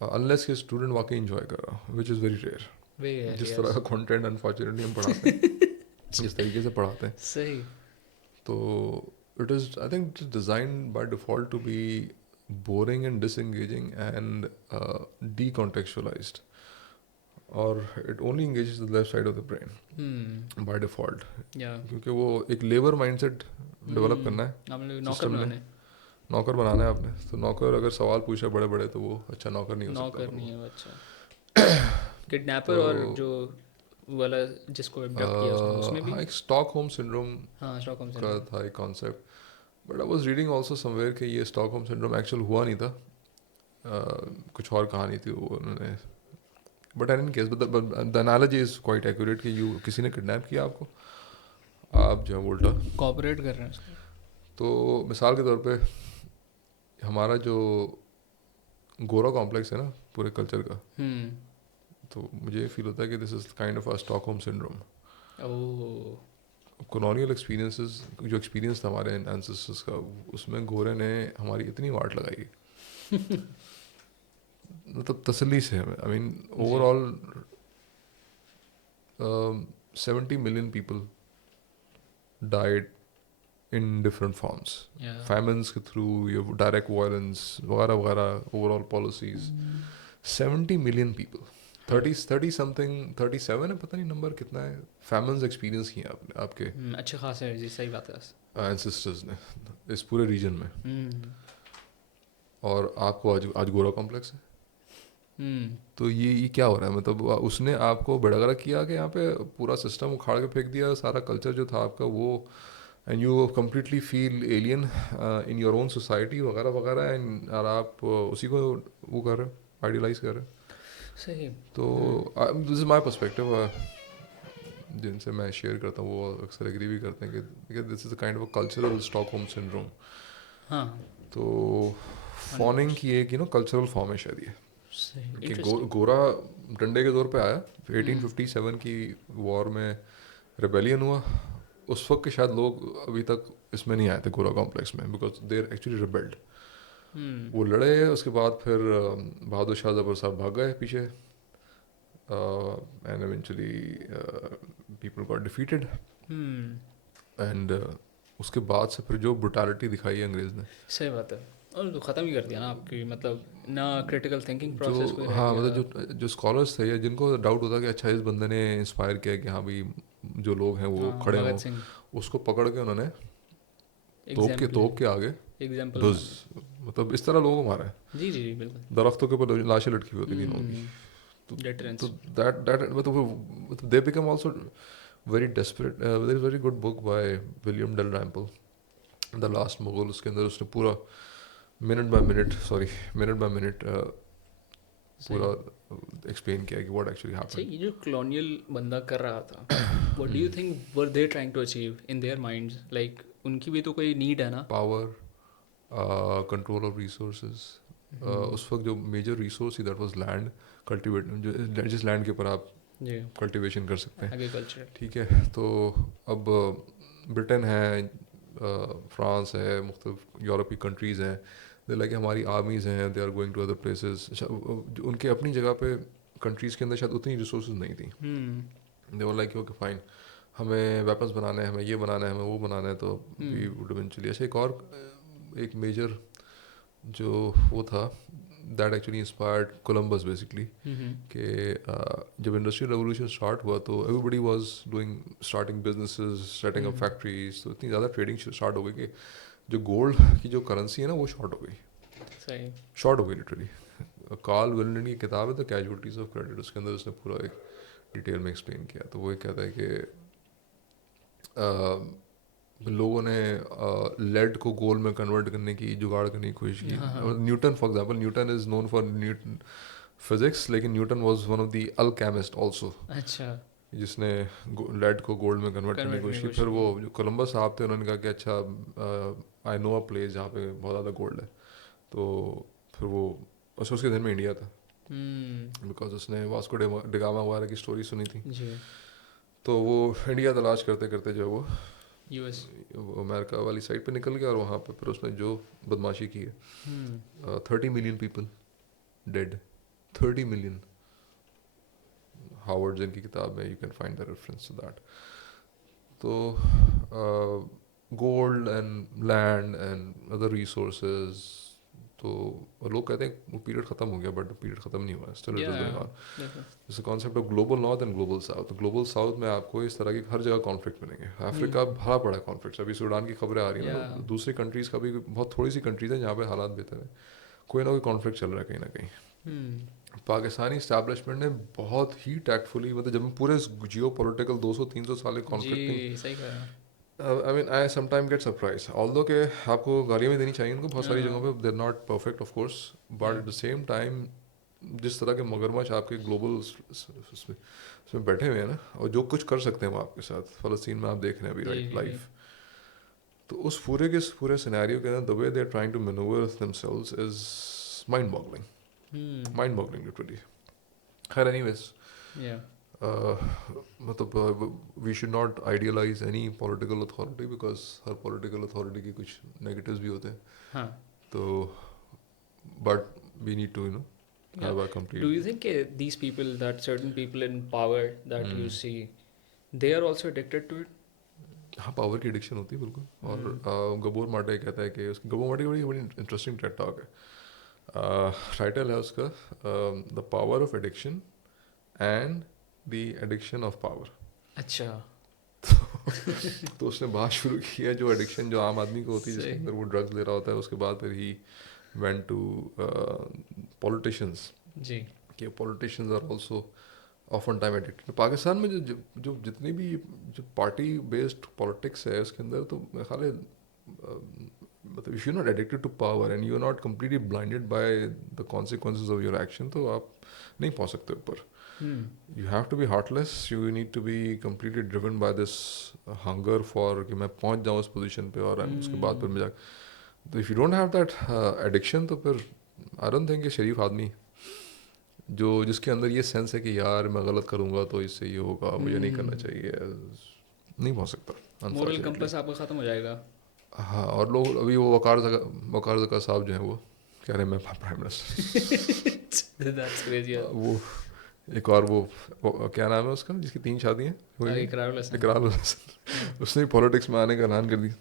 unless कि स्टूडेंट वाकई इंजॉय कर रहा, विच इज़ वेरी रेयर। वे जिस तरह का कंटेंट अनफॉर्चुनेटली हम पढ़ाते हैं, जिस तरीके से पढ़ाते हैं, सही। तो it is I think it is design by default to be boring and disengaging and decontextualized, और it only engages the left side of the brain by default, या। क्योंकि वो एक लेबर माइंडसेट डेवलप करना है आपने नौकर सिस्टम ने, बनाने। नौकर बनाना है आपने। तो नौकर अगर सवाल पूछे बड़े बड़े, तो वो अच्छा नौकर नहीं हो सकता नौकर फिर नहीं वो। है वो, अच्छा। किडनैपर तो और जो वाला जिसको अबडक्ट किया उसने, उसमें भी। हाँ, एक स्टॉकहोम सिंड्रोम हाँ, स्टॉकहोम का सिंड्रोम। था एक concept, but I was reading also somewhere कि ये स्टॉकहोम सिंड्रोम एक्चुअल हुआ नहीं था, कुछ और कहानी थी वो उन्होंने। But in case the analogy is quite accurate कि यू किसी ने किडनैप किया आपको, आप जो है वो उल्टा। कोऑपरेट कर रहे हैं उसको। तो मिसाल के तौर पे हमारा जो गोरा कॉम्प्लेक्स है ना पूरे कल्चर का, तो मुझे फील होता है कि this is kind of a Stockholm syndrome. Oh. Colonial experiences, जो एक्सपीरियंस था हमारे एंसेस्टर्स का, उसमें गोरे ने हमारी इतनी वाट लगाई, मतलब तसल्ली से। I mean overall 70 million people died in different forms, या। famines के थ्रू, ये डायरेक्ट वायलेंस वगैरह वगैरह, overall policies. 70 million people, 30 something 37 है, पता नहीं नंबर कितना है, फैमिन्स एक्सपीरियंस किए आपने आपके अच्छे खासे है जी, सही बात है। एंसेस्टर्स ने इस पूरे रीजन में, और आपको आज गोरा कॉम्प्लेक्स है। तो ये क्या हो रहा है, मतलब उसने आपको बेड़ागरा किया कि यहाँ पे पूरा सिस्टम उखाड़ के फेंक दिया, सारा कल्चर जो था आपका वो, and you completely feel alien in your own society वगैरह वगैरह, एंड और आप उसी को वो कर रहे हो, आइडियलाइज कर रहे हो। सही। तो दिस इज़ माई पर्सपेक्टिव, जिनसे मैं शेयर करता हूँ वो अक्सर एग्री भी करते हैं कि this is a kind of cultural Stockholm syndrome. हाँ। तो फॉनिंग की एक कल्चरल फॉर्म है शायद ये, सही। कि इंटरेस्टिंग। गोरा डंडे के दौर पे आया। 1857 की वॉर में रिबेलियन हुआ, उस वक्त के शायद लोग अभी तक इसमें नहीं आए थे गोरा कॉम्प्लेक्स में, बिकॉज देर एक्चुअली रिबेल्ड। वो लड़े, उसके बाद फिर बहादुर शाह जफर साहब भाग गए पीछे, and eventually people got defeated, and उसके बाद से फिर जो ब्रुटैलिटी दिखाई है अंग्रेज ने, सही बात है। और तो ख़त्म ही कर दिया ना आपकी, मतलब ना क्रिटिकल थिंकिंग जो प्रोसेस कोई रह हाँ गया। मतलब जो स्कॉलर्स थे या जिनको डाउट होता कि अच्छा इस बंदे ने इंस्पायर किया कि हाँ भाई जो लोग हैं वो हाँ, खड़े हों, भगत सिंह उसको पकड़ के उन्होंने एग्जाम्पल। तोप के आगे एग्जाम्पल बस मान लो। मतलब इस तरह लोगों को मारा है, जी जी जी बिल्कुल। दरख्तों के ऊपर लाशें लटकी हुई होती थी लोगों की। तो डेटरेंस। दैट मतलब they become also very desperate. There is very good book by William Dalrymple, the last Mughal. उसके अंदर उसने पूरा मिनट बाय मिनट सही। पूरा एक्सप्लेन किया कि व्हाट एक्चुअली अच्छा, हैपेंड। ये जो कॉलोनियल बंदा कर रहा था, what do you think were they trying to achieve in their minds? Like उनकी भी तो कोई नीड है ना। Power, control of resources. उस वक्त जो मेजर रिसोर्स थी दैट वाज लैंड, कल्टीवेट, जो जिस लैंड के ऊपर आप जी। कल्टीवेशन कर सकते हैं। एग्रीकल्चर। ठीक है, तो अब ब्रिटेन है, फ्रांस है, मुख्तलिफ यूरोपीय कंट्रीज़ हैं, दे लाइक हमारी आर्मीज़ हैं, they are going to other places. उनके अपनी जगह पे कंट्रीज़ के अंदर शायद उतनी रिसोर्स नहीं थी। दे वर लाइक ओके फाइन, हमें वेपन्स बनाने हैं, हमें ये बनाना है, हमें वो बनाना है, तो वी वुड इवेंचुअली। अच्छा, एक और एक मेजर जो वो था that actually inspired Columbus basically, कि जब इंडस्ट्रियल रेवोल्यूशन स्टार्ट हुआ तो everybody was doing starting businesses, setting up factories, तो इतनी ज़्यादा ट्रेडिंग स्टार्ट हो गई कि जो गोल्ड की जो करेंसी है ना वो शॉर्ट हो गई, सही। शॉर्ट हो गई लिटरली। कार्ल विलियन की किताब है द कैजुअलिटीज ऑफ क्रेडिट, उसके अंदर उसने पूरा एक डिटेल में एक्सप्लेन किया। तो वो एक कहता है कि लोगों ने लेड को गोल्ड में कन्वर्ट करने की जुगाड़ करने की कोशिश की। हाँ हाँ। और Newton for example, Newton is known for Newton physics, लेकिन Newton was one of the alchemist also, अच्छा। जिसने लेड को गोल्ड में कन्वर्ट करने की कन्वर्ट करने कोशिश की की। कोशिश फिर की। वो जो कोलंबस साहब थे उन्होंने कहा कि अच्छा आई नो अ प्लेस जहाँ पे बहुत ज़्यादा गोल्ड है। तो फिर वो उसके दिन में इंडिया था, बिकॉज उसने वास्को डिगामा वगैरह की स्टोरी सुनी थी। जी। तो वो इंडिया तलाश करते करते जो है यूएस। वो अमेरिका वाली साइड पे निकल गया, और वहाँ पे फिर उसने जो बदमाशी की है, 30 million people dead, 30 million. Howard Zinn की किताब में you can find the reference to that. तो gold and land and other resources, तो लोग कहते हैं वो पीरियड ख़त्म हो गया, बट पीरियड ख़त्म नहीं हुआ है, स्टिल इट या इज़ गोइंग ऑन। बिल्कुल। जैसे concept of global north and global south. Global south में आपको इस तरह की हर जगह कॉन्फ्लिक्ट मिलेंगे। अफ्रीका भरा पड़ा है कॉन्फ्लिक्ट, अभी सूडान की खबरें आ रही हैं या। ना, तो दूसरी कंट्रीज़ का भी बहुत थोड़ी सी कंट्रीज़ हैं जहाँ पे हालात बेहतर है, कोई ना कोई कॉन्फ्लिक्ट चल रहा है कहीं ना कहीं। पाकिस्तानी इस्टेब्लिशमेंट ने बहुत ही टैक्टफुली, मतलब जब पूरे जियो पॉलिटिकल 200-300 साल कॉन्फ्लिक्टिंग, जी सही कह रहे हैं। I mean I sometime get surprise, although के आपको गालियाँ भी देनी चाहिए उनको बहुत सारी हाँ। जगहों पे, they are not perfect of course, but at the same time जिस तरह के मगरमच्छ आपके ग्लोबल उसमें बैठे हुए हैं ना, और जो कुछ कर सकते हैं वो आपके साथ, फ़लस्तीन में आप देख रहे हैं अभी जी राइट जी जी। लाइव। तो उस पूरे सिनेरियो के अंदर the way they are trying to manoeuvre themselves is mind boggling literally. खैर एनीवेज, या। मतलब we should not idealize any political authority, because हर पॉलिटिकल अथॉरिटी के कुछ नेगेटिव्स भी होते हैं। हाँ। तो but we need to yeah. have a do complete, you think these people, that certain people in power that you hmm, see, they are also addicted to it? हाँ power की addiction होती है बिल्कुल। और हम्म। गबोर माटे कहता है कि उसकी, गबोर माटे की बड़ी बड़ी इंटरेस्टिंग टेड टॉक है, टाइटल है उसका the power of addiction and the addiction of power. अच्छा। तो उसने बात शुरू की है जो एडिक्शन जो आम आदमी को होती है, जिसके सही। अंदर वो ड्रग्स ले रहा होता है, उसके बाद फिर ही वेंट टू पॉलिटिशियंस, जी। कि politicians are also often time addicted. Pakistan में जो जो जितनी भी जो पार्टी बेस्ड पॉलिटिक्स है उसके अंदर, तो मेरे ख्याल है मतलब if you not addicted to power and you are not completely blinded by the consequences of your action, तो आप नहीं पहुंच सकते ऊपर। You have to be heartless, you need to be completely driven by this hunger for कि मैं पहुंच जाऊँ उस पोजीशन पे, और उसके बाद फिर मैं जा, तो if you don't have that addiction, तो फिर आई डोंट थिंक शरीफ आदमी जो जिसके अंदर ये सेंस है कि यार मैं गलत करूँगा तो इससे ये होगा, मुझे नहीं करना चाहिए, नहीं पहुँच सकता मोरल अनफॉर्चुनेटली। कंपस आपका ख़त्म हो जाएगा। हाँ, और लोग अभी वो वकार ज़का साहब जो हैं वो कह रहे हैं मैं प्राइम मिनिस्टर। That's crazy यार। वो एक और वो क्या नाम है उसका जिसकी 3 शादियाँ हुई हैं, इकरारुल हसन। इकरार हसन, उसने पॉलिटिक्स में आने का ऐलान कर दिया।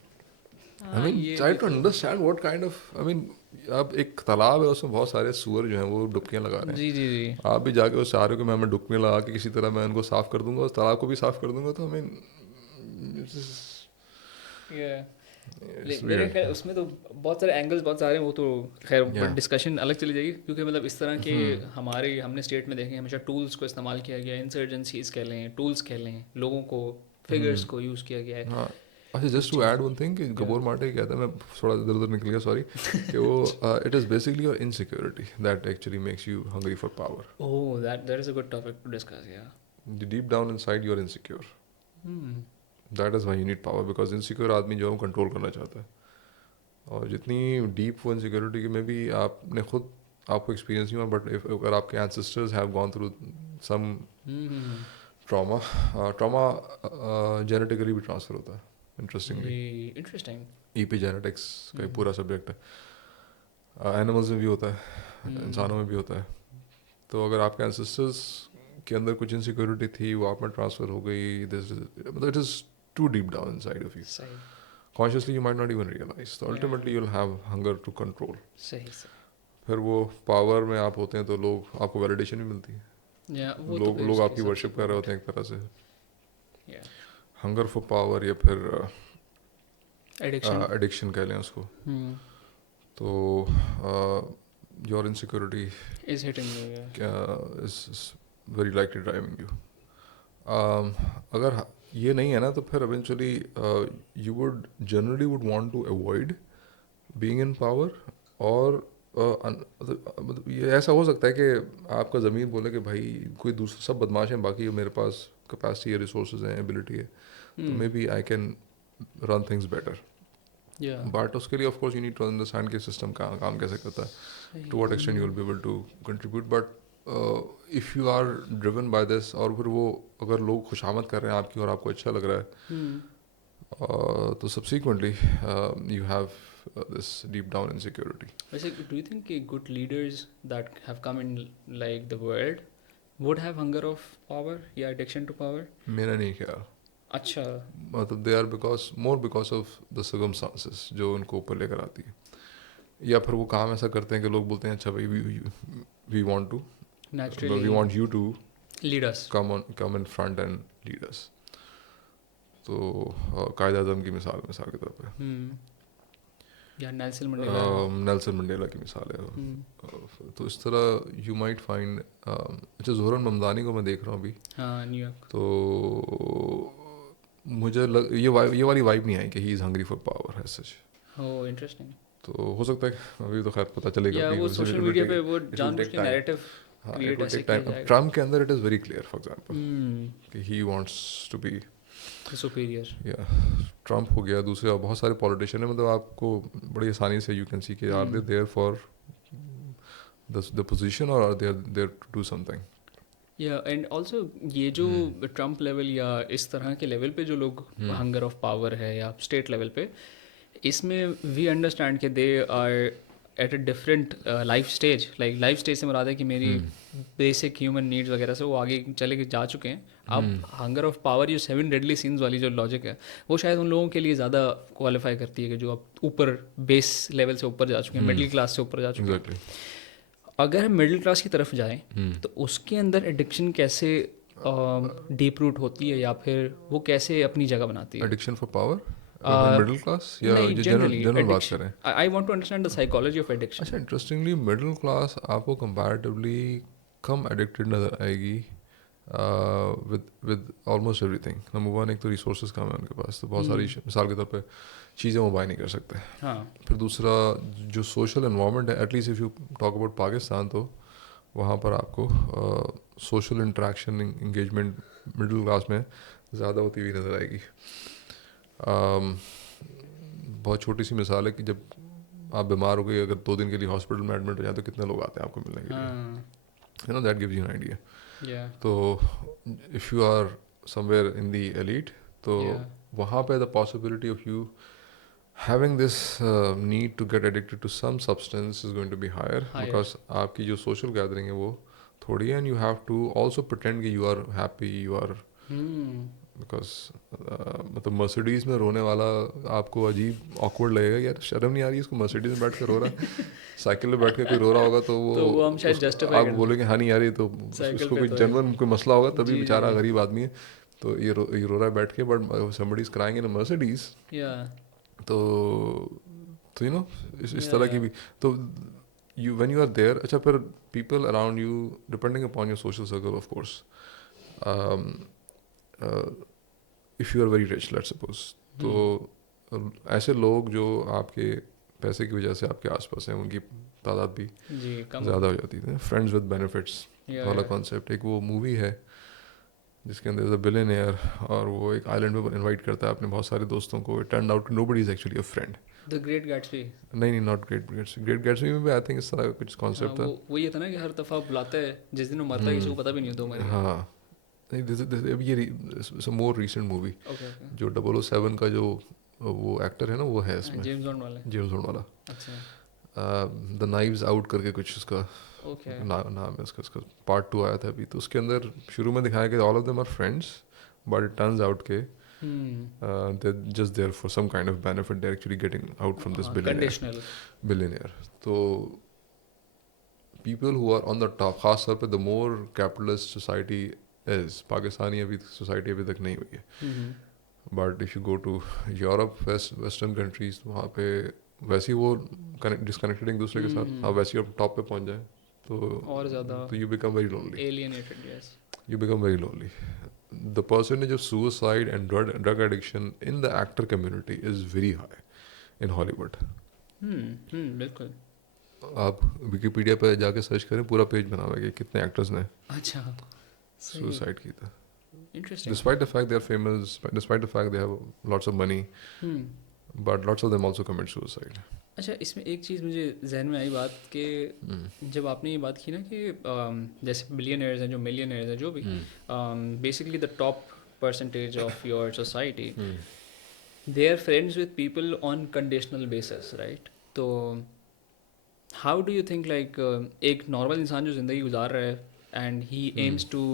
आई हाँ मीन ये ट्राई भी टू तो। Understand what kind of, I mean अब एक तालाब है उसमें बहुत सारे सूअर जो हैं वो डुबकियाँ लगा रहे हैं, जी जी जी। आप भी जाके उस चाह रहे हो कि मैं डुबकियाँ लगा के किसी तरह मैं उनको साफ़ कर दूंगा, उस तालाब को भी साफ़ कर दूंगा, तो आई मीन ये मेरे ख्याल उसमें तो बहुत सारे एंगल्स बहुत सारे हैं, वो तो खैर या डिस्कशन अलग चली जाएगी, क्योंकि मतलब इस तरह के हमारे हमने स्टेट में देखे हैं, हमेशा टूल्स को इस्तेमाल किया गया है, इंसर्जेंसीज कह लें, टूल्स कह लें, लोगों को फिगर्स को यूज़ किया गया है हाँ। अच्छा, कुछ जस्ट टू चीज़। ऐड वन थिंग कि या गबोर माटे कहता है, मैं थोड़ा इधर उधर निकल गया, सॉरी, कि वो it is basically your insecurity that actually makes you hungry for power. Oh that is a good topic to discuss. या deep down inside you are insecure. That is why you need power, because insecure आदमी जो है control करना चाहता है. और जितनी deep वो इनसिक्योरिटी में भी आपने खुद आपको एक्सपीरियंस नहीं हुआ, बट अगर आपके ancestors have gone through some trauma, trauma genetically भी ट्रांसफ़र होता है इंटरेस्टिंगली. इंटरेस्टिंग। ईपीजेनेटिक्स का एक पूरा सब्जेक्ट है. एनिमल्स में भी होता है, इंसानों में भी होता है. तो अगर आपके एंसेस्टर्स के अंदर कुछ इनसिक्योरिटी थी, वो आप में ट्रांसफ़र हो गई, मतलब it is too deep down inside of you. सही Consciously you might not even realize. So ultimately you'll have hunger to control. सही फिर वो पावर में आप होते हैं तो लोग आपको वैलिडेशन भी मिलती है. या वो तो लोग फिर लोग उसकी आपकी सबसे वर्शिप कर रहे point। होते हैं एक तरह से. या हंगर फॉर पावर या फिर एडिक्शन। एडिक्शन कह लें उसको. तो your insecurity is hitting you. Is very likely driving you. अगर ये नहीं है ना, तो फिर eventually you would generally would want to avoid being in power. और मतलब ये ऐसा हो सकता है कि आपका ज़मीर बोले कि भाई कोई दूसरा सब बदमाश हैं, बाकी मेरे पास कैपेसिटी है, रिसोर्सेज हैं, एबिलिटी है, तो maybe I can run things better. Yeah but उसके लिए of course you need to understand कि सिस्टम का काम कैसे करता है, to what extent you will be able to contribute. But if you are driven by this, और फिर वो अगर लोग खुशामद कर रहे हैं आपकी और आपको अच्छा लग रहा है, तो subsequently you have this deep down insecurity. वैसे डू यू थिंक कि good leaders that have come in like the world would have hunger of power या एडिक्शन टू पावर? मेरा नहीं ख्याल. अच्छा। मतलब they are because of the circumstances जो उनको ऊपर लेकर आती है, या फिर वो काम ऐसा करते हैं कि लोग बोलते हैं अच्छा भाई we want to naturally we want you to leaders. Come in front and lead us. तो कायद आज़म की मिसाल के तौर पे या नेल्सन मंडेला। नेल्सन मंडेला की मिसाल है. तो इस तरह यू माइट फाइंड. अच्छा, ज़ोहरन ममदानी को मैं देख रहा हूँ अभी, हाँ न्यूयॉर्क। तो मुझे ये वाली वाइब नहीं आई कि he is hungry for power as such. Oh interesting. तो हो सकता है अभी तो खैर पता चलेगा या कि वो उसे social it will media take- पे वो it will जानबूझ take के time. नैरेटिव हाँ, it क्रिएट will ऐसे take किया time. अब जाएगा। ट्रम्प के अंदर it is very clear for example कि he wants to be superior. या ट्रम्प हो गया, दूसरे और बहुत सारे पॉलिटिशियन है. मतलब आपको बड़ी आसानी से यू कैन सी कि are they there for the position और are they there to do something. या एंड ऑल्सो ये जो ट्रम्प लेवल या इस तरह के लेवल पे जो लोग हंगर ऑफ पावर है या स्टेट लेवल पे, इसमें वी अंडरस्टैंड कि they are at a different life stage. Life stage से मुराद है कि मेरी बेसिक ह्यूमन नीड्स वगैरह से वो आगे चले के जा चुके हैं. अब हंगर ऑफ पावर जो 7 डेडली सिंस वाली जो लॉजिक है, वो शायद उन लोगों के लिए ज़्यादा क्वालिफाई करती है कि जो अब ऊपर बेस लेवल से ऊपर जा चुके हैं, मिडिल क्लास से ऊपर जा चुके हैं. एग्जैक्टली. अगर हम मिडिल क्लास की तरफ जाएं तो उसके अंदर एडिक्शन कैसे डीप रूट होती है, या फिर वो कैसे अपनी जगह बनाती है? Addiction for power Uh, middle class या नहीं जो जनरली जनरल बात एडिक्शन. करें. I want to understand the psychology of addiction. अच्छा, इंटरेस्टिंगली मिडिल क्लास आपको कंपैरेटिवली कम एडिक्टेड नज़र आएगी with almost everything. Number one, एक तो रिसोर्सेज कम है उनके पास, तो बहुत सारी मिसाल के तौर पे चीज़ें वो बाय नहीं कर सकते. हाँ. फिर दूसरा जो सोशल इन्वायरमेंट है, at least if you talk about Pakistan, तो वहाँ पर आपको social interaction engagement middle class में ज़्यादा होती हुई नज़र आएगी. बहुत छोटी सी मिसाल है कि जब आप बीमार हो गए, अगर 2 दिन के लिए हॉस्पिटल में एडमिट हो जाए, तो कितने लोग आते हैं आपको मिलने के लिए. You know that gives you an idea. Yeah तो if you are somewhere in the elite, तो वहाँ पे the possibility of you having this need to get addicted to some substance is going to be higher because आपकी जो social gathering है वो थोड़ी है, and you have to also pretend कि you are happy, you are because मतलब Mercedes में रोने वाला आपको अजीब awkward लगेगा, यार शर्म नहीं आ रही इसको मर्सिडीज़ में बैठ के रो रहा है. साइकिल में बैठ के कोई रो रहा होगा तो वो हम शायद justify आप बोलेंगे हाँ नहीं यार ये तो उसको कोई जनरल कोई मसला होगा तभी बेचारा गरीब आदमी है तो ये रो रहा है बैठ के. But somebody is crying in a Mercedes, या तो यू नो इस या तरह की भी तो you when you are there अच्छा फिर people around you depending upon your social circle of course if you are very rich let's suppose तो ऐसे लोग जो आपके पैसे की वजह से आपके आसपास हैं उनकी तादाद भी जी कम ज़्यादा हो जाती है फ्रेंड्स विद बेनिफिट्स या वाला कॉन्सेप्ट एक वो मूवी है जिसके अंदर बिलियनियर और वो एक आइलैंड पे इनवाइट करता है अपने बहुत सारे दोस्तों को it turn out nobody is actually a friend the great Gatsby. नहीं नॉट ग्रेट गैट्सबी में भी आई थिंक इस तरह का कुछ हाँ कॉन्सेप्ट था वो ये था ना कि हर दफ़ा बुलाता है, जिस दिन वो मरता है किसी को पता भी नहीं होता वो मर गया। हाँ नहीं अभी ये more recent movie okay okay. जो 007 का जो वो एक्टर है ना वो है इसमें जेम्स बॉन्ड वाला। जेम्स बॉन्ड वाला अच्छा द नाइव्स आउट करके कुछ उसका ओके। नाम है उसका पार्ट 2 आया था अभी तो उसके अंदर शुरू में दिखाया कि all of them are friends but it turns out के they're just there for some kind of benefit they're actually getting out from this conditional. billionaire तो people who are on the top खास तौर पे the more capitalist society is Pakistani अभी society अभी तक नहीं हुई है but if you go to Europe western countries वहाँ पे वैसे ही वो डिसकनेक्टेड एक दूसरे के साथ आप वैसे ही आप टॉप पे पहुँच जाए और ज़्यादा तो you become very lonely alienated. Yes. you become very lonely. The percentage of suicide and drug addiction in the actor community is very high in Hollywood. बिल्कुल। आप विकिपीडिया पे जाके सर्च करें पूरा पेज बना हुआ है कि कितने एक्टर्स ने अच्छा सुसाइड की था. Interesting. Despite the fact they are famous, despite the fact they have lots of money, but lots of them also commit suicide. अच्छा इसमें एक चीज़ मुझे जहन में आई बात कि जब आपने ये बात की ना कि जैसे बिलियनर्स हैं जो मिलियनर्स हैं जो भी basically the top percentage of your society they are friends with people on conditional basis right. तो how do you think like एक नॉर्मल इंसान जो ज़िंदगी गुजार रहा है and he aims to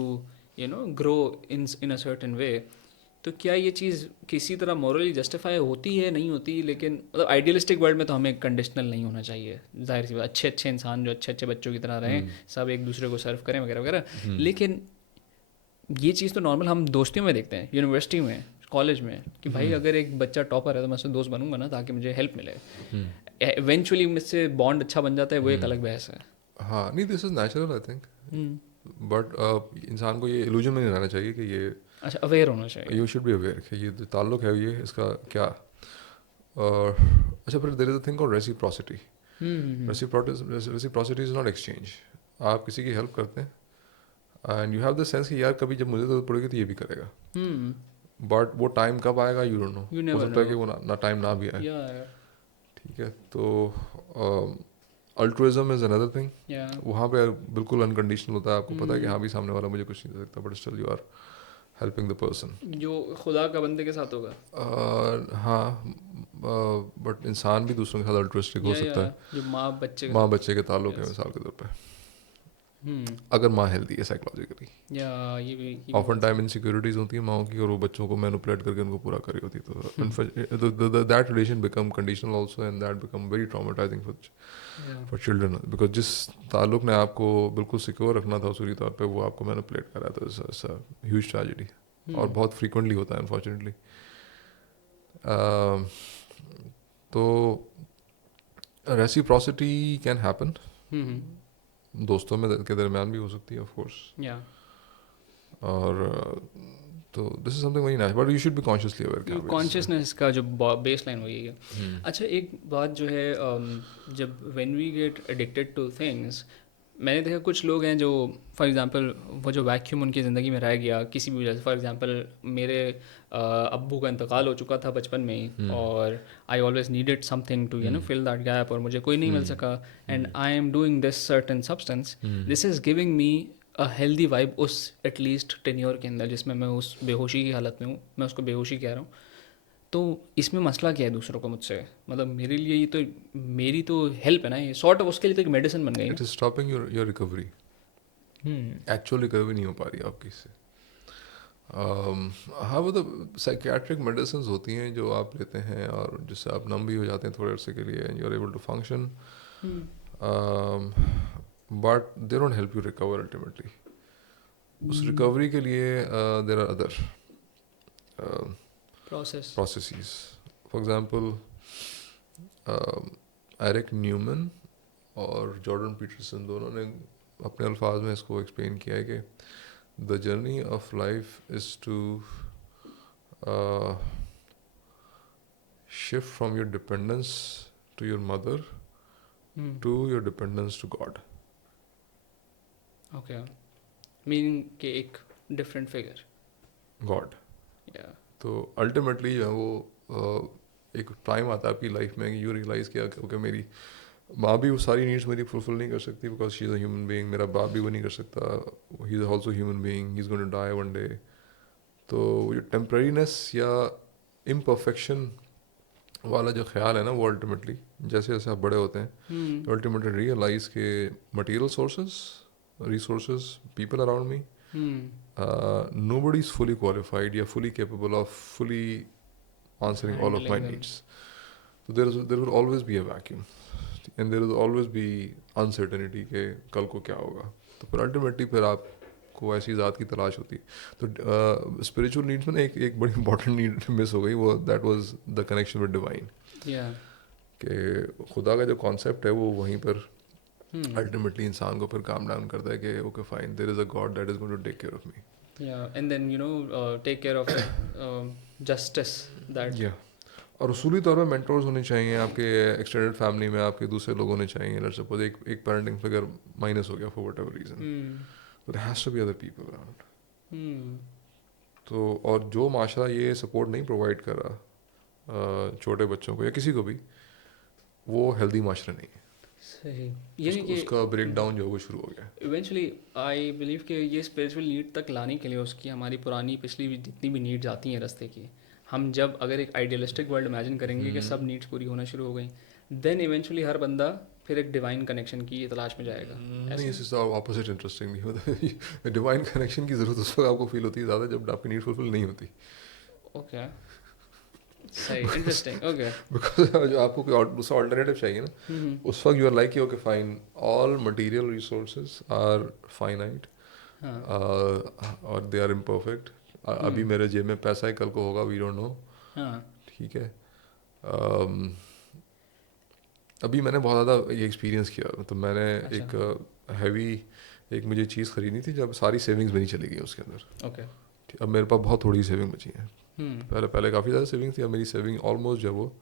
you know grow in a certain way, तो क्या ये चीज़ किसी तरह मॉरली जस्टिफाई होती है नहीं होती? लेकिन मतलब आइडियलिस्टिक वर्ल्ड में तो हमें कंडीशनल नहीं होना चाहिए, जाहिर सी बात, अच्छे अच्छे इंसान जो अच्छे अच्छे बच्चों की तरह रहें, सब एक दूसरे को सर्व करें वगैरह वगैरह। लेकिन ये चीज़ तो नॉर्मल हम दोस्तियों में देखते हैं, यूनिवर्सिटी में, कॉलेज में, कि भाई अगर एक बच्चा टॉपर है तो मैं उससे दोस्त बनूंगा ना ताकि मुझे हेल्प मिले। इवेंचुअली मुझसे बॉन्ड अच्छा बन जाता है, वो एक अलग बहस है। हाँ नहीं this is natural I think but इंसान को ये इल्यूजन में नहीं रहना चाहिए कि ये अच्छा अवेयर होना चाहिए। यू शुड बी अवेयर कि ये जो ताल्लुक है ये इसका क्या और अच्छा फिर there is a thing called reciprocity. Reciprocity is not exchange. आप किसी की हेल्प करते हैं and you have the sense कि यार कभी जब मुझे जरूरत पड़ेगी तो ये भी करेगा. बट वो टाइम कब आएगा यू डोंट नो. हो सकता है कि वो ना टाइम ना भी आए. ठीक है तो अल्ट्रुइज्म इज अनदर थिंग. वहाँ पे बिल्कुल अनकंडीशनल होता है. आपको पता है कि हाँ भी सामने वाला मुझे कुछ नहीं दे सकता but still you are helping the person. जो खुदा का बंदे के साथ होगा. हाँ बट इंसान भी दूसरों के साथ अल्ट्रुइस्टिक हो सकता है. जो माँ बच्चे के ताल्लुक है मिसाल के तौर पे. अगर माँ हेल्दी है साइकोलॉजिकली. ये भी ऑफन टाइम इनसिक्योरिटीज होती है माओ की और वो बच्चों को मैनिपुलेट करके उनको पूरा करी होती है. तो that relation become conditional also and that become very traumatising for children because जिस ताल्लुक ने आपको बिल्कुल सिक्योर रखना था उसूरी तौर पे वो आपको मैनिपुलेट कर रहा था. इट्स अ ह्यूज ट्रेजेडी और बहुत फ्रीक्वेंटली होता है अनफॉर्चुनेटली. तो रेसिप्रोसिटी कैन हैपन. दोस्तों में के दरमियान भी हो सकती है ऑफ कोर्स. और तो this is something very nice but you should be consciously aware. Consciousness का जो बेस लाइन वही है. अच्छा एक बात जो है जब when we get addicted to things, मैंने देखा कुछ लोग हैं जो फॉर एग्जांपल वो जो वैक्यूम उनकी ज़िंदगी में रह गया किसी भी वजह से, फॉर एग्जांपल मेरे अब्बू का इंतकाल हो चुका था बचपन में ही और I always needed something to you know fill that gap और मुझे कोई नहीं मिल सका and I am doing this certain substance. This is giving me a healthy vibe उस एटलीस्ट टेन्योर के अंदर जिसमें मैं उस बेहोशी की हालत में हूँ. मैं उसको बेहोशी कह रहा हूँ. तो इसमें मसला क्या है दूसरों को मुझसे? मतलब मेरे लिए ये तो मेरी तो हेल्प है ना, ये सॉर्ट ऑफ उसके लिए तो एक मेडिसिन बन गई. It is stopping your recovery. Actual recovery नहीं हो पा रही आपकी इससे. हाँ मतलब साइकियाट्रिक मेडिसिन होती हैं जो आप लेते हैं और जिससे आप नम भी हो जाते हैं थोड़े अरसे के लिए and you are able to function but they don't help you recover ultimately. उस रिकवरी के लिए there are other processes. For example, Eric Neumann और जॉर्डन पीटरसन दोनों ने अपने अल्फाज में इसको एक्सप्लेन किया है कि the journey of life is to shift from your dependence to your mother to your dependence to God. Okay, meaning कि एक डिफरेंट फिगर. God. या तो अल्टीमेटली जो है वो एक टाइम आता है आपकी लाइफ में कि यू रियलाइज़ किया कि ओके मेरी माँ भी वो सारी नीड्स मेरी फुलफिल नहीं कर सकती because she is a human being, मेरा बाप भी वो नहीं कर सकता, he is also human being, he is going to die one day. तो ये टेम्परेरीनेस या इम्परफेक्शन वाला जो ख्याल है ना वो अल्टीमेटली जैसे जैसे आप बड़े होते हैं अल्टीमेटली रियलाइज के material sources, resources, people around me, nobody is fully qualified या fully capable of fully answering all of my handling them. needs. So there will always be a vacuum and there will always be uncertainty के कल को क्या होगा. तो फिर ultimately फिर आपको ऐसी ज़ात की तलाश होती है. तो स्पिरिचुअल नीड्स में ना एक बड़ी इंपॉर्टेंट नीड मिस हो गई, वो that was the connection with divine. या कि खुदा का जो कॉन्सेप्ट है वो वहीं पर अल्टीमेटली इंसान को फिर काम डाउन करता है कि okay fine there is a god that is going to take care of me. या and then you know take care of justice that. या और उसूली तौर पे मेंटोर्स होने चाहिए आपके एक्सटेंडेड फैमिली में, आपके दूसरे लोग होने चाहिए. लेट्स सपोज एक पेरेंटिंग फिगर माइनस हो गया फॉर व्हाटएवर रीजन, तो there has to be other people around. तो और जो माशरा ये सपोर्ट नहीं प्रोवाइड कर रहा छोटे बच्चों को या किसी को भी, वो हेल्दी माशरा नहीं है. सही. ये नहीं कि उसका ब्रेक डाउन जो है वो शुरू हो गया. इवेंचुअली आई बिलीव कि ये स्पिरिचुअल नीड तक लाने के लिए उसकी हमारी पुरानी पिछली भी जितनी भी नीड्स आती हैं रास्ते की, हम जब अगर एक आइडियलिस्टिक वर्ल्ड इमेजिन करेंगे कि सब नीड्स पूरी होना शुरू हो गई, देन इवेंचुअली हर बंदा फिर एक डिवाइन कनेक्शन की तलाश में जाएगा. नहीं, इस ऑपोजिट इंटरेस्टिंग. डिवाइन कनेक्शन की ज़रूरत उस वक्त आपको फील होती है ज़्यादा जब आपकी नीड फुलफिल नहीं होती. ओके, सही, इंटरेस्टिंग. ओके. बिकॉज जो आपको कोई दूसरा ऑल्टरनेटिव चाहिए ना, उस वक्त you are like okay fine all material resources are finite और दे आर इम्परफेक्ट. अभी मेरे जेब में पैसा है, कल को होगा वी डोंट नो. ठीक है. अभी मैंने बहुत ज़्यादा ये एक्सपीरियंस किया. तो मैंने एक हैवी एक मुझे चीज़ खरीदनी थी जब सारी सेविंग्स मेरी चली गई उसके अंदर. ओके. अब मेरे पास बहुत थोड़ी सेविंग बची है. पहले काफ़ी ज़्यादा सेविंग थी, अब मेरी सेविंग ऑलमोस्ट जो है वो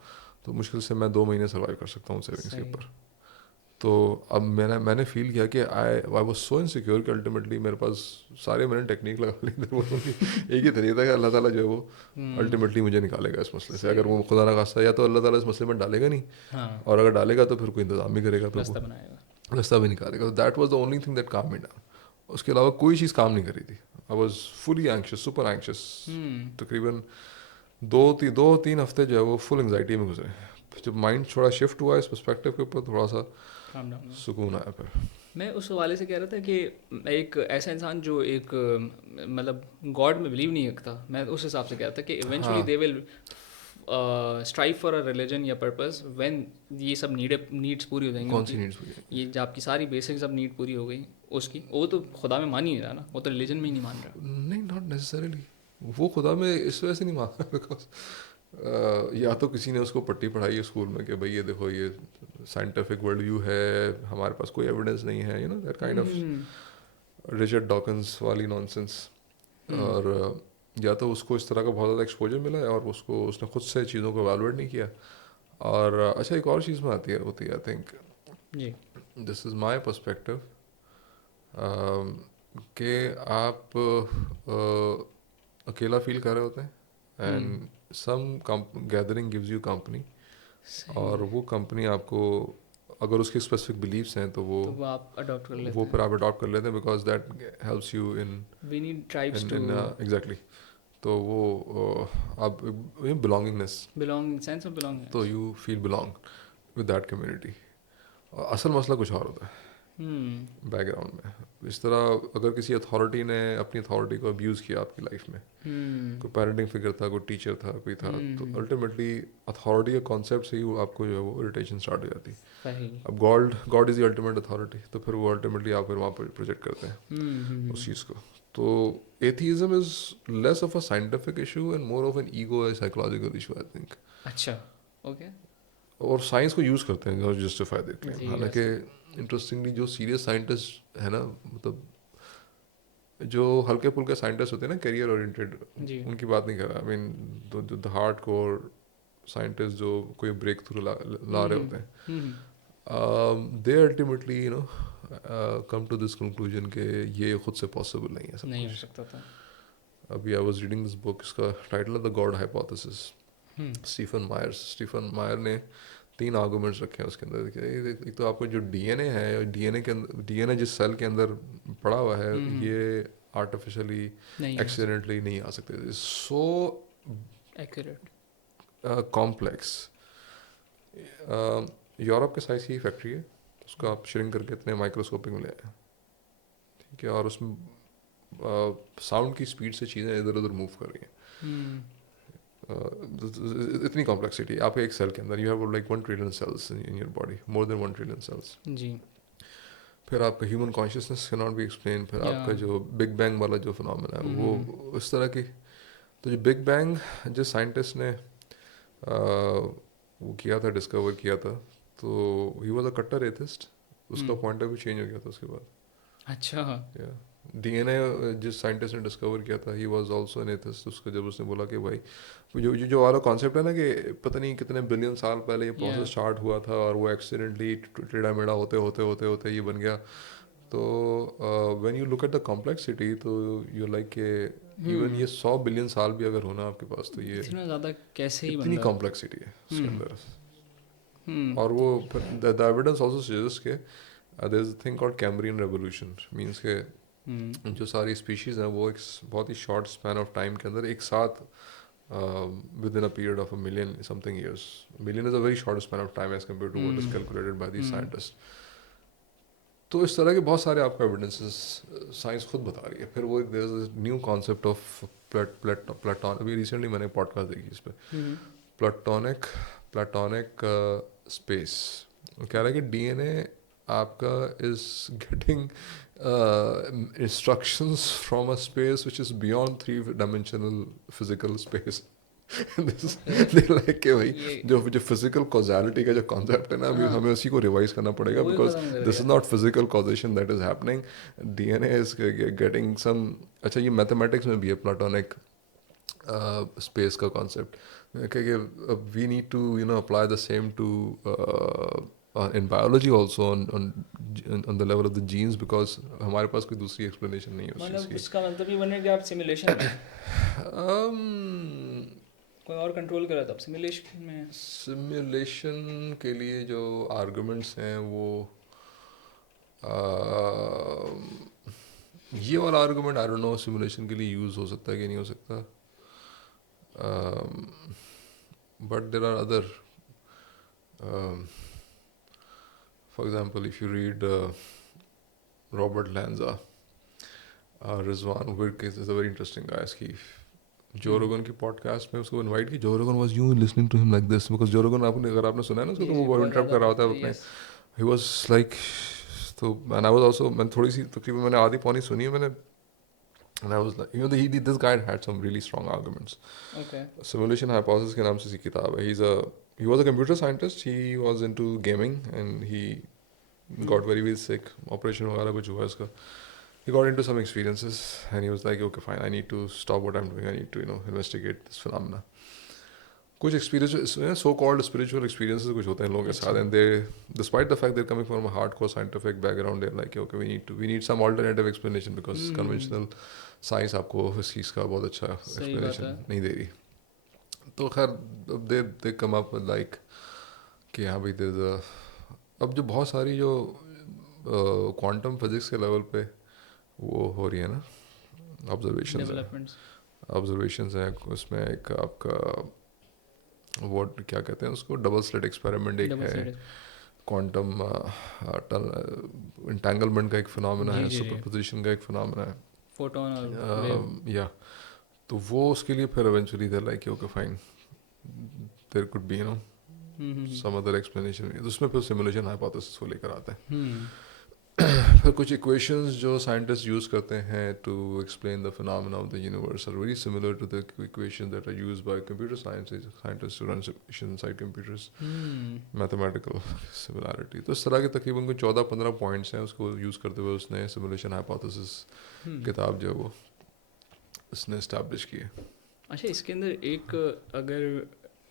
तो मुश्किल से मैं 2 महीने सर्वाइव कर सकता हूँ सेविंग्स के ऊपर. तो अब मैंने फील किया कि आई वाज सो इनसिक्योर कि अल्टीमेटली मेरे पास सारे मैंने टेक्निक लगा ली थी. वो एक ही तरीका था कि अल्लाह ताला जो है वो अल्टीमेटली मुझे निकालेगा इस मसले से. अगर वो खुदा ना खास्ता या तो अल्लाह ताला इस मसले में डालेगा नहीं, और अगर डालेगा तो फिर कोई इंतजाम भी करेगा, रास्ता भी निकालेगा. That was the only thing that काम मी डाउन. उसके अलावा कोई चीज़ काम नहीं कर रही थी. I was fully anxious, super anxious. तकरीबन 2-3 हफ्ते जो है वो फुल एंगजाइटी में गुजरे. जब माइंड थोड़ा शिफ्ट हुआ इस पर्सपेक्टिव के ऊपर, थोड़ा सा सुकून आया. फिर मैं उस हवाले से कह रहा था कि एक ऐसा इंसान जो एक मतलब गॉड में बिलीव नहीं रखता, मैं उस हिसाब से कह रहा था कि eventually they will strive for a religion या पर्पस व्हेन ये सब नीड्स पूरी हो जाएंगी. कौन सी नीड्स पूरी? ये जब आपकी सारी बेसिक सब नीड पूरी हो गई उसकी, वो तो खुदा में मान ही नहीं रहा ना, वो तो रिलीजन में ही नहीं मान रहा. नहीं, नॉट नेसेसरीली. वो खुदा में इस वजह से नहीं मान रहा बिकॉज या तो किसी ने उसको पट्टी पढ़ाई है स्कूल में कि भाई ये देखो ये साइंटिफिक वर्ल्ड व्यू है, हमारे पास कोई एविडेंस नहीं है, you know that kind of Richard Dawkins वाली नॉनसेंस. और या तो उसको इस तरह का बहुत ज़्यादा एक्सपोजर मिला है और उसने खुद से चीज़ों को एवेलुएट नहीं किया. और अच्छा एक और चीज़ में होती है आई थिंक जी, दिस इज़ माई पर्सपेक्टिव कि आप अकेला फील कर रहे होते हैं and some gathering gives you company, और वो कंपनी आपको अगर उसके स्पेसिफिक बिलीव्स हैं तो वो आप अडॉप्ट कर लेते हैं. वो फिर आप अडॉप्ट कर लेते हैं because that helps you in we need tribes to exactly. तो वो आप बिलोंगिंगनेस, सेंस ऑफ बिलोंगिंग, तो you feel belong with that community. असल मसला कुछ और होता है बैकग्राउंड में. इस तरह अगर किसी अथॉरिटी ने अपनी अथॉरिटी को अब्यूज़ किया आपकी लाइफ में, कोई पेरेंटिंग फिगर था, कोई टीचर था, कोई था, तो अल्टीमेटली अथॉरिटी के कॉन्सेप्ट से ही आपको जो है वो इरिटेशन स्टार्ट हो जाती है. अब God is the ultimate authority, तो फिर वो अल्टीमेटली आप फिर वहाँ पर प्रोजेक्ट करते हैं उस चीज़ को. तो atheism is less of a scientific issue and more of an ego psychological issue I think. अच्छा, ओके. और साइंस को यूज़ करते हैं जस्टिफाई देयर क्लेम। जी हालांकि इंटरेस्टिंगली जो सीरियस साइंटिस्ट है ना, मतलब जो हल्के फुल्के साइंटिस्ट होते हैं ना, करियर ओरिएंटेड, जी उनकी बात नहीं कर रहा। I mean the hard core scientist जो कोई ब्रेक थ्रू ला रहे होते हैं, they ultimately come to this conclusion कि ये खुद से पॉसिबल नहीं है सब नहीं हो कुछ। सकता था। अभी I was reading this book, इसका टाइटल है the God hypothesis, hmm Stephen Meyer ने 3 आर्गूमेंट्स रखे हैं उसके अंदर। एक तो आपको जो डीएनए है, डीएनए के अंदर, डीएनए जिस सेल के अंदर पड़ा हुआ है, ये आर्टिफिशियली नहीं हो सकता। एक्सीडेंटली नहीं आ सकते। So accurate. कॉम्प्लेक्स। यूरोप के साइज की फैक्ट्री है, उसको आप श्रिंक करके इतने माइक्रोस्कोपिक में ले आए, ठीक है, और उसमें साउंड की स्पीड से चीज़ें इधर उधर मूव कर रही हैं। इतनी कॉम्प्लेक्सिटी आपके एक सेल के अंदर, you have like 1 trillion cells in your body, more than 1 trillion cells. जी फिर आपका human consciousness can not be explain. फिर या आपका जो बिग बैंग वाला जो फिनोमेना है वो इस तरह की। तो जो बिग बैंग जिस साइंटिस्ट ने वो किया था, डिस्कवर किया था, तो ही वॉज अ कट्टर एथिस्ट। उसका पॉइंट ऑफ व्यू चेंज हो गया था उसके बाद। अच्छा डीएनए जिस साइंटिस्ट ने डिस्कवर किया था, he was also an atheist. उसका जब उसने बोला कि भाई जो वाला कॉन्सेप्ट है ना कि पता नहीं कितने बिलियन साल पहले ये या प्रोसेस स्टार्ट हुआ था और वो एक्सीडेंटली टेढ़ा मेढ़ा होते होते होते होते ये बन गया। तो when you look at the complexity, तो यू लाइक के इवन ये 100 बिलियन साल भी अगर होना आपके पास, तो ये इतना ज़्यादा कैसे ही इतनी बंदा। कॉम्प्लेक्सिटी है उसके अंदर। हम्म और वो द एविडेंस आल्सो सजेस्ट के there is a thing called Cambrian revolution, means के जो सारी स्पीशीज़ हैं वो एक बहुत ही शॉर्ट स्पैन ऑफ टाइम के अंदर एक साथ within a period of 1 million something years, million is a very short span of time as compare to what is calculated by the scientist. तो इस तरह के बहुत सारे आपको एविडेंसेस साइंस खुद बता रही है। फिर वो एक there is new concept of Platon. अभी रिसेंटली मैंने पॉडकास्ट देखी इस पर, प्लेटोनिक स्पेस। वो कह रहा है कि डीएनए आपका is getting instructions from a space which is beyond 3 dimensional physical space. Like के भाई ये जो फिजिकल कॉजालिटी का जो कॉन्सेप्ट है ना, अभी हाँ हमें उसी को रिवाइज करना पड़ेगा, वो ही बिकॉज ख़त्म कर दिस दिया। Is not physical causation that is happening. DNA is getting some. अच्छा, ये मैथमेटिक्स में भी है प्लेटोनिक स्पेस का concept, we need to apply the same to in biology also on the level of the genes, because हमारे पास कोई दूसरी explanation नहीं है उस चीज़ मतलब की। इसका मतलब ये बने कि आप सिमुलेशन में um, कोई और कंट्रोल कर रहा था, आप सिमुलेशन में। सिमुलेशन के लिए जो आर्गुमेंट्स हैं वो ये वाला argument I don't know simulation के लिए यूज़ हो सकता है कि नहीं हो सकता, but there are other for example, if you read Robert Lanza, Rizwan Virk is a very interesting guy. इसकी जो रोगन की पॉडकास्ट में उसको इनवाइट की, Joe Rogan was you listening to him like this, because Joe Rogan आपने अगर आपने सुना है ना उसको, जी तो जी वो बहुत इंटरप्ट कर ज़्यादा रहा होता है अपने, यस। ही वाज लाइक, तो एंड आई वाज आल्सो, मैंने थोड़ी सी तकरीबन मैंने आधी पौनी सुनी है मैंने, and I was like this guy had some really strong arguments. Okay simulation hypothesis के नाम से इसकी किताब है। he was a computer scientist, he was into gaming and he got very very sick, operation वगैरह कुछ हुआ इसका, he got into some experiences and he was like, okay fine, I need to stop what I'm doing, I need to investigate this phenomena. कुछ experiences, so called spiritual experiences कुछ होते हैं लोगों के साथ, and they, despite the fact they're coming from a hardcore scientific background, they're like, okay, we need some alternative explanation because conventional science आपको इस चीज़ का बहुत अच्छा सही बात explanation है। नहीं दे रही। तो खैर दे कम अप लाइक कि हाँ भाई अब जो बहुत सारी जो क्वांटम फिजिक्स के लेवल पे वो हो रही है ना, डेवलपमेंट्स ऑब्जर्वेशंस हैं उसमें। एक आपका वो क्या कहते हैं उसको, डबल स्लिट एक्सपेरिमेंट एक डबल है, साइडेड। क्वांटम इंटेंगलमेंट का एक फिनोमेना जी है, जी जी सुपरपोजिशन का एक फिनोमेना है, फोटोन और वेव। या तो वो उसके लिए फिर eventually there like okay fine, there could be some other explanation. उसमें फिर सिमुलेशन हाइपोथेसिस को लेकर आता है। फिर कुछ इक्वेशंस जो साइंटिस्ट यूज़ करते हैं to explain the phenomena of the universe are very similar to the equations that are used by computer scientist to run simulation inside computers, mathematical similarity. तो इस तरह के तकरीबन कोई 14-15 पॉइंट्स हैं उसको यूज़ करते हुए उसने सिमुलेशन हाइपोथेसिस किताब जो है वो उसने इस्टेब्लिश की है। अच्छा, इसके अंदर एक, अगर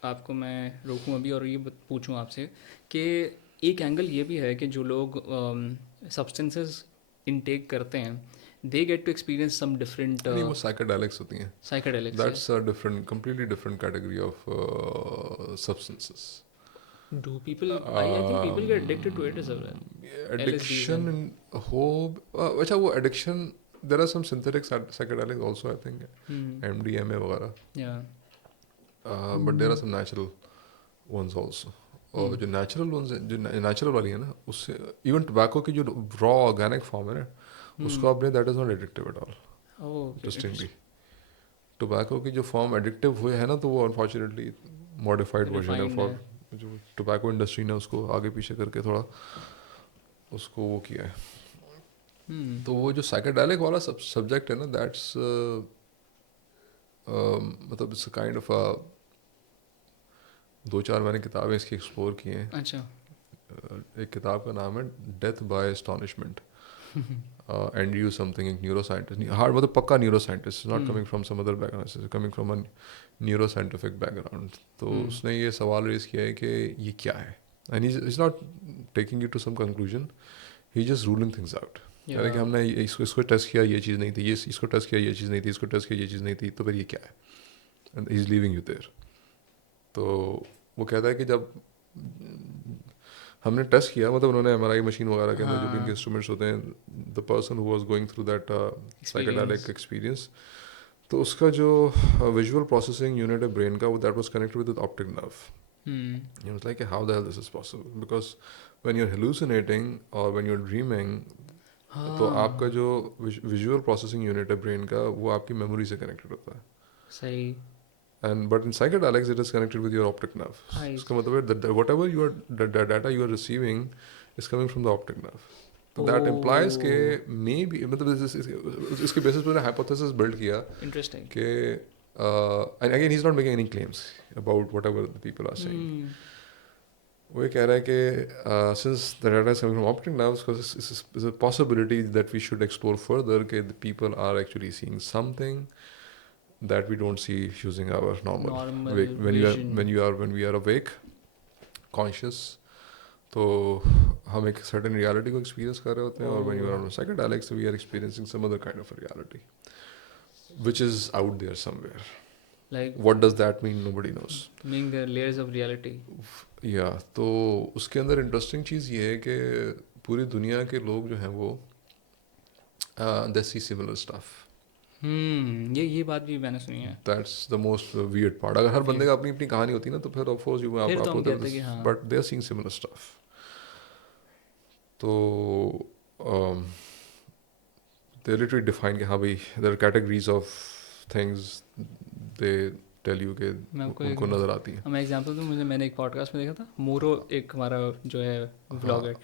आपको मैं रोकूं अभी और ये पूछूं आपसे कि एक एंगल ये भी है कि जो लोग सब्सटेंसेस इनटेक करते हैं, they get to experience some different नहीं, वो साइकेडेलिक्स होती हैं। साइकेडेलिक्स है। That's a different, completely different category of substances. Do people, I think people get addicted to it as well. LSDs Addiction and in whole अच्छा वो addiction, there are some synthetic psychedelics also I think, MDMA वगैरह, या but there are some natural ones also. और जो natural ones हैं, जो natural वाली है ना, उससे इवन टोबैको की जो रॉ ऑर्गेनिक फॉर्म है ना, उसको आपने, that is not addictive at all, interestingly. Tobacco की जो फॉर्म एडिक्टिव हुए है ना, तो वो अनफॉर्चुनेटली मॉडिफाइड वर्जन है रिफाइंड फॉर है। जो टोबैको इंडस्ट्री ने उसको आगे पीछे करके थोड़ा उसको वो किया है। तो वो जो साइकेडेलिक वाला सब्जेक्ट है ना, दैट्स मतलब इट्स काइंड ऑफ 2-4 मैंने किताबें इसकी एक्सप्लोर की हैं। अच्छा। एक किताब का नाम है death by astonishment, and you something, एक न्यूरो साइंटिस्ट, हार्ड मतलब पक्का neuroscientist, not coming from some other background, coming from a neuroscientific background. तो उसने ये सवाल रेज किया है कि ये क्या है, and is not taking you to some conclusion, he just ruling things out. कह रहे कि हमने इसको टेस्ट किया, ये चीज़ नहीं थी, ये इसको टेस्ट किया, ये चीज़ नहीं थी, इसको टेस्ट किया, ये चीज़ नहीं थी, तो फिर ये क्या है, and he is leaving you there. तो वो कहता है कि जब हमने टेस्ट किया, मतलब उन्होंने एमआरआई मशीन वगैरह के अंदर जो भी इनके इंस्ट्रूमेंट्स होते हैं, the person who was going through that psychedelic experience, तो उसका जो विजुअल प्रोसेसिंग यूनिट है ब्रेन का, वो that was connected with optic nerve. It was like, how the hell this is possible? Because when you're hallucinating or when you're dreaming, तो आपका जो visual processing unit है ब्रेन का, वो आपकी मेमोरी से कनेक्टेड होता है। सही। And but in psychedelics it is connected with your optic nerve. इसका मतलब है that whatever you are, the data you are receiving is coming from the optic nerve. So that implies कि maybe, मतलब इसके basis पर hypothesis build किया interesting. कि and again he's not making any claims about whatever the people are saying. वो ये कह रहा है कि since the data is coming from optic nerves, because it's a possibility that we should explore further कि the people are actually seeing something that we don't see using our normal awake, when we are awake, conscious, तो हम एक certain reality को experience कर रहे होते हैं, और when you are on psychedelics we are experiencing some other kind of a reality which is out there somewhere. Like what does that mean, nobody knows. being the layers of reality. yeah, तो उसके अंदर interesting चीज़ ये है कि पूरी दुनिया के लोग जो हैं वो they see similar stuff. ये बात भी मैंने सुनी है। That's the most weird part. अगर हर बंदे का अपनी अपनी कहानी होती ना, तो फिर of course you फिर तो हम होते कहते कि हाँ। but they are seeing similar stuff. तो they literally define कि हाँ भाई, there are categories of things they tell you कि उनको नजर आती है। मैं एग्जांपल दूँ, मैंने एक पॉडकास्ट में देखा था, मोरो एक हमारा जो है व्लॉगर,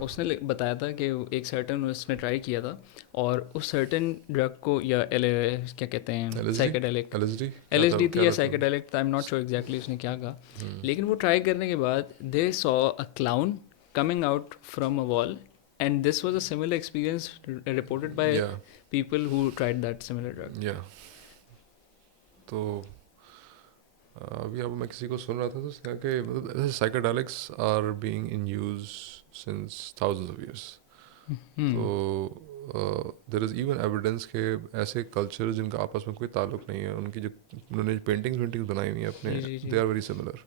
उसने बताया था कि एक सर्टन उसने ट्राई किया था, और उस सर्टन ड्रग को, या क्या कहते हैं, साइकेडेलिक, LSD थी या psychedelic, I am not sure exactly उसने क्या कहा, लेकिन वो ट्राई करने के बाद they saw a clown coming out from a wall, and this was a similar experience reported by people who tried that similar drug. तो अभी अब मैं किसी को सुन रहा था, तो उसने कहा कि मतलब psychedelics are being in use since thousands of years. तो देयर इज़ इवन एविडेंस के ऐसे कल्चर जिनका आपस में कोई ताल्लुक नहीं है, उनकी जो उन्होंने पेंटिंग्स बनाई हुई हैं अपने, दे आर वेरी सिमिलर।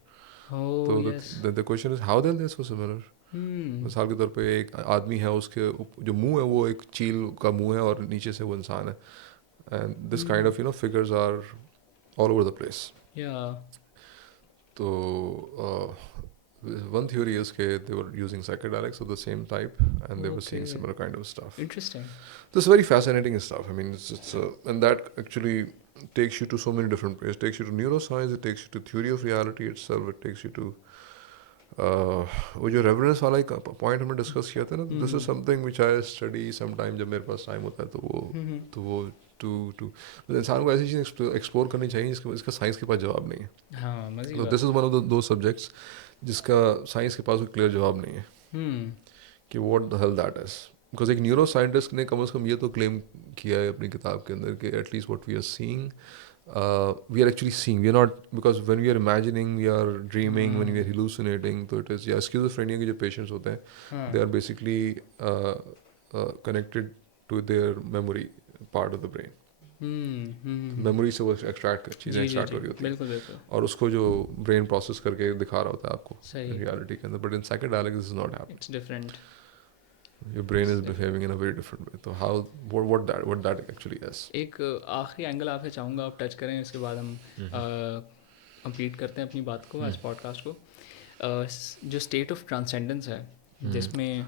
तो the question is how they are so similar. मिसाल के तौर पे एक आदमी है, उसके जो मुंह है वो एक चील का मुंह है, और नीचे से वो इंसान है, and this kind of figures are all over the place. तो one theory is that they were using psychedelics of the same type, and they were seeing similar kind of stuff. Interesting. This is very fascinating stuff. I mean, it's and that actually takes you to so many different places. It takes you to neuroscience, it takes you to theory of reality itself, it takes you to वो जो reference वाला एक point हमने discuss किया था ना, this is something which I study some time, जब मेरे पास टाइम होता है तो वो टू टू इंसान को ऐसी चीज़ एक्सप्लोर करनी चाहिए इसका साइंस के पास जवाब नहीं है. हाँ मज़े की तो बात दिस है. इज़ वन ऑफ दो सब्जेक्ट्स जिसका साइंस के पास कोई क्लियर जवाब नहीं है हम्म. कि what the hello that is. Because एक न्यूरो साइंटिस्ट ने कम से कम ये तो क्लेम किया है अपनी किताब के अंदर कि at least what we are seeing, we are actually seeing, we are not, because when we are imagining, we are dreaming, when we are hallucinating, तो it is, या schizophrenia के जो patients होते हैं, हाँ. they are basically connected to their memory part of the brain. Memory से वो extract चीज़ें जी जी एक्सट्रैक्ट जी हो रही होती हैं बिल्कुल बिल्कुल और उसको जो ब्रेन प्रोसेस करके दिखा रहा होता है आपको सही. रियलिटी के अंदर. But in psychedelic this is not happening. It's different. Your brain is behaving in a very different way. तो how what that actually is. एक आखिरी एंगल आपसे चाहूँगा आप टच करें, इसके बाद हम कंप्लीट करते हैं अपनी बात को, आज पॉडकास्ट को. जो स्टेट ऑफ ट्रांसेंडेंस है जिसमें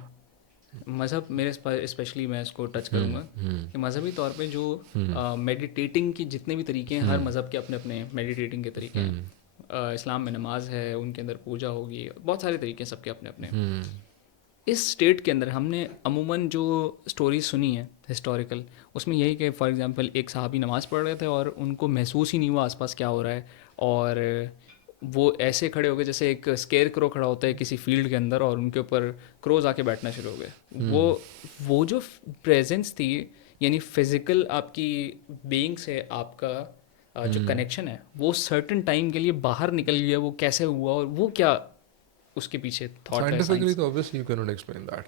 मज़हब, मेरे स्पेशली मैं इसको टच करूँगा कि मज़हबी तौर पे जो मेडिटेटिंग की जितने भी तरीके हैं, हर मज़हब के अपने अपने मेडिटेटिंग के तरीके हैं. इस्लाम में नमाज है, उनके अंदर पूजा होगी, बहुत सारे तरीके हैं सबके अपने अपने. इस स्टेट के अंदर हमने अमूमन जो स्टोरीज सुनी है हिस्टोरिकल, उसमें यही कि फॉर एग्जांपल एक साहबी नमाज़ पढ़ रहे थे और उनको महसूस ही नहीं हुआ आसपास क्या हो रहा है, और वो ऐसे खड़े हो गए जैसे एक स्केयर क्रो खड़ा होता है किसी फील्ड के अंदर और उनके ऊपर क्रोज आके बैठना शुरू हो गए. वो जो प्रेजेंस थी, यानी फिजिकल आपकी बीइंग से आपका जो कनेक्शन है वो सर्टेन टाइम के लिए बाहर निकल गया. वो कैसे हुआ और वो क्या उसके पीछे थॉट है साइंटिफिकली साइंस. तो obviously you can not explain that.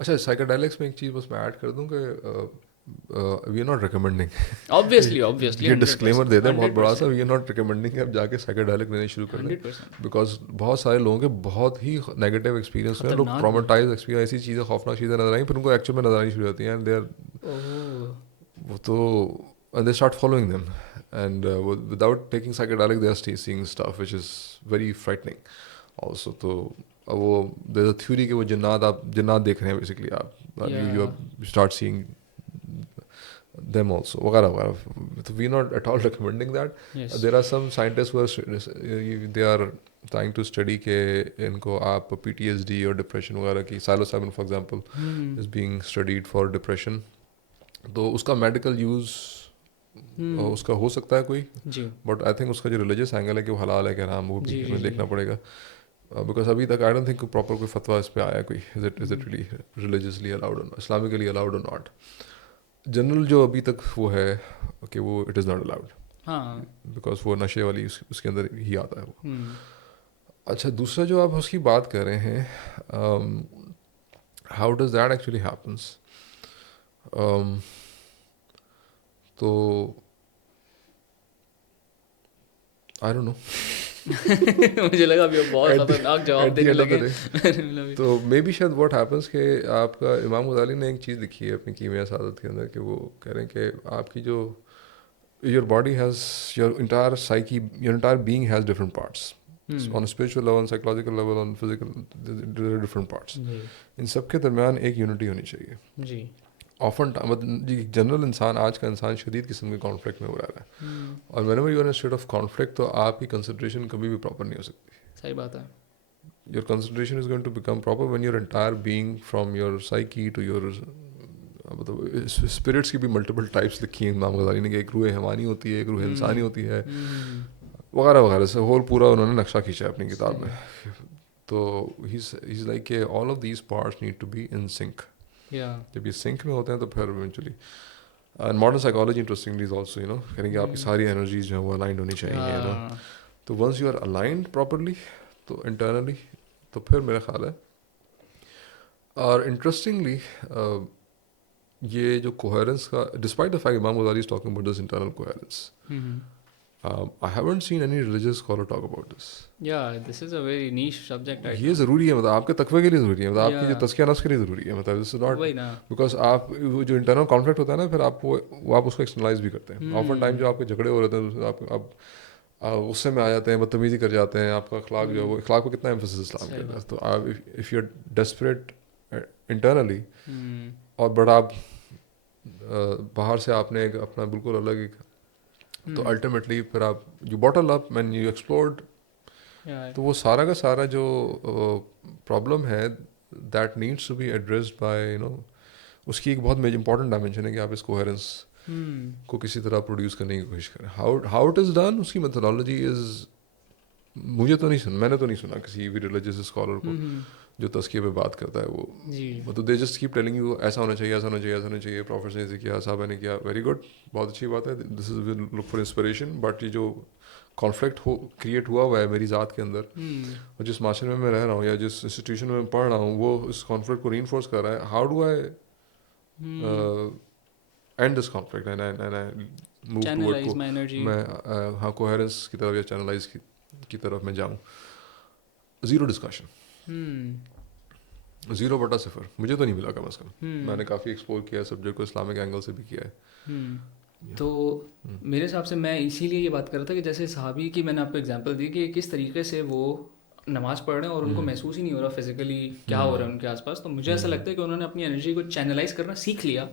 अच्छा, साइकेडेलिक्स में एक चीज़ बस मैं ऐड कर दूं कि we are not recommending. Obviously ये डिस्क्लेमर दे दें बहुत बड़ा सा, 100%. वी आर नॉट रिकमेंडिंग कि आप जाके साइकेडेलिक लेने शुरू कर दें. 100% बिकॉज बहुत सारे लोगों के बहुत ही नेगेटिव एक्सपीरियंस हुए हैं. लोग खतरनाक भी. ट्रॉमेटाइज एक्सपीरियंस, ऐसी चीज़ें खौफनाक चीज़ें नजर आई फिर उनको एक्चुअल में नजर आनी शुरू होती हैं एंड दे आर ओह. वो तो and they start following them and without taking psychedelic they are seeing stuff which is very frightening also. तो अब वो there's a theory कि वो जिन्नात देख रहे हैं basically आप. You start seeing them also वगैरह वगैरह. तो we not at all recommending that. Yes. There are some scientists who are they are trying to study के इनको आप PTSD और depression वगैरह की, psilocybin for example is being studied for depression. तो उसका मेडिकल यूज़ उसका हो सकता है कोई, जी बट आई थिंक उसका जो रिलीजियस एंगल है कि वो हलाल है कि हराम, वो भी जी, हमें जी, देखना जी. पड़ेगा. बिकॉज अभी तक आई डोंट थिंक प्रॉपर कोई फतवा इस पे आया कोई, is it really religiously allowed और इस्लामिकली अलाउड और नॉट. जनरल जो अभी तक वो है कि वो इट इज़ नॉट अलाउड हाँ. बिकॉज वो नशे वाली उसके अंदर ही आता है वो. अच्छा, दूसरा जो आप उसकी बात कर रहे हैं, how does that actually happens. तो आई डोंट नो. मुझे लगा अभी वो बहुत खतरनाक जवाब देने लगे. तो मे बी शायद व्हाट हैपेंस कि आपका इमाम गजाली ने एक चीज़ लिखी है अपनी कीमिया सादत के अंदर कि वो कह रहे हैं कि आपकी जो your body has your entire psyche, your entire being has different parts on spiritual level, psychological level, on physical, different parts. इन सब के दरमियान एक यूनिटी होनी चाहिए. जी. ऑफन जी जनरल इंसान, आज का इंसान शदीद किस्म के कॉन्फ्लिक्ट में हो रहा है और whenever you are in a state of conflict तो आपकी कंसंट्रेशन कभी भी प्रॉपर नहीं हो सकती. सही बात है. Your concentration is going to become proper when your entire being from your psyche to your मतलब स्पिरिट्स की भी मल्टीपल टाइप्स लिखी हैं इमाम गजाली ने कि एक रूह हैवानी होती है, एक रूह इंसानी होती है वगैरह वगैरह से होल पूरा उन्होंने नक्शा खींचा है अपनी किताब में. तो he's like कि all of these parts need to be in sync. जब ये सिंक में होते हैं तो फिर eventually and modern psychology interestingly is also कहेंगे आपकी सारी एनर्जीज जो है वो अलाइंड होनी चाहिए तो once you are aligned properly तो इंटरनली तो फिर मेरा ख्याल है. और इंटरेस्टिंगली ये जो कोहेरेंस का, डिस्पाइट द फैक्ट इमाम गजाली is talking about this internal coherence, I haven't seen any religious scholar talk about this. Yeah, this is a very niche subject. ये ज़रूरी है, मतलब आपके तकवे के लिए ज़रूरी है, मतलब आपकी जो Yeah. तज़किया नफ्स के लिए ज़रूरी है, मतलब दिस इज नॉट वही ना. बिकॉज आप वो जो इंटरनल कॉन्फ्लिक्ट होता है ना फिर आप वो आप उसको एक्सटर्नलाइज भी करते हैं. ऑफन टाइम जो आपके झगड़े हो रहे थे आप गुस्से में आ जाते हैं, बदतमीजी कर जाते हैं, आपका अखलाक जो है वो अखलाक को कितना एम्फेसिस इस्लाम के अंदर. तो आप if you are desperate internally और बड़ा आप बाहर से आपने एक अपना बिल्कुल अलग एक तो अल्टीमेटली फिर आप you bottle up when you explored Yeah. तो वो सारा का सारा जो प्रॉब्लम है that needs to be addressed by उसकी एक बहुत इंपॉर्टेंट डायमेंशन है कि आप इस कोहेरेंस को किसी तरह प्रोड्यूस करने की कोशिश करें. हाउ इट इज़ डन, उसकी मेथोडोलॉजी इज़, मुझे तो नहीं सुना, मैंने तो नहीं सुना किसी भी रिलीजियस स्कॉलर को जो तस्किए पे बात करता है वो. जी. मतलब they just keep telling you ऐसा होना चाहिए, ऐसा होना चाहिए, ऐसा होना चाहिए, प्रॉफिट ने ऐसे किया, साहब ने किया, वेरी गुड, बहुत अच्छी बात है, this is look for inspiration. But ये जो कॉन्फ्लिक्ट क्रिएट हुआ है मेरी ज़ात के अंदर, और जिस माशरे में मैं रह रहा हूँ या जिस इंस्टीट्यूशन में मैं पढ़ रहा हूँ, वो इस कॉन्फ्लिक्ट को रीइंफोर्स कर रहा है. How do I and this conflict and I move toward को मैं हाँ कोहेरेंस की तरफ या चैनलाइज की तरफ मैं जाऊँ. Zero discussion, 0/0. मुझे तो नहीं मिला कम अज़ कम. मैंने काफ़ी एक्सप्लोर किया है सब्जेक्ट को, इस्लामिक एंगल से भी किया है. तो मेरे हिसाब से मैं इसीलिए ये बात कर रहा था कि जैसे सहाबी की मैंने आपको एग्जांपल दी कि किस तरीके से वो नमाज पढ़ रहे हैं और उनको महसूस ही नहीं हो रहा फिजिकली क्या हो रहा है उनके आसपास. तो मुझे ऐसा लगता है कि उन्होंने अपनी एनर्जी को चैनलाइज करना सीख लिया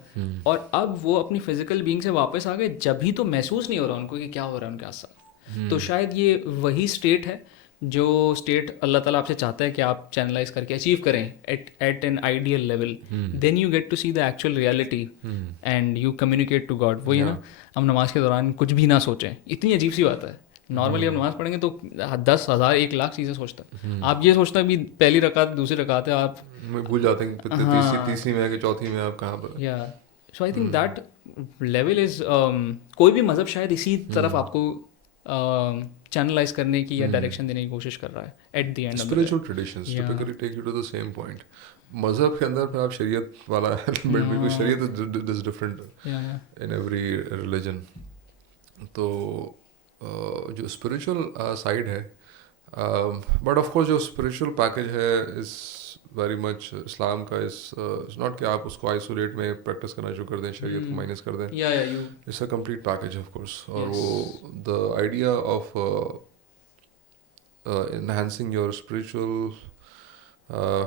और अब वो अपनी फिजिकल बीइंग से वापस आ गए, जब भी तो महसूस नहीं हो रहा उनको कि क्या हो रहा है उनके आसपास. तो शायद ये वही स्टेट है जो स्टेट अल्लाह ताला आपसे चाहता है कि आप चैनलाइज करके अचीव करें at an ideal level. Then you get to see the actual reality and you communicate to God. वही ना, हम नमाज के दौरान कुछ भी ना सोचें, इतनी अजीब सी बात है. नॉर्मली हम नमाज पढ़ेंगे तो 10,000 1,00,000 चीज़ें सोचता है. आप ये सोचता है कि पहली रकात दूसरी रकात है, आप भूल जाते हैं तीसरी में है कि चौथी में आप कहाँ पर. या so I think that level is कोई भी मज़हब शायद इसी तरफ आपको चैनलाइज करने की या डायरेक्शन देने की कोशिश कर रहा है. At the end spiritual traditions typically take you to the same point. मज़हब के अंदर फिर आप शरीयत वाला एलिमेंट भी, शरीयत is different in every religion. तो जो स्पिरिचुअल साइड है, बट ऑफ कोर्स जो स्पिरिचुअल पैकेज है इज़ वेरी मच इस्लाम का. इज़ नॉट कि आप उसको आइसोलेट में प्रैक्टिस करना शुरू कर दें, शरीयत को माइनस कर दें. It's a complete package of course. और वो the idea of enhancing your spiritual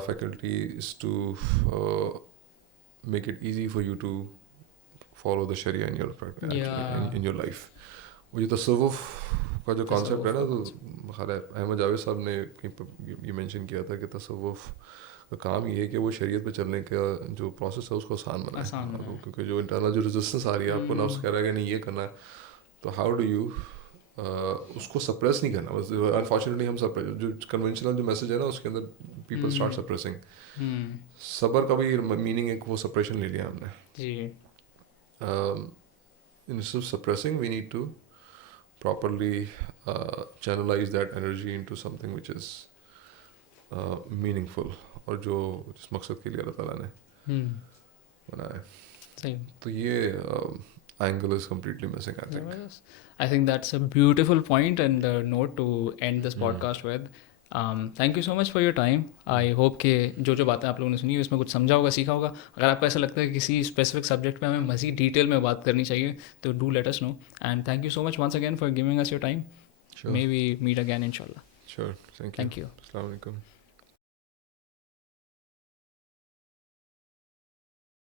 faculty is to make it easy for you to follow the Sharia in your in your life. वो ये तसव्वुफ का जो कॉन्सेप्ट है ना, तो ख्याल है अहमद जावेद साहब ने ये मेंशन किया था कि तसव्वुफ का काम ये है कि वो शरीयत पे चलने का जो प्रोसेस है उसको आसान बनाए. क्योंकि जो इंटरनल जो रेजिस्टेंस आ रही है, आपको नफ्स कह रहा है कि नहीं ये करना है, तो हाउ डू यू उसको सप्रेस नहीं करना. बस अनफॉर्चुनेटली हम सप्रेस, जो कन्वेंशनल जो मैसेज है ना उसके अंदर पीपल स्टार्ट सप्रेसिंग. सबर का भी मीनिंग एक वो सप्रेशन ले लिया हमने. Instead of suppressing we need to properly channelize that energy into something which is meaningful, और जो जिस मकसद के लिए अल्लाह ताला ने बनाया है. तो ये angle is completely missing, I think. I think that's a beautiful point and a note to end this podcast with. Thank you so much for your time. I hope कि जो बातें आप लोगों ने सुनी उसमें कुछ समझा होगा, सीखा होगा. अगर आपको ऐसा लगता है कि किसी स्पेसिफिक सब्जेक्ट पे हमें मज़ीद डिटेल में बात करनी चाहिए तो do let us know. And thank you so much once again for giving us your time. Sure. May we meet again inshallah. Sure. Thank you. Thank you. Assalamu alaikum.